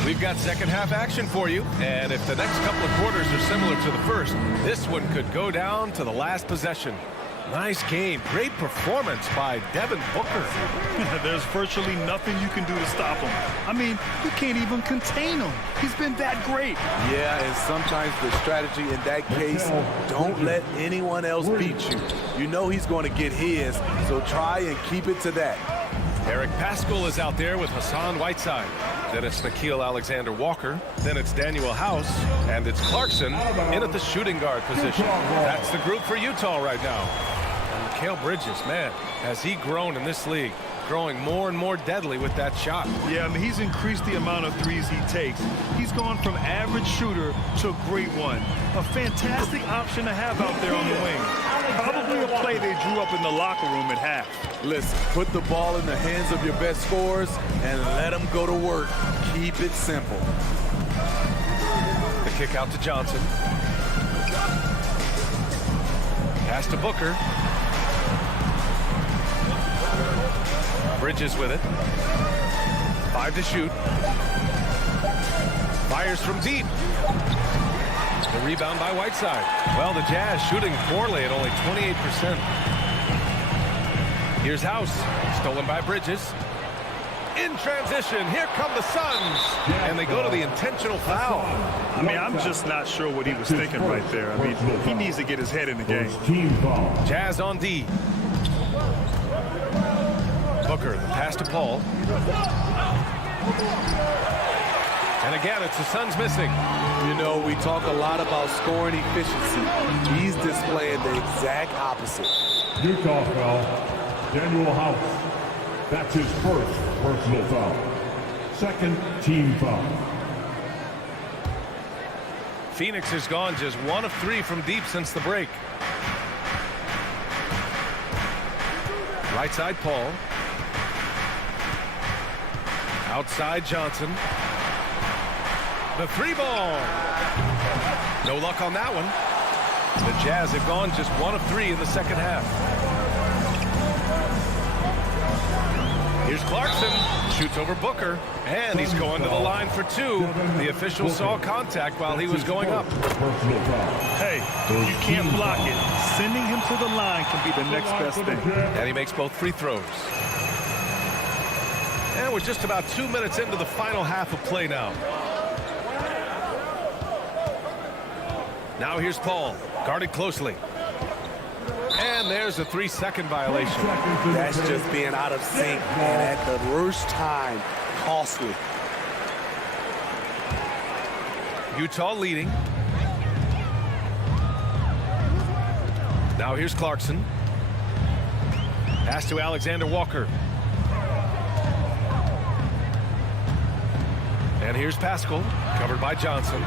We've got second half action for you, and if the next couple of quarters are similar to the first, this one could go down to the last possession. Nice game. Great performance by Devin Booker. There's virtually nothing you can do to stop him. I mean, you can't even contain him. He's been that great. Yeah, and sometimes the strategy in that case, don't let anyone else beat you. You know he's going to get his, so try and keep it to that. Eric Paschall is out there with Hassan Whiteside. Then it's Nickeil Alexander-Walker. Then it's Daniel House. And it's Clarkson in at the shooting guard position. That's the group for Utah right now. And Mikal Bridges, man, has he grown in this league? Growing more and more deadly with that shot. Yeah, I mean, he's increased the amount of threes he takes. He's gone from average shooter to a great one. A fantastic option to have out there on the wing. Probably a play they drew up in the locker room at half. Listen, put the ball in the hands of your best scorers and let them go to work. Keep it simple. The kick out to Johnson. Pass to Booker. Bridges with it. 5 to shoot. Fires from deep. The rebound by Whiteside. Well, the Jazz shooting poorly at only 28%. Here's House. Stolen by Bridges. In transition, here come the Suns. And they go to the intentional foul. I mean, I'm just not sure what he was thinking right there. I mean, he needs to get his head in the game. Jazz on D. Booker, the pass to Paul. And again, it's the Suns missing. You know, we talk a lot about scoring efficiency. He's displaying the exact opposite. Utah foul. Daniel House. That's his first personal foul. Second team foul. Phoenix has gone just 1 of 3 from deep since the break. Right side Paul. Outside Johnson. The 3 ball. No luck on that one. The Jazz have gone just 1 of 3 in the second half. Here's Clarkson. Shoots over Booker. And he's going to the line for 2. The official saw contact while he was going up. Hey, if you can't block it, sending him to the line can be the next best thing. And he makes both free throws. And we're just about 2 minutes into the final half of play now. Now here's Paul, guarded closely. And there's a 3-second violation. That's just being out of sync, and at the worst time, costly. Utah leading. Now here's Clarkson. Pass to Alexander-Walker. And here's Paschall, covered by Johnson.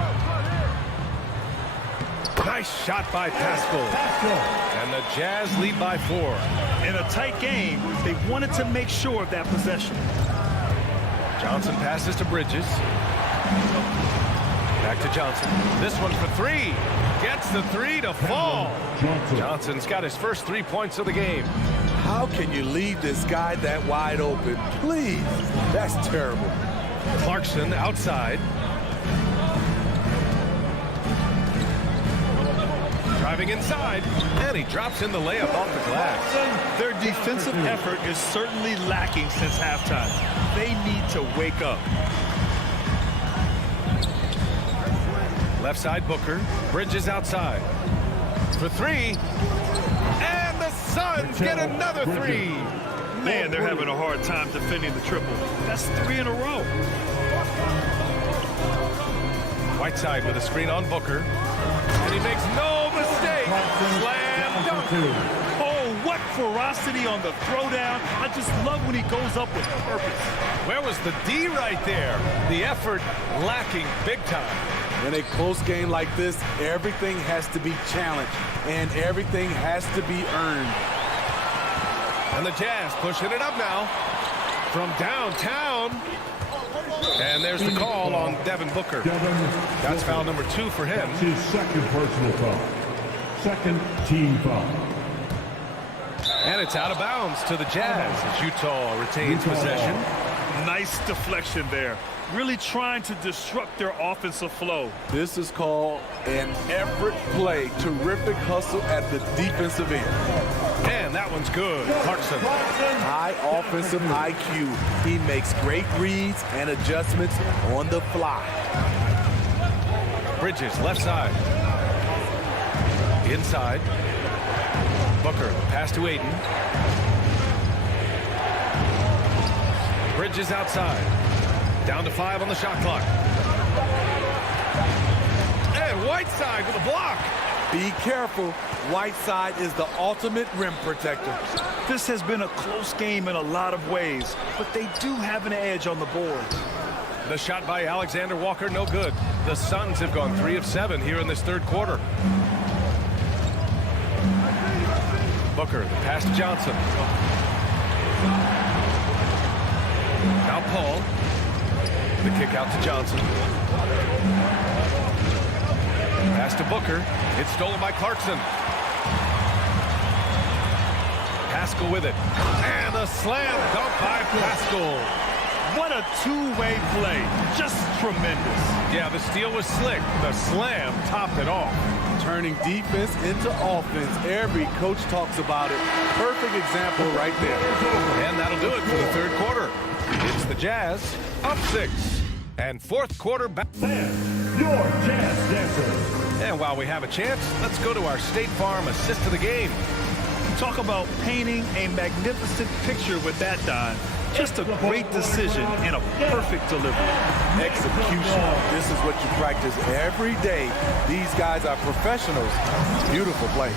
Nice shot by Pascal. And the Jazz lead by 4. In a tight game, they wanted to make sure of that possession. Johnson passes to Bridges. Back to Johnson. This one for 3. Gets the 3 to fall. Johnson's got his first 3 points of the game. How can you leave this guy that wide open? Please. That's terrible. Clarkson outside. Driving inside, and he drops in the layup off the glass. Their defensive effort is certainly lacking since halftime. They need to wake up. Left side, Booker. Bridges outside. For 3. And the Suns get another 3. Man, they're having a hard time defending the triple. That's 3 in a row. Whiteside with a screen on Booker. And he makes no mistake. Slam dunk. Oh, what ferocity on the throwdown. I just love when he goes up with purpose. Where was the D right there? The effort lacking big time. In a close game like this, everything has to be challenged, and everything has to be earned. And the Jazz pushing it up now from downtown. And there's the call on Devin Booker. That's foul number 2 for him. That's his second personal foul. Second team foul. And it's out of bounds to the Jazz as Utah retains possession. Nice deflection there. Really trying to disrupt their offensive flow. This is called an effort play. Terrific hustle at the defensive end. And that one's good. Clarkson. High offensive IQ. He makes great reads and adjustments on the fly. Bridges, left side. Inside. Booker, pass to Aiden. Bridges outside. Down to 5 on the shot clock. And Whiteside with a block. Be careful. Whiteside is the ultimate rim protector. This has been a close game in a lot of ways, but they do have an edge on the board. The shot by Alexander Walker, no good. The Suns have gone 3 of 7 here in this third quarter. Booker, the pass to Johnson. Now Paul. The kick out to Johnson. Pass to Booker. It's stolen by Clarkson. Pascal with it. And a slam dunk by Pascal. What a two-way play. Just tremendous. Yeah, the steal was slick. The slam topped it off. Turning defense into offense. Every coach talks about it. Perfect example right there. And that'll do it for the third quarter. It's the Jazz up 6. And fourth quarter back. Your Jazz Dancer. And while we have a chance, let's go to our State Farm assist of the game. Talk about painting a magnificent picture with that, Don. Just a great decision and a perfect delivery. Execution. This is what you practice every day. These guys are professionals. Beautiful play.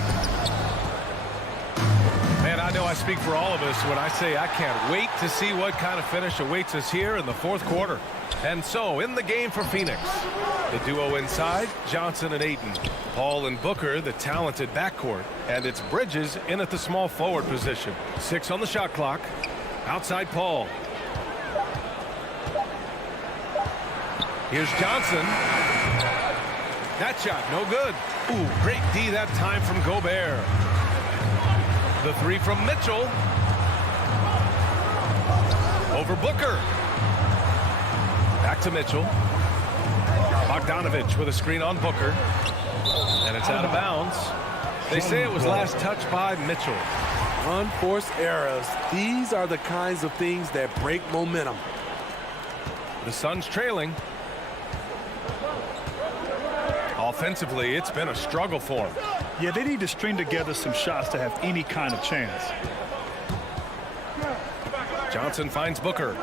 Man, I know I speak for all of us when I say I can't wait to see what kind of finish awaits us here in the fourth quarter. And so, in the game for Phoenix, the duo inside, Johnson and Ayton. Paul and Booker, the talented backcourt. And it's Bridges in at the small forward position. 6 on the shot clock. Outside Paul. Here's Johnson. That shot, no good. Ooh, great D that time from Gobert. The 3 from Mitchell. Over Booker. Back to Mitchell. Bogdanovich with a screen on Booker. And it's out of bounds. They say it was last touched by Mitchell. Unforced errors. These are the kinds of things that break momentum. The Suns trailing. Offensively, it's been a struggle for them. Yeah, they need to string together some shots to have any kind of chance. Johnson finds Booker.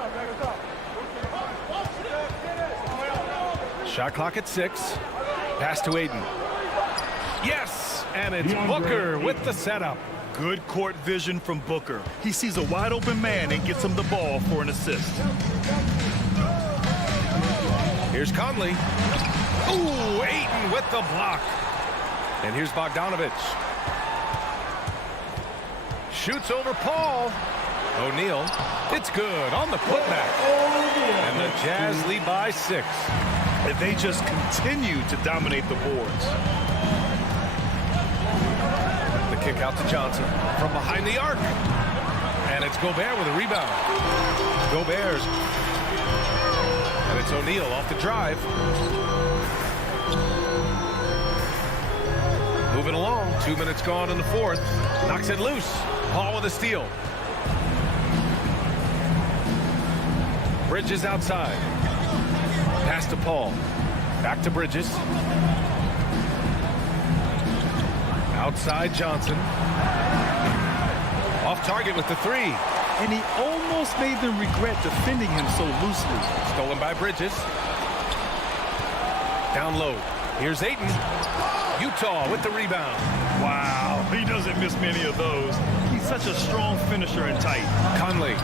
Shot clock at 6. Pass to Ayton. Yes! And it's Booker with the setup. Good court vision from Booker. He sees a wide open man and gets him the ball for an assist. Here's Conley. Ooh, Ayton with the block. And here's Bogdanovich. Shoots over Paul. O'Neal. It's good on the putback. And the Jazz lead by 6. And they just continue to dominate the boards. The kick out to Johnson from behind the arc. And it's Gobert with a rebound. Gobert's. And it's O'Neal off the drive. Moving along. 2 minutes gone in the 4th. Knocks it loose. Paul with a steal. Bridges outside. Pass to Paul. Back to Bridges. Outside Johnson. Off target with the 3. And he almost made them regret defending him so loosely. Stolen by Bridges. Down low. Here's Ayton. Utah with the rebound. Wow, he doesn't miss many of those. He's such a strong finisher and tight. Conley.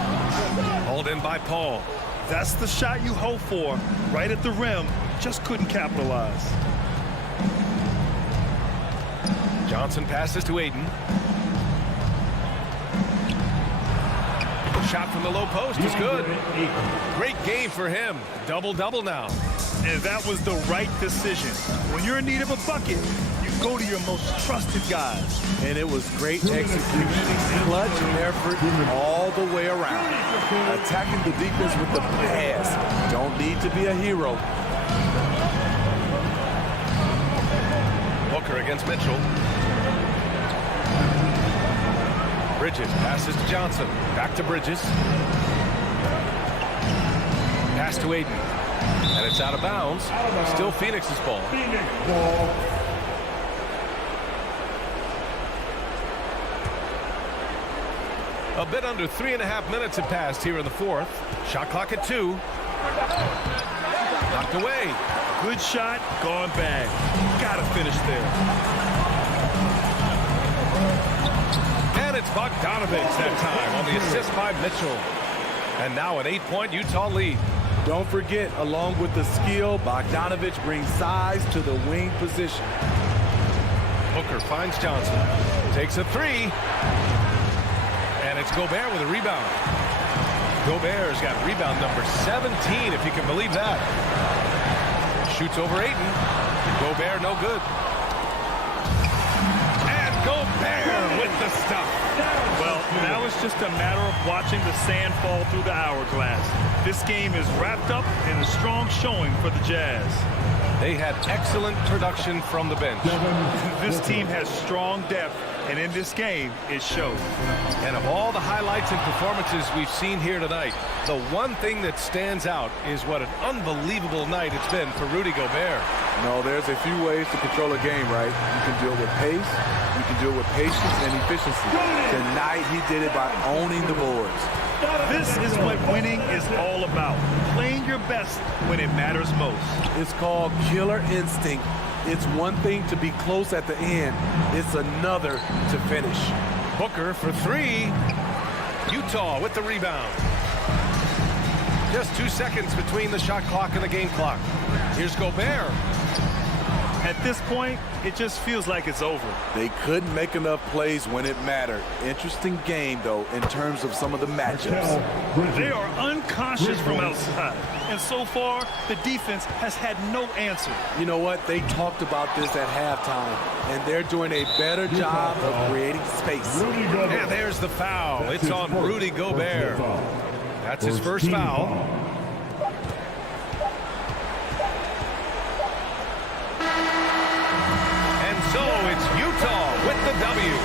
Hauled in by Paul. That's the shot you hope for. Right at the rim. Just couldn't capitalize. Johnson passes to Ayton. Shot from the low post is good. Great game for him. Double-double now. And that was the right decision. When you're in need of a bucket, you go to your most trusted guys. And it was great execution. Clutch effort all the way around. Attacking the defense with the pass. Don't need to be a hero. Booker against Mitchell. Bridges passes to Johnson. Back to Bridges. Pass to Ayton. And it's out of bounds. Still Phoenix's ball. A bit under 3.5 minutes have passed here in the 4th. Shot clock at 2. Knocked away. Good shot, gone bad. Gotta finish there. And it's Bogdanovich that time on the assist by Mitchell. And now an 8-point Utah lead. Don't forget, along with the skill, Bogdanovich brings size to the wing position. Booker finds Johnson. Takes a 3. And it's Gobert with a rebound. Gobert's got rebound number 17, if you can believe that. Shoots over Ayton. Gobert no good. And Gobert with the stuff. Well, now it's just a matter of watching the sand fall through the hourglass. This game is wrapped up in a strong showing for the Jazz. They had excellent production from the bench. This team has strong depth, and in this game, it showed. And of all the highlights and performances we've seen here tonight, the one thing that stands out is what an unbelievable night it's been for Rudy Gobert. No, there's a few ways to control a game, right? You can deal with pace, you can deal with patience and efficiency. Tonight, he did it by owning the boards. This is what winning is all about. Playing your best when it matters most. It's called killer instinct. It's one thing to be close at the end. It's another to finish. Booker for 3. Utah with the rebound. Just 2 seconds between the shot clock and the game clock. Here's Gobert. At this point, it just feels like it's over. They couldn't make enough plays when it mattered. Interesting game, though, in terms of some of the matchups. They are unconscious from outside. And so far, the defense has had no answer. You know what? They talked about this at halftime, and they're doing a better job of creating space. And there's the foul. It's on Rudy Gobert. That's his first foul. So it's Utah with the W.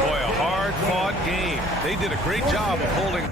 Boy, a hard-fought game. They did a great job of holding.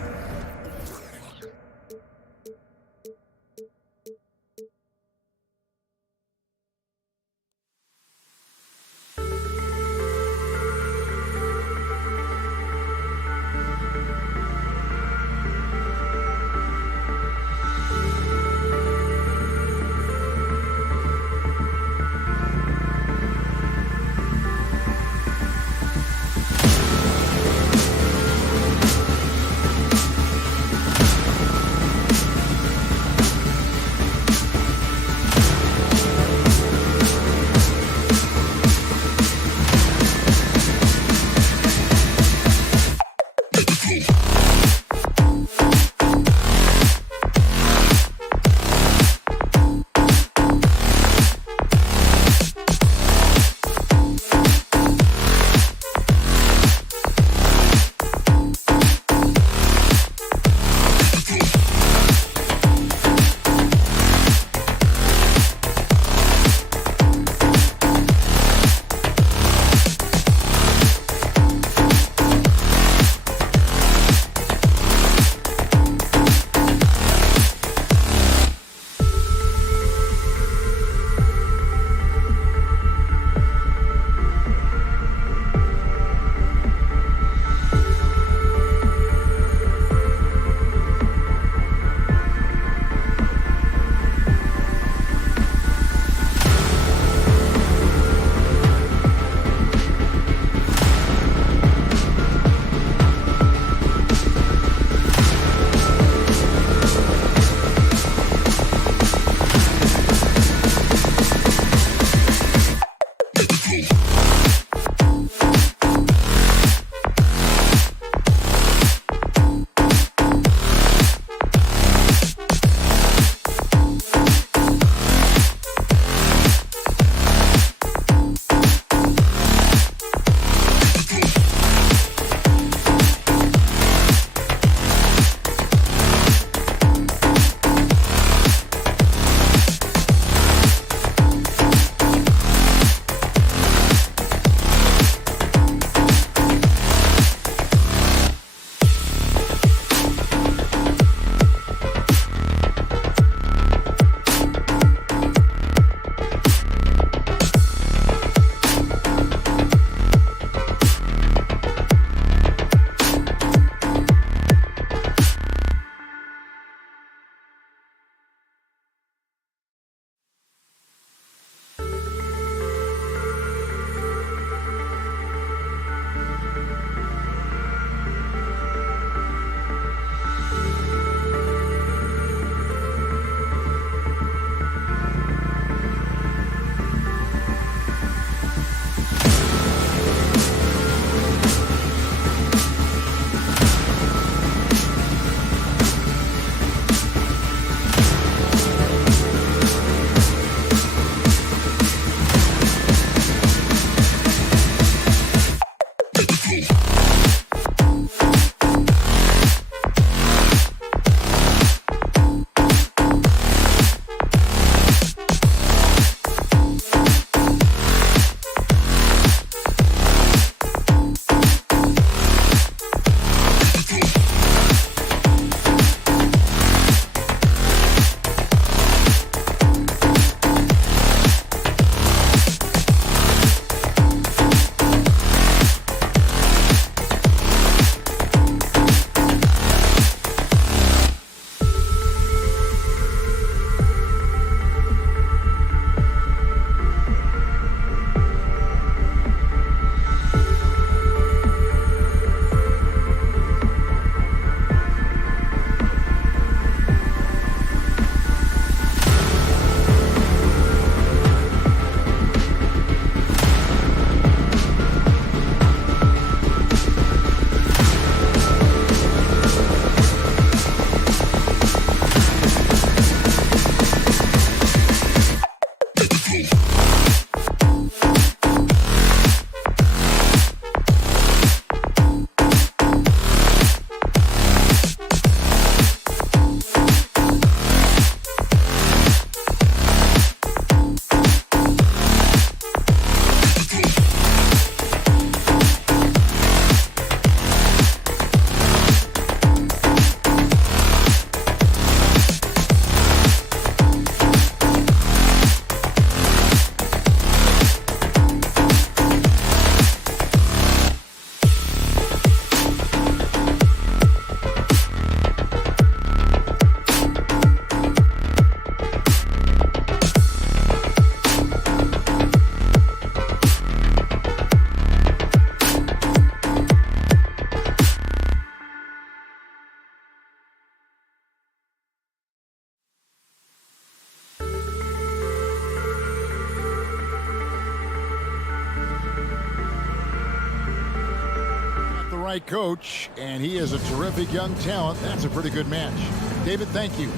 right coach, and he is a terrific young talent. That's a pretty good match. David, thank you.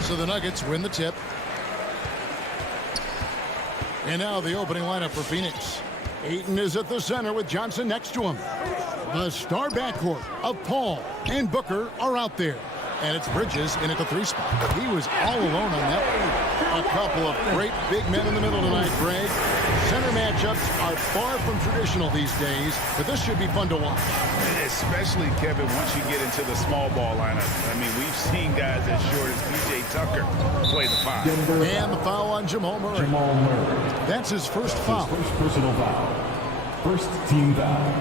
So the Nuggets win the tip. And now the opening lineup for Phoenix. Ayton is at the center with Johnson next to him. The star backcourt of Paul and Booker are out there. And it's Bridges in at the 3 spot. He was all alone on that one. A couple of great big men in the middle tonight, Greg. Center matchups are far from traditional these days, but this should be fun to watch. Especially, Kevin, once you get into the small ball lineup. I mean, we've seen guys as short as P.J. Tucker play the 5. And the foul on Jamal Murray. That's his first foul. His first personal foul. First team foul.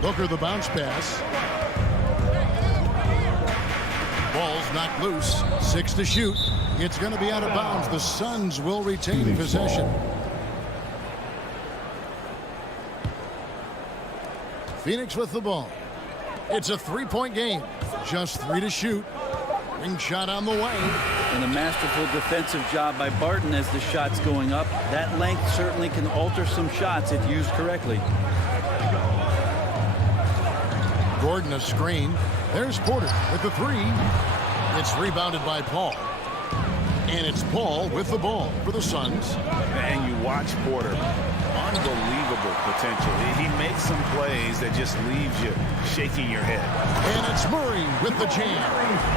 Booker the bounce pass. Ball's knocked loose. 6 to shoot. It's going to be out of bounds. The Suns will retain possession. Phoenix with the ball. It's a 3-point game. Just 3 to shoot. Ring shot on the way. And a masterful defensive job by Barton as the shot's going up. That length certainly can alter some shots if used correctly. Gordon a screen. There's Porter with the 3. It's rebounded by Paul. And it's Paul with the ball for the Suns. And you watch Porter. Unbelievable potential. He makes some plays that just leaves you shaking your head. And it's Murray with the jam.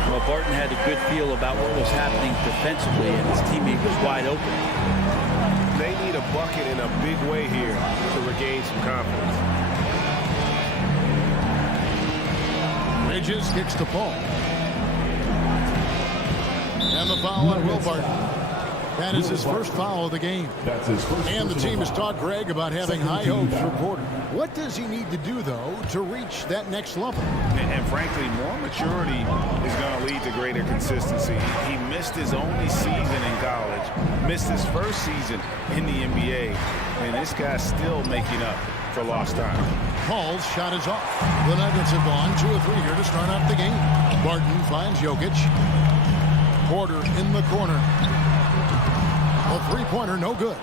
Well, Barton had a good feel about what was happening defensively, and his teammate was wide open. They need a bucket in a big way here to regain some confidence. Bridges kicks to Paul. And the foul on Will Barton. That is his first foul of the game. That's his first. And the team has taught Greg about having high hopes for Porter. What does he need to do, though, to reach that next level? And frankly, more maturity is going to lead to greater consistency. He missed his only season in college, missed his first season in the NBA, and this guy's still making up for lost time. Paul's shot is off. The Nuggets have gone 2 of 3 here to start off the game. Barton finds Jokic. Porter in the corner. A 3-pointer, no good.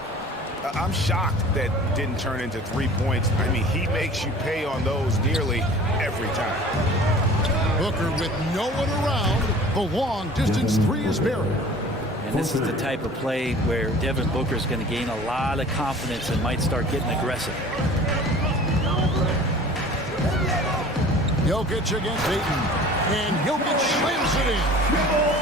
I'm shocked that didn't turn into 3 points. I mean, he makes you pay on those nearly every time. Booker with no one around. The long-distance 3 is buried. And this is the type of play where Devin Booker is going to gain a lot of confidence and might start getting aggressive. Jokic against Ayton. And Jokic slams it in.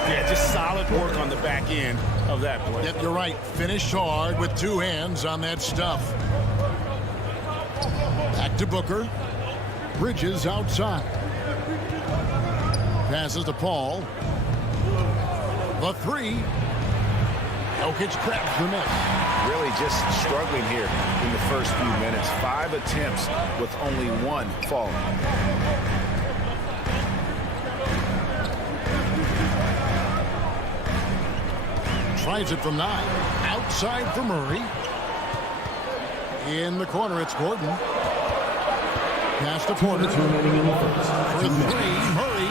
Yeah, just solid work on the back end of that play. Yep, you're right. Finished hard with 2 hands on that stuff. Back to Booker. Bridges outside. Passes to Paul. The 3. Jokic cracks the miss. Really just struggling here in the first few minutes. 5 attempts with only 1 falling. Tries it from 9. Outside for Murray. In the corner, it's Gordon. Pass to Porter. For 3, Murray.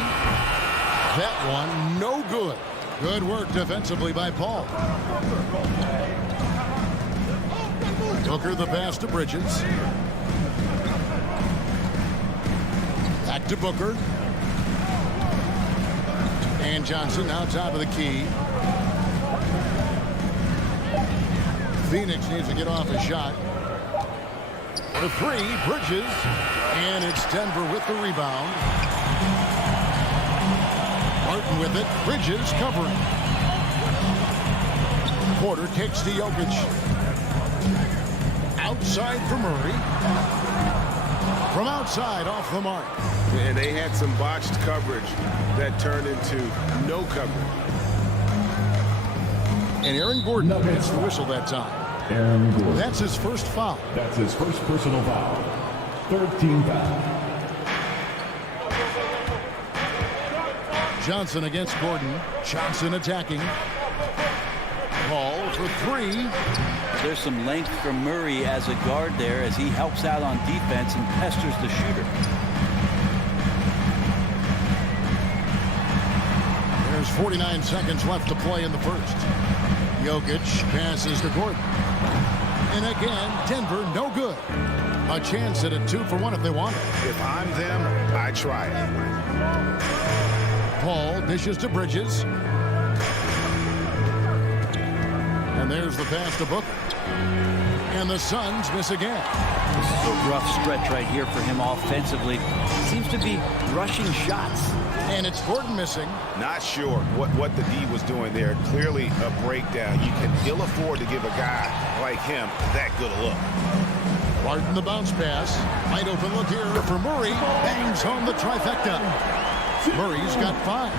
That one, no good. Good work defensively by Paul. Booker the pass to Bridges. Back to Booker. And Johnson now top of the key. Phoenix needs to get off a shot. The 3, Bridges. And it's Denver with the rebound. Barton with it. Bridges covering. Porter kicks to Jokic. Outside for Murray. From outside, off the mark. And they had some botched coverage that turned into no coverage. And Aaron Gordon gets the whistle that time. Aaron Gordon. That's his first foul. That's his first personal foul. 3rd team foul. Johnson against Gordon. Johnson attacking. Paul for 3. There's some length from Murray as a guard there as he helps out on defense and pesters the shooter. There's 49 seconds left to play in the first. Jokic passes to Gordon. And again, Denver, no good. A chance at a 2-for-1 if they want it. If I'm them, I try it. Paul dishes to Bridges. And there's the pass to Booker. And the Suns miss again. This is a rough stretch right here for him offensively. Seems to be rushing shots. And it's Gordon missing. Not sure what the D was doing there. Clearly a breakdown. You can ill afford to give a guy like him that good a look. Barton the bounce pass. Wide open look here for Murray. Bangs home the trifecta. Murray's got 5.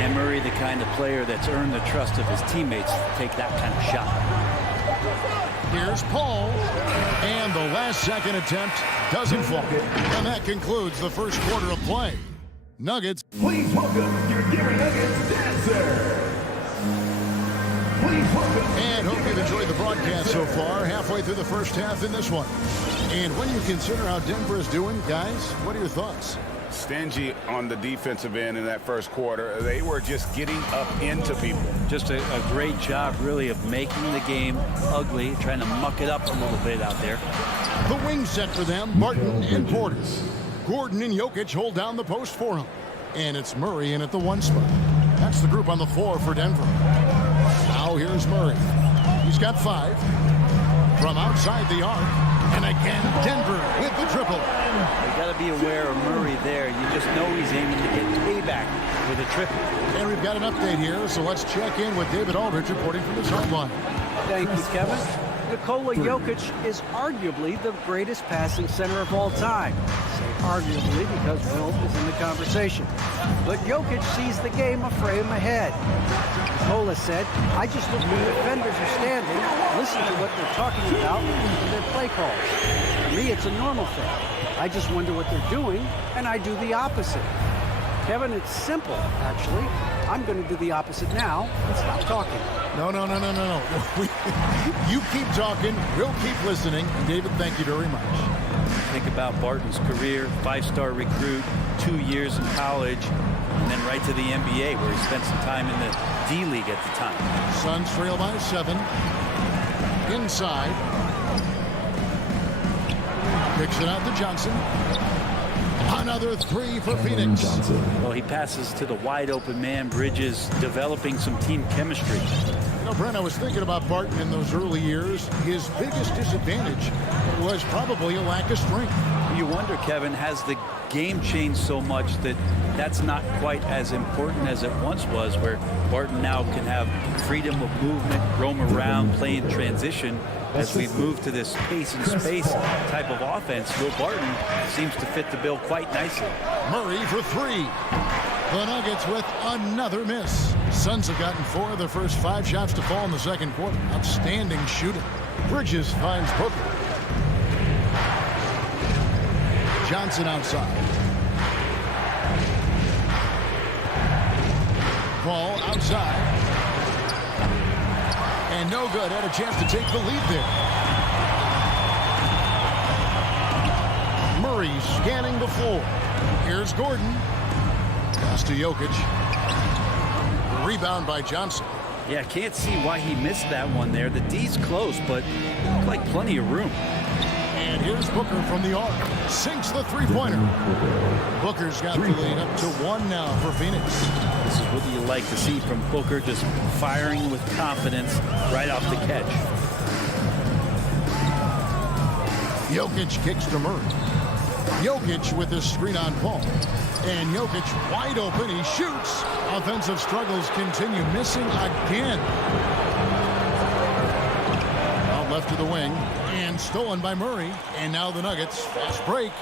And Murray, the kind of player that's earned the trust of his teammates to take that kind of shot. Here's Paul. And the last second attempt doesn't fall. And that concludes the first quarter of play. Nuggets. Please welcome your Denver Nuggets dancer. Please welcome. And hope you've enjoyed the broadcast so far. Halfway through the first half in this one. And when you consider how Denver is doing, guys, what are your thoughts? Stingy on the defensive end in that first quarter. They were just getting up into people. Just a great job, really, of making the game ugly, trying to muck it up a little bit out there. The wing set for them, Martin and Porter. Gordon and Jokic hold down the post for him. And it's Murray in at the 1 spot. That's the group on the floor for Denver. Now here's Murray. He's got 5. From outside the arc. And again, Denver with the triple. You got to be aware of Murray there. You just know he's aiming to get payback with a triple. And we've got an update here, so let's check in with David Aldridge reporting from the sideline. Thank you, Kevin. Nikola Jokic is arguably the greatest passing center of all time. I say arguably because Wilt is in the conversation. But Jokic sees the game a frame ahead. Nikola said, I just look where the defenders are standing, listen to what they're talking about, and their play calls. For me, it's a normal thing. I just wonder what they're doing, and I do the opposite. Kevin, it's simple, actually. I'm going to do the opposite now and stop talking. No. You keep talking. We'll keep listening. And David, thank you very much. Think about Barton's career, 5-star recruit, 2 years in college, and then right to the NBA where he spent some time in the D-League at the time. Suns trail by 7. Inside. Picks it out to Johnson. Another 3 for Phoenix. Well, he passes to the wide-open man. Bridges developing some team chemistry. You know, Brent, I was thinking about Barton in those early years. His biggest disadvantage was probably a lack of strength. You wonder, Kevin, has the game changed so much that that's not quite as important as it once was, where Barton now can have freedom of movement, roam around, play in transition. As we've moved to this pace and space type of offense, Will Barton seems to fit the bill quite nicely. Murray for 3. The Nuggets with another miss. Suns have gotten 4 of their first 5 shots to fall in the second quarter. Outstanding shooting. Bridges finds Booker. Johnson outside. Ball outside. And no good. Had a chance to take the lead there. Murray scanning the floor. Here's Gordon. Pass to Jokic. Rebound by Johnson. Yeah, can't see why he missed that one there. The D's close, but looked like plenty of room. And here's Booker from the arc. Sinks the three-pointer. Booker's got the lead up to 1 now for Phoenix. This is what you like to see from Booker, just firing with confidence right off the catch. Jokic kicks to Murray. Jokic with the screen on Paul. And Jokic wide open. He shoots. Offensive struggles continue. Missing again. Out left to the wing. And stolen by Murray. And now the Nuggets. Fast break.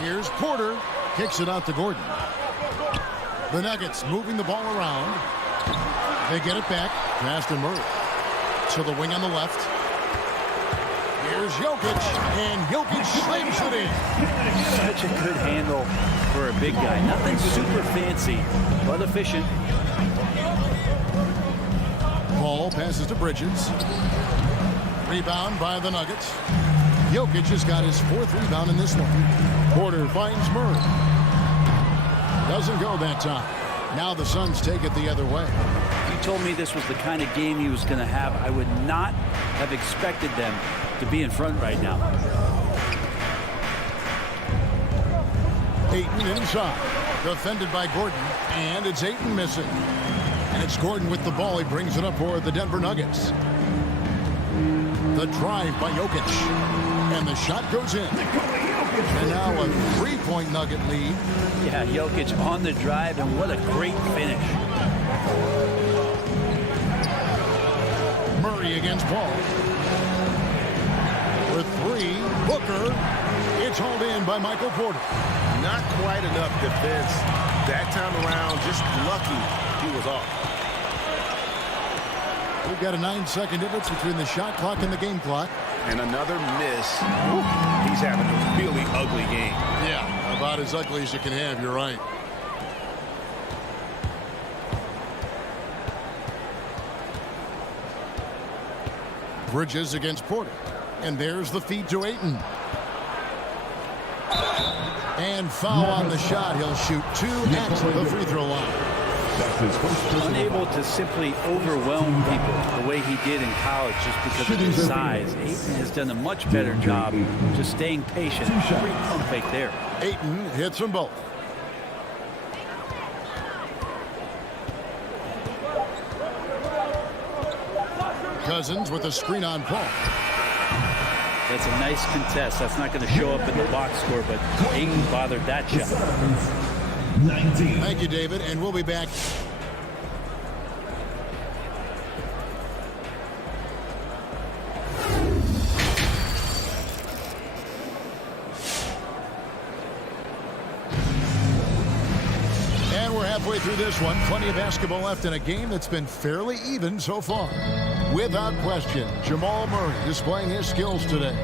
Here's Porter. Kicks it out to Gordon. The Nuggets moving the ball around. They get it back. Pass to Murray. To the wing on the left. Here's Jokic. And Jokic slams it in. Such a good handle for a big guy. Nothing super fancy, but efficient. Paul passes to Bridges. Rebound by the Nuggets. Jokic has got his 4th rebound in this one. Porter finds Murray. Doesn't go that time. Now the Suns take it the other way. If you told me this was the kind of game he was going to have, I would not have expected them to be in front right now. Ayton inside. Defended by Gordon. And it's Ayton missing. And it's Gordon with the ball. He brings it up for the Denver Nuggets. The drive by Jokic. And the shot goes in. And now a 3-point Nugget lead. Yeah, Jokic on the drive, and what a great finish. Murray against Paul. For three, Booker. It's hauled in by Michael Porter. Not quite enough defense that time around. Just lucky he was off. We've got a 9-second difference between the shot clock and the game clock. And another miss. He's having a really ugly game. Yeah, about as ugly as you can have. You're right. Bridges against Porter. And there's the feed to Ayton. And foul on the shot. He'll shoot 2 at the free throw line. Unable to simply overwhelm people the way he did in college just because of his size. Ayton has done a much better job just staying patient. Great pump fake there. Ayton hits them both. Cousins with a screen on Paul. That's a nice contest. That's not going to show up in the box score, but Ayton bothered that shot. 19. Thank you, David, and we'll be back. And we're halfway through this one. Plenty of basketball left in a game that's been fairly even so far. Without question, Jamal Murray displaying his skills today.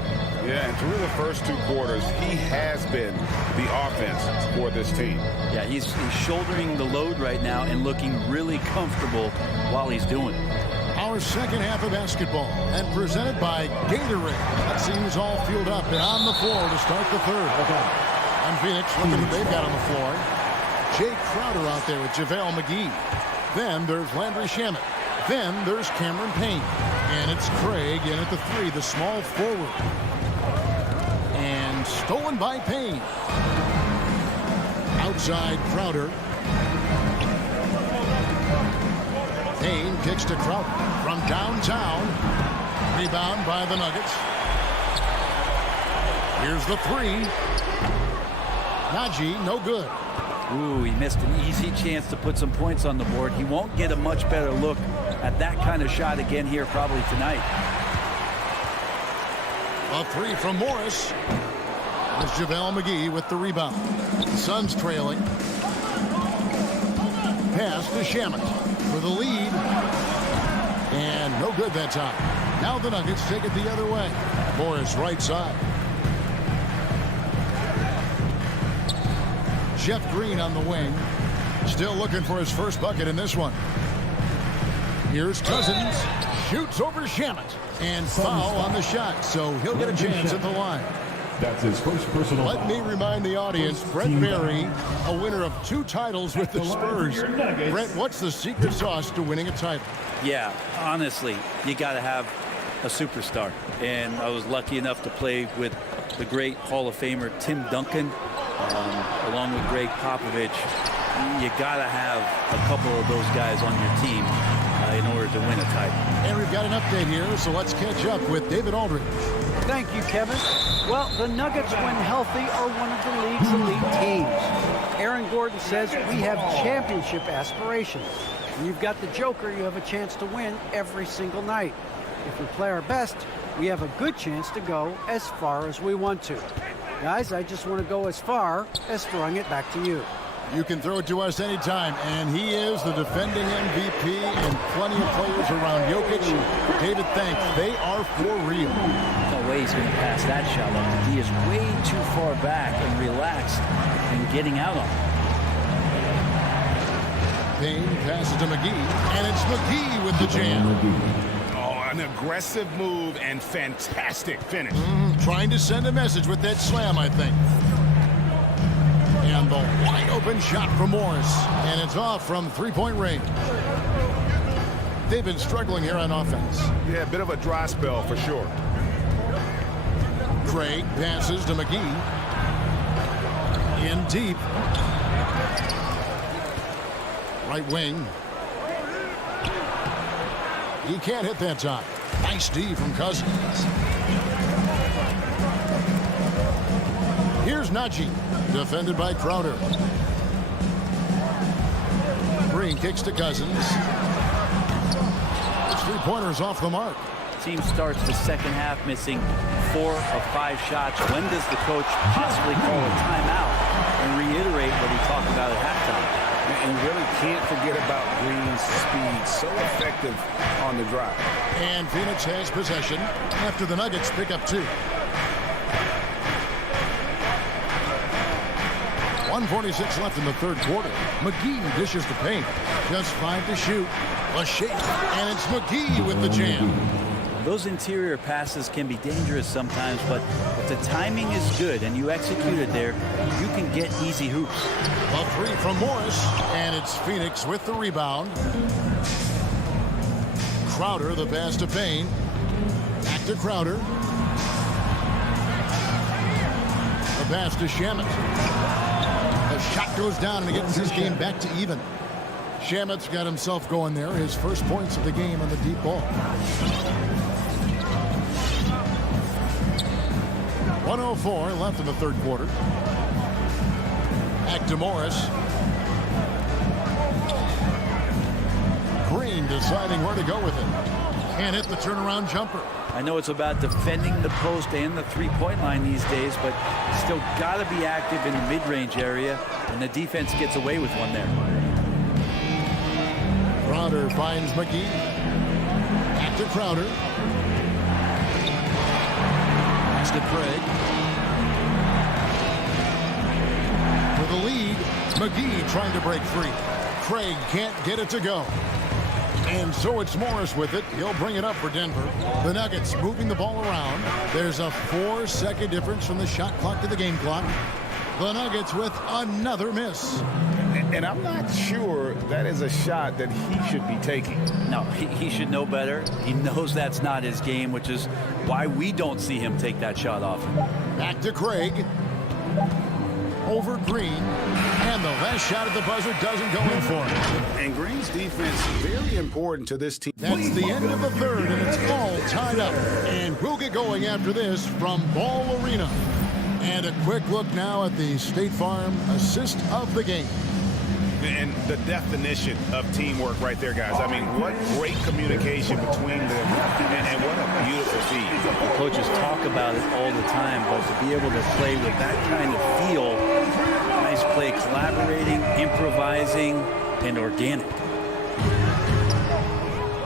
Yeah, and through the first 2 quarters, he has been the offense for this team. Yeah, he's shouldering the load right now and looking really comfortable while he's doing it. Our second half of basketball, and presented by Gatorade. That seems all fueled up and on the floor to start the third. And Phoenix, look at what they've got on the floor. Jay Crowder out there with JaVale McGee. Then there's Landry Shamet. Then there's Cameron Payne. And it's Craig in at the 3, the small forward. And stolen by Payne. Outside Crowder. Payne kicks to Crowder from downtown. Rebound by the Nuggets. Here's the 3. Najee, no good. Ooh, he missed an easy chance to put some points on the board. He won't get a much better look at that kind of shot again here probably tonight. A 3 from Morris. There's JaVale McGee with the rebound. Suns trailing. Pass to Shamet for the lead. And no good that time. Now the Nuggets take it the other way. Morris right side. Jeff Green on the wing. Still looking for his first bucket in this one. Here's Cousins. Shoots over Shamet. And foul on the shot, so he'll get a chance at the line. That's his first personal foul. Let me remind the audience, Brett Berry, a winner of 2 titles with the Spurs. Brett, what's the secret sauce to winning a title? Yeah, honestly, you got to have a superstar. And I was lucky enough to play with the great Hall of Famer Tim Duncan, along with Greg Popovich. You got to have a couple of those guys on your team in order to win a title. And we've got an update here, so let's catch up with David Aldridge. Thank you, Kevin. Well, the Nuggets, when healthy, are one of the league's elite teams. Aaron Gordon says we have championship aspirations. When you've got the Joker, you have a chance to win every single night. If we play our best, we have a good chance to go as far as we want to. Guys, I just want to go as far as throwing it back to you. You can throw it to us anytime, and he is the defending MVP and plenty of players around Jokic. David, thanks. They are for real. No way he's going to pass that shot up. He is way too far back and relaxed and getting out on it. Payne passes to McGee, and it's McGee with the jam. Oh, an aggressive move and fantastic finish. Trying to send a message with that slam, I think. And the wide open shot from Morris. And it's off from three-point range. They've been struggling here on offense. Yeah, a bit of a dry spell for sure. Craig passes to McGee. In deep. Right wing. He can't hit that time. Nice D from Cousins. Here's Najee. Defended by Crowder. Green kicks to Cousins. His three-pointers off the mark. Team starts the second half missing 4 of 5 shots. When does the coach possibly call a timeout and reiterate what he talked about at halftime? And you really can't forget about Green's speed. So effective on the drive. And Phoenix has possession after the Nuggets pick up 2. 1:46 left in the third quarter. McGee dishes to Payne. Just 5 to shoot. A shake. And it's McGee with the jam. Those interior passes can be dangerous sometimes, but if the timing is good and you execute it there, you can get easy hoops. A three from Morris, and it's Phoenix with the rebound. Crowder, the pass to Payne. Back to Crowder. The pass to Shamet. The shot goes down, and it gets his game back to even. Shamet's got himself going there. His first points of the game on the deep ball. 1:04 left in the third quarter. Back to Morris. Green deciding where to go with it. Can't hit the turnaround jumper. I know it's about defending the post and the three-point line these days, but still got to be active in the mid-range area, and the defense gets away with one there. Crowder finds McGee. Back to Crowder. That's to Craig. For the lead, McGee trying to break free. Craig can't get it to go. And so it's Morris with it. He'll bring it up for Denver. The Nuggets moving the ball around. There's a 4-second difference from the shot clock to the game clock. The Nuggets with another miss. And I'm not sure that is a shot that he should be taking. No, he should know better. He knows that's not his game, which is why we don't see him take that shot often. Back to Craig. Over Green. And the last shot at the buzzer doesn't go in for him. And Green's defense very important to this team. That's the end of the third, and it's all tied up. And we'll get going after this from Ball Arena. And a quick look now at the State Farm assist of the game. And the definition of teamwork right there, guys. I mean, what great communication between them, and what a beautiful feed. The coaches talk about it all the time, but to be able to play with that kind of feel, nice play, collaborating, improvising, and organic.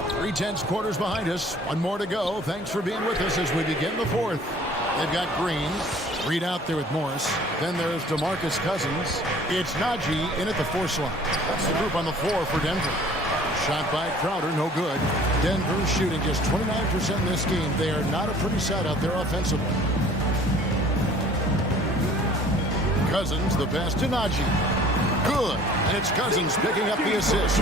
3/10 quarters behind us. One more to go. Thanks for being with us as we begin the fourth. They've got Green. Reed out there with Morris. Then there's DeMarcus Cousins. It's Najee in at the 4 slot. That's the group on the floor for Denver. Shot by Crowder, no good. Denver shooting just 29% in this game. They are not a pretty sight out there offensively. Cousins, the pass to Najee. Good. And it's Cousins picking up the assist.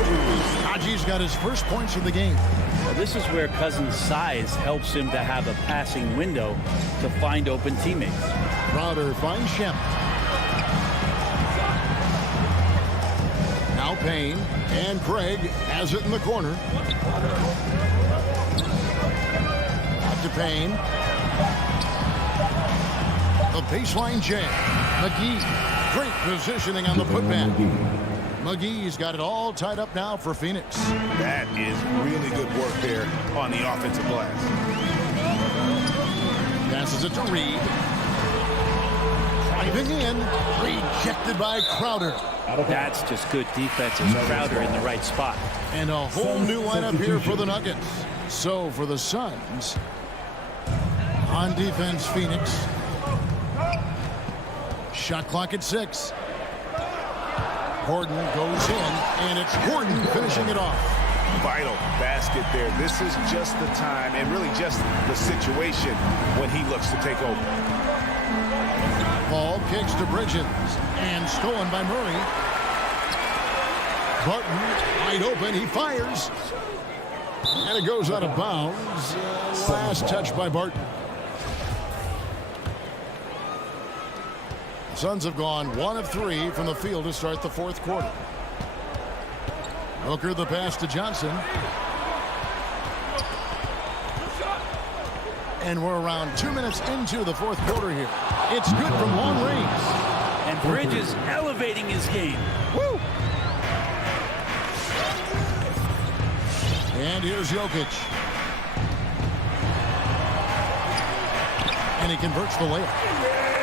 Najee's got his first points of the game. Well, this is where Cousins' size helps him to have a passing window to find open teammates. Crowder finds Shamet. Now Payne, and Craig has it in the corner. Back to Payne. The baseline jam. McGee, great positioning on the putback. McGee's got it all tied up now for Phoenix. That is really good work there on the offensive glass. Passes it to Reed. Driving in. Rejected by Crowder. That's just good defense as Crowder in the right spot. And a whole new lineup here for the Nuggets. So for the Suns, on defense, Phoenix. Shot clock at 6. Gordon goes in, and it's Gordon finishing it off. Vital basket there. This is just the time, and really just the situation when he looks to take over. Ball kicks to Bridges, and stolen by Murray. Barton, wide open, he fires. And it goes out of bounds. Last touch by Barton. The Suns have gone 1 of 3 from the field to start the fourth quarter. Booker the pass to Johnson. And we're around 2 minutes into the fourth quarter here. It's good from long range. And Bridges elevating his game. Woo! And here's Jokic. And he converts the layup.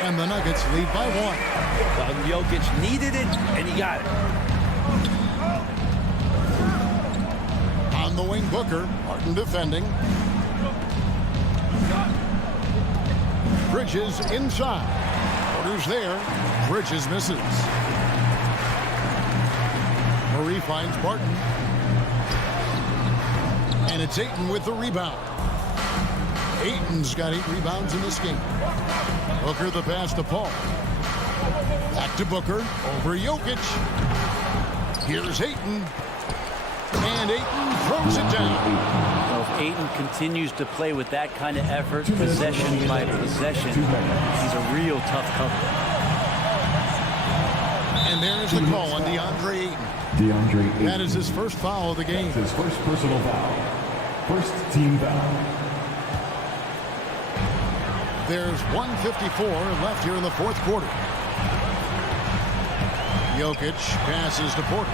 And the Nuggets lead by 1. Well, Jokic needed it, and he got it. On the wing, Booker. Martin defending. Bridges inside. Porter's there. Bridges misses. Murray finds Barton. And it's Ayton with the rebound. Ayton's got 8 rebounds in this game. Booker the pass to Paul. Back to Booker. Over Jokic. Here's Ayton. And Ayton throws it down. Well, if Ayton continues to play with that kind of effort, possession by possession, he's a real tough cover. And there's the call on DeAndre Ayton. That is his first foul of the game. His first personal foul. First team foul. There's 1:54 left here in the fourth quarter. Jokic passes to Porter.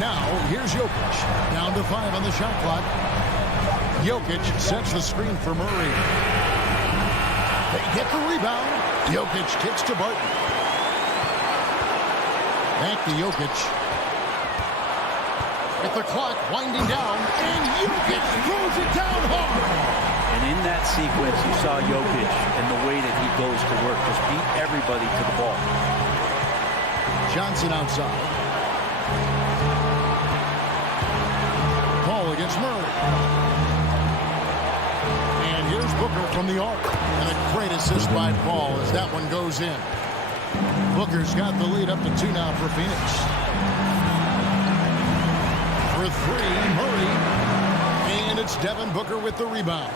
Now, here's Jokic. Down to 5 on the shot clock. Jokic sets the screen for Murray. They get the rebound. Jokic kicks to Barton. Back to Jokic. With the clock winding down, and Jokic throws it down hard. And in that sequence, you saw Jokic and the way that he goes to work. Just beat everybody to the ball. Johnson outside. Paul against Murray. And here's Booker from the arc. And a great assist by Paul as that one goes in. Booker's got the lead up to 2 now for Phoenix. For 3, Murray. And it's Devin Booker with the rebound.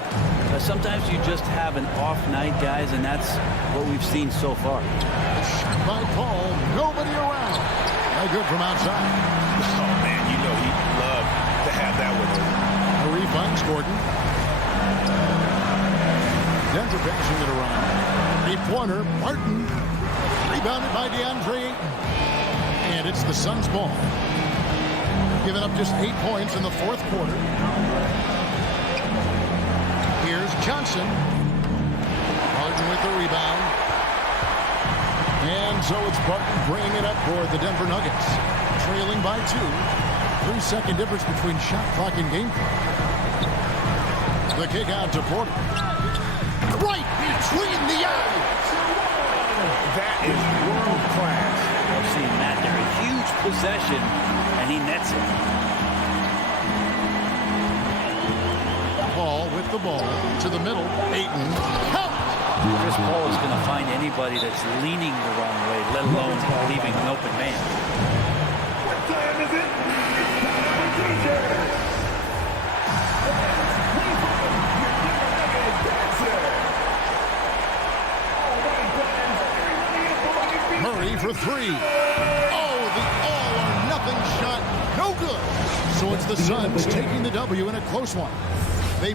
Sometimes you just have an off night, guys, and that's what we've seen so far. A shot by Paul. Nobody around. No good from outside. Oh, man, you know he'd love to have that one. Murray finds Gordon. Denver passing it around. 3-pointer. Martin. Rebounded by DeAndre Ayton. And it's the Suns' ball. Giving up just 8 points in the fourth quarter. Here's Johnson. Barton with the rebound. And so it's Barton bringing it up for the Denver Nuggets. Trailing by 2. 3-second difference between shot clock and game clock. The kick out to Porter. Right between the eyes. That is world class. I've seen that there. A huge possession, and he nets it. Paul with the ball to the middle. Ayton. Count. Chris Paul is going to find anybody that's leaning the wrong way, let alone leaving an open man. What time is it? Murray for 3. Oh, the all-or-nothing shot. No good. So it's the Suns taking the W in a close one. They